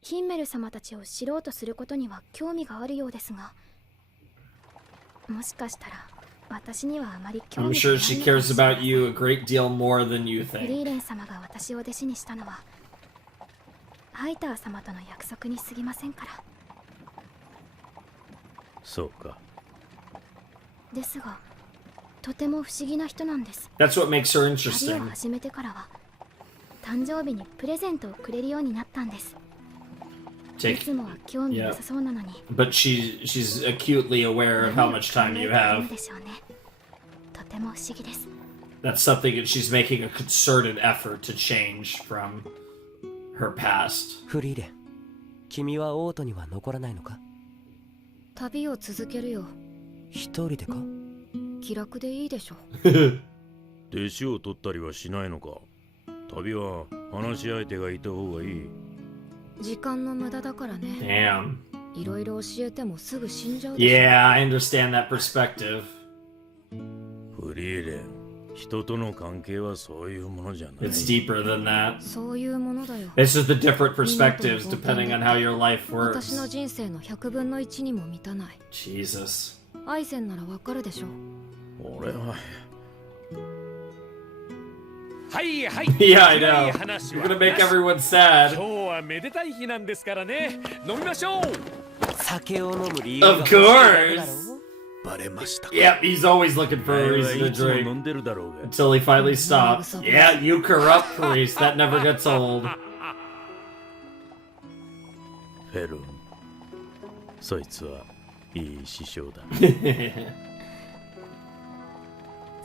ヒンメル様たちを知ろうとすることには興味があるようですが、もしかしたら私にはあまり興 I'm 味 sure が she ないのかも cares しれない about you a great deal more than you フリー think. レン様が私を弟子にしたのはハイター様との約束に過ぎませんから。そうか。ですが、とても不思議な人なんです。 That's what makes her 旅を interesting. 始めてからは誕生日にプレゼントをくれるようになったんです。い Take, つもは興味な yeah. さそうなのに。 But she's acutely aware of how much time you 何を考えている have. んでしょうね。とても不思議です。 That's something that she's making a concerted effort to change from her past. フリーレン、君はオートには残らないのか？旅を続けるよ。一人でか？気楽でいいでしょ。弟子を取ったりはしないのか。旅は話し相手がいた方がいい。時間の無駄だからね。 Damn. いろいろ教えてもすぐ死んじゃうでしょ。 Yeah, I understand that perspective. フリーレン、人との関係はそういうものじゃない。 It's deeper than that. そういうものだよ。 It's just the different perspectives depending on how your life 私 works. の人生の100分の1にも満たない。 Jesus. アイゼンならわかるでしょ。俺は。はいはい。 Yeah, I know. You're gonna make everyone sad. 今日はめでたい日なんですからね。飲みましょう。酒を飲む理由が Of course. バレました。 Yep, he's always looking for a reason to drink until he finally stops. Yeah, you corrupt priest. That never gets old. フェルン、そいつはいい師匠だ。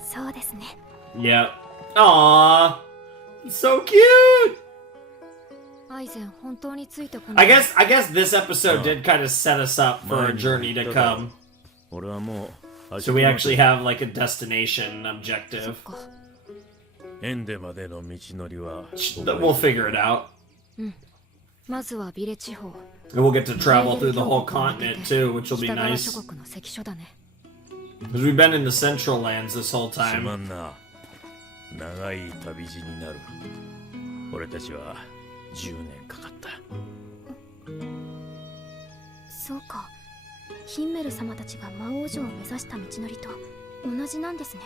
そうですね。 Yep. Aww. So cute. アイゼン本当についてこない。 I guess this episode did kind of set us up for a journey to come. 俺はもう So we actually have like a destination objective. エンデまでの道のりは We'll figure it out. まずはビレ地方。 And we'll get to travel through the whole continent too, which will be 北側 nice. 諸国の関所だね。 Because we've been in the Central Lands this whole すま time. んな。長い旅路になる。俺たちは10年かかった。そうか。ヒンメル様たちが魔王城を目指した道のりと同じなんですね。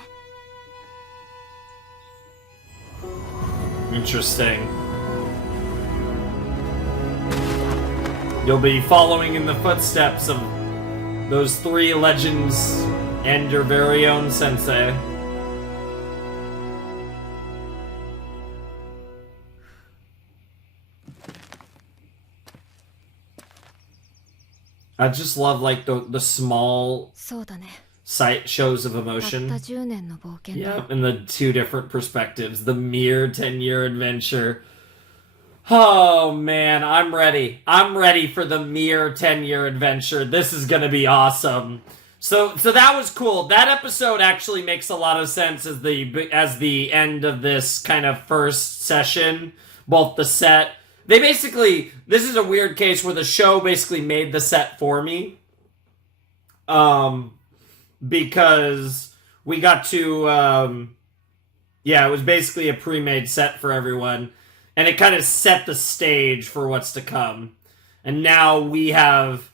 Interesting. You'll be following in the footsteps of those three legends and your very own sensei. I just love like the small そうだね。 sight shows of たった emotion. 10年の冒険だ。 Yeah, and the two different perspectives, the mere 10-year adventure. Oh man, I'm ready. I'm ready for the mere 10-year adventure. This is gonna be awesome. So that was cool. That episode actually makes a lot of sense as the end of this kind of first session. Both the set. They basically, this is a weird case where the show basically made the set for me. Because we got to, it was basically a pre-made set for everyone. And it kind of set the stage for what's to come. And now we have,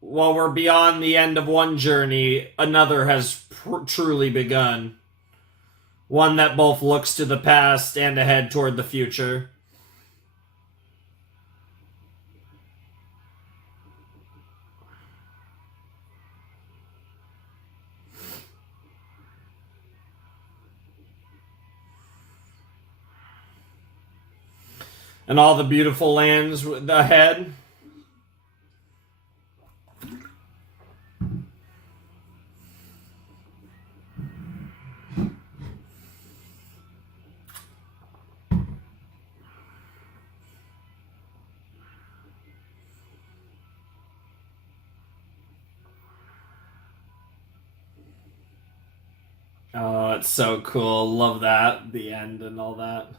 while we're beyond the end of one journey, another has truly begun. One that both looks to the past and ahead toward the future. And all the beautiful lands ahead. Oh, it's so cool. Love that. The end and all that.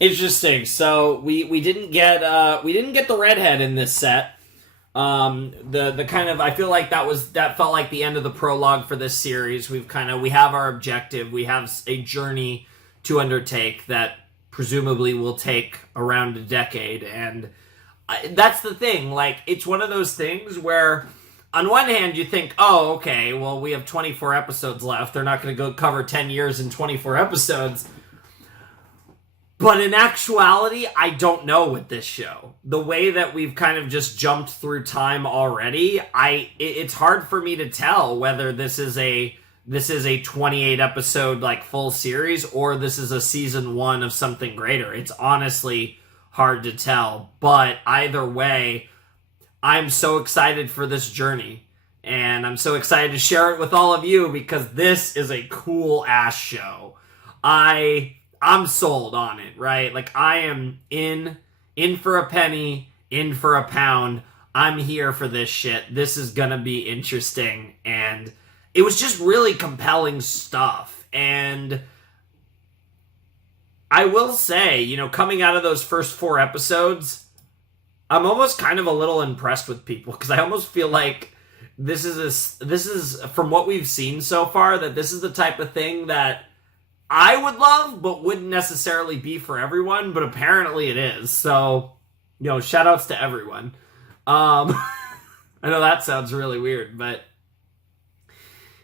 Interesting. So we didn't get the redhead in this set. The kind of, I feel like that felt like the end of the prologue for this series. We have our objective. We have a journey to undertake that presumably will take around a decade, and that's the thing. Like, it's one of those things where on one hand, you think, oh, okay, well, we have 24 episodes left. They're not going to go cover 10 years in 24 episodes. But in actuality, I don't know with this show. The way that we've kind of just jumped through time already, it's hard for me to tell whether this is a 28 episode like full series or this is a season 1 of something greater. It's honestly hard to tell. But either way, I'm so excited for this journey, and I'm so excited to share it with all of you because this is a cool ass show. I'm sold on it, right? Like, I am in for a penny, in for a pound. I'm here for this shit. This is gonna be interesting, and it was just really compelling stuff. And I will say, you know, coming out of those first 4 episodes, I'm almost kind of a little impressed with people because I almost feel like this is from what we've seen so far, that this is the type of thing that I would love but wouldn't necessarily be for everyone, but apparently it is. So, you know, shout outs to everyone. I know that sounds really weird, but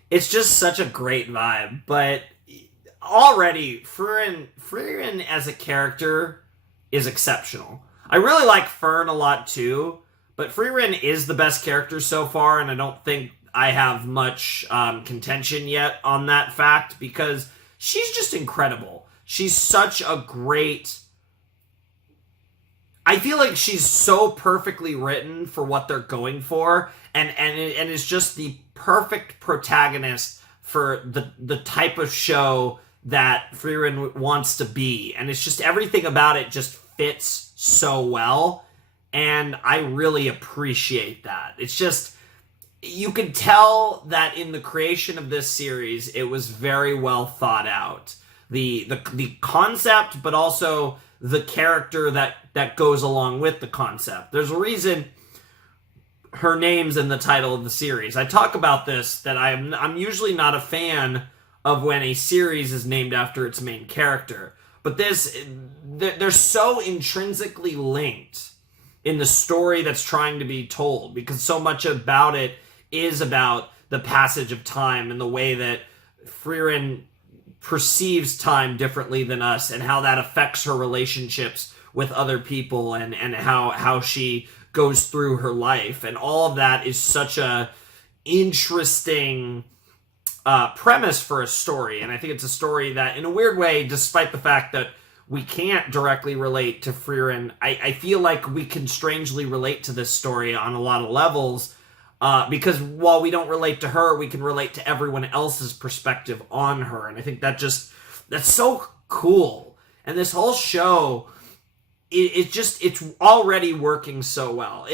it's just such a great vibe. But already, Frieren as a character is exceptional. I really like Fern a lot too, but Frieren is the best character so far, and I don't think I have much contention yet on that fact because she's just incredible. She's such a great... I feel like she's so perfectly written for what they're going for, and is just the perfect protagonist for the type of show that Frieren wants to be. And it's just everything about it just fits so well, and I really appreciate that. It's just, you can tell that in the creation of this series, it was very well thought out. The concept, but also the character that goes along with the concept. There's a reason her name's in the title of the series. I talk about this, that I'm usually not a fan of when a series is named after its main character. But they're so intrinsically linked in the story that's trying to be told, because so much about it is about the passage of time and the way that Frieren perceives time differently than us, and how that affects her relationships with other people, and how she goes through her life. And all of that is such a interesting premise for a story. And I think it's a story that, in a weird way, despite the fact that we can't directly relate to Frieren, I feel like we can strangely relate to this story on a lot of levels, because while we don't relate to her, we can relate to everyone else's perspective on her. And I think that's so cool. And this whole show, it's already working so well.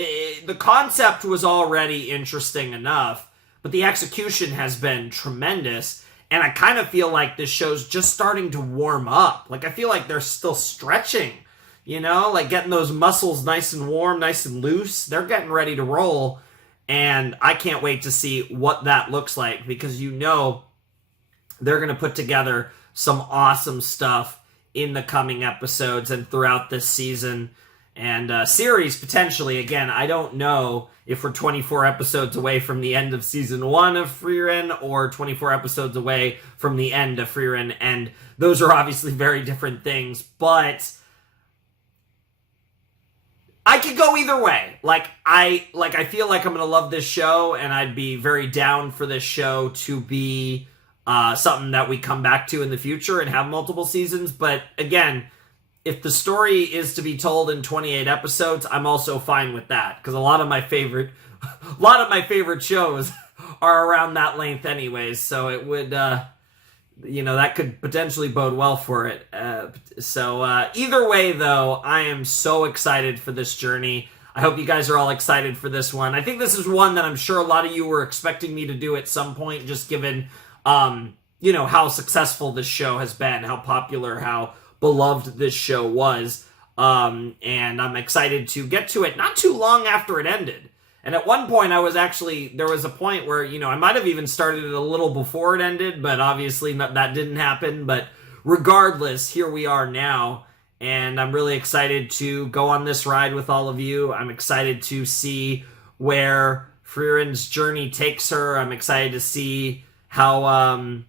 The concept was already interesting enough, but the execution has been tremendous, and I kind of feel like this show's just starting to warm up. Like, I feel like they're still stretching, you know? Like, getting those muscles nice and warm, nice and loose. They're getting ready to roll, and I can't wait to see what that looks like, because you know they're going to put together some awesome stuff in the coming episodes and throughout this season and series, potentially. Again, I don't know if we're 24 episodes away from the end of season 1 of Frieren or 24 episodes away from the end of Frieren, and those are obviously very different things, but I could go either way. I feel like I'm gonna love this show, and I'd be very down for this show to be something that we come back to in the future and have multiple seasons. But again, if the story is to be told in 28 episodes, I'm also fine with that, because a lot of my favorite shows are around that length anyways, so it would that could potentially bode well for it. So either way, though, I am so excited for this journey. I hope you guys are all excited for this one. I think this is one that I'm sure a lot of you were expecting me to do at some point, just given how successful this show has been, how popular, how beloved this show was, and I'm excited to get to it not too long after it ended. And at one point, there was a point where, I might have even started it a little before it ended, but obviously that didn't happen. But regardless, here we are now, and I'm really excited to go on this ride with all of you. I'm excited to see where Frierin's journey takes her. I'm excited to see how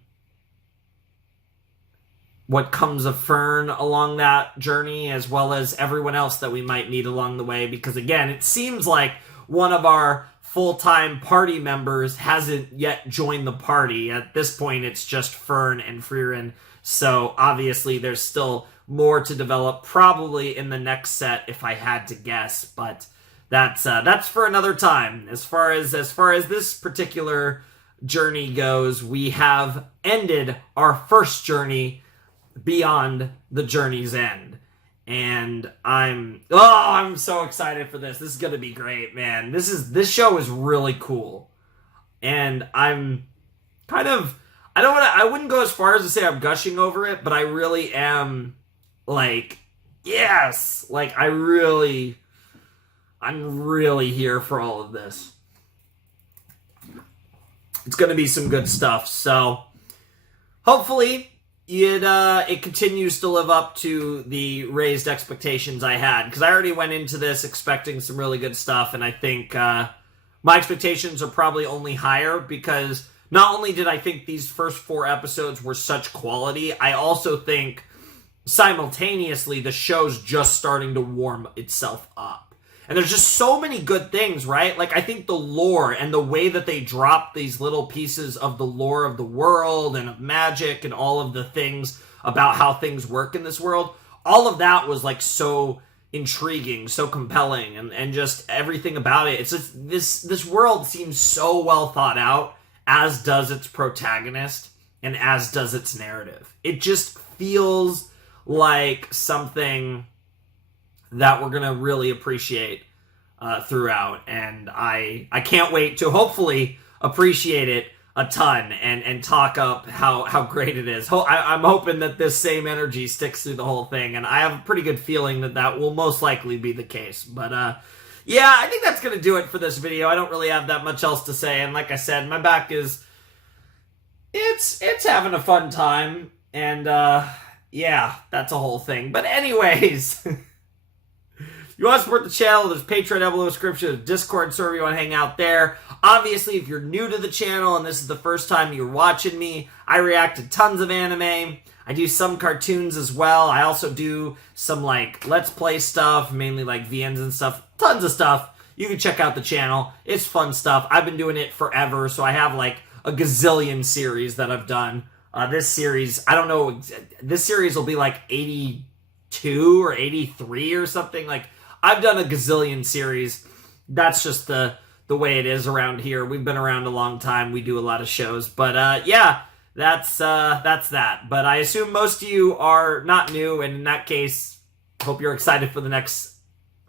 what comes of Fern along that journey, as well as everyone else that we might meet along the way, because again, it seems like one of our full-time party members hasn't yet joined the party. At this point, it's just Fern and Frieren, so obviously there's still more to develop, probably in the next set if I had to guess, but that's for another time. As far as this particular journey goes, we have ended our first journey beyond the journey's end. And I'm so excited for this. This is gonna be great, man. This show is really cool. And I'm kind of, I wouldn't go as far as to say I'm gushing over it, but I really am, like, yes! Like, I'm really here for all of this. It's gonna be some good stuff, so hopefully it continues to live up to the raised expectations I had, because I already went into this expecting some really good stuff, and I think my expectations are probably only higher, because not only did I think these first 4 episodes were such quality, I also think simultaneously the show's just starting to warm itself up. And there's just so many good things, right? Like, I think the lore and the way that they drop these little pieces of the lore of the world and of magic and all of the things about how things work in this world, all of that was, like, so intriguing, so compelling, and just everything about it. It's just, this world seems so well thought out, as does its protagonist, and as does its narrative. It just feels like something that we're gonna really appreciate throughout, and I can't wait to hopefully appreciate it a ton and talk up how great it is. I'm hoping that this same energy sticks through the whole thing, and I have a pretty good feeling that will most likely be the case. But yeah, I think that's gonna do it for this video. I don't really have that much else to say, and like I said, my back is it's having a fun time, and yeah, that's a whole thing. But anyways. You want to support the channel, there's Patreon down below in the description, there's Discord server, you want to hang out there. Obviously, if you're new to the channel and this is the first time you're watching me, I react to tons of anime. I do some cartoons as well. I also do some, like, Let's Play stuff, mainly, like, VNs and stuff. Tons of stuff. You can check out the channel. It's fun stuff. I've been doing it forever, so I have, like, a gazillion series that I've done. This series, I don't know, this series will be, like, 82 or 83 or something, like, I've done a gazillion series. That's just the way it is around here. We've been around a long time. We do a lot of shows. But yeah, that's that. But I assume most of you are not new, and in that case, hope you're excited for the next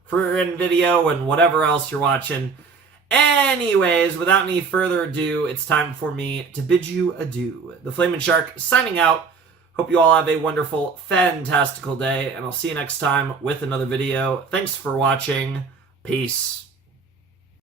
Frieren video and whatever else you're watching. Anyways, without any further ado, it's time for me to bid you adieu. The Flamin' Shark signing out. Hope you all have a wonderful, fantastical day, and I'll see you next time with another video. Thanks for watching. Peace.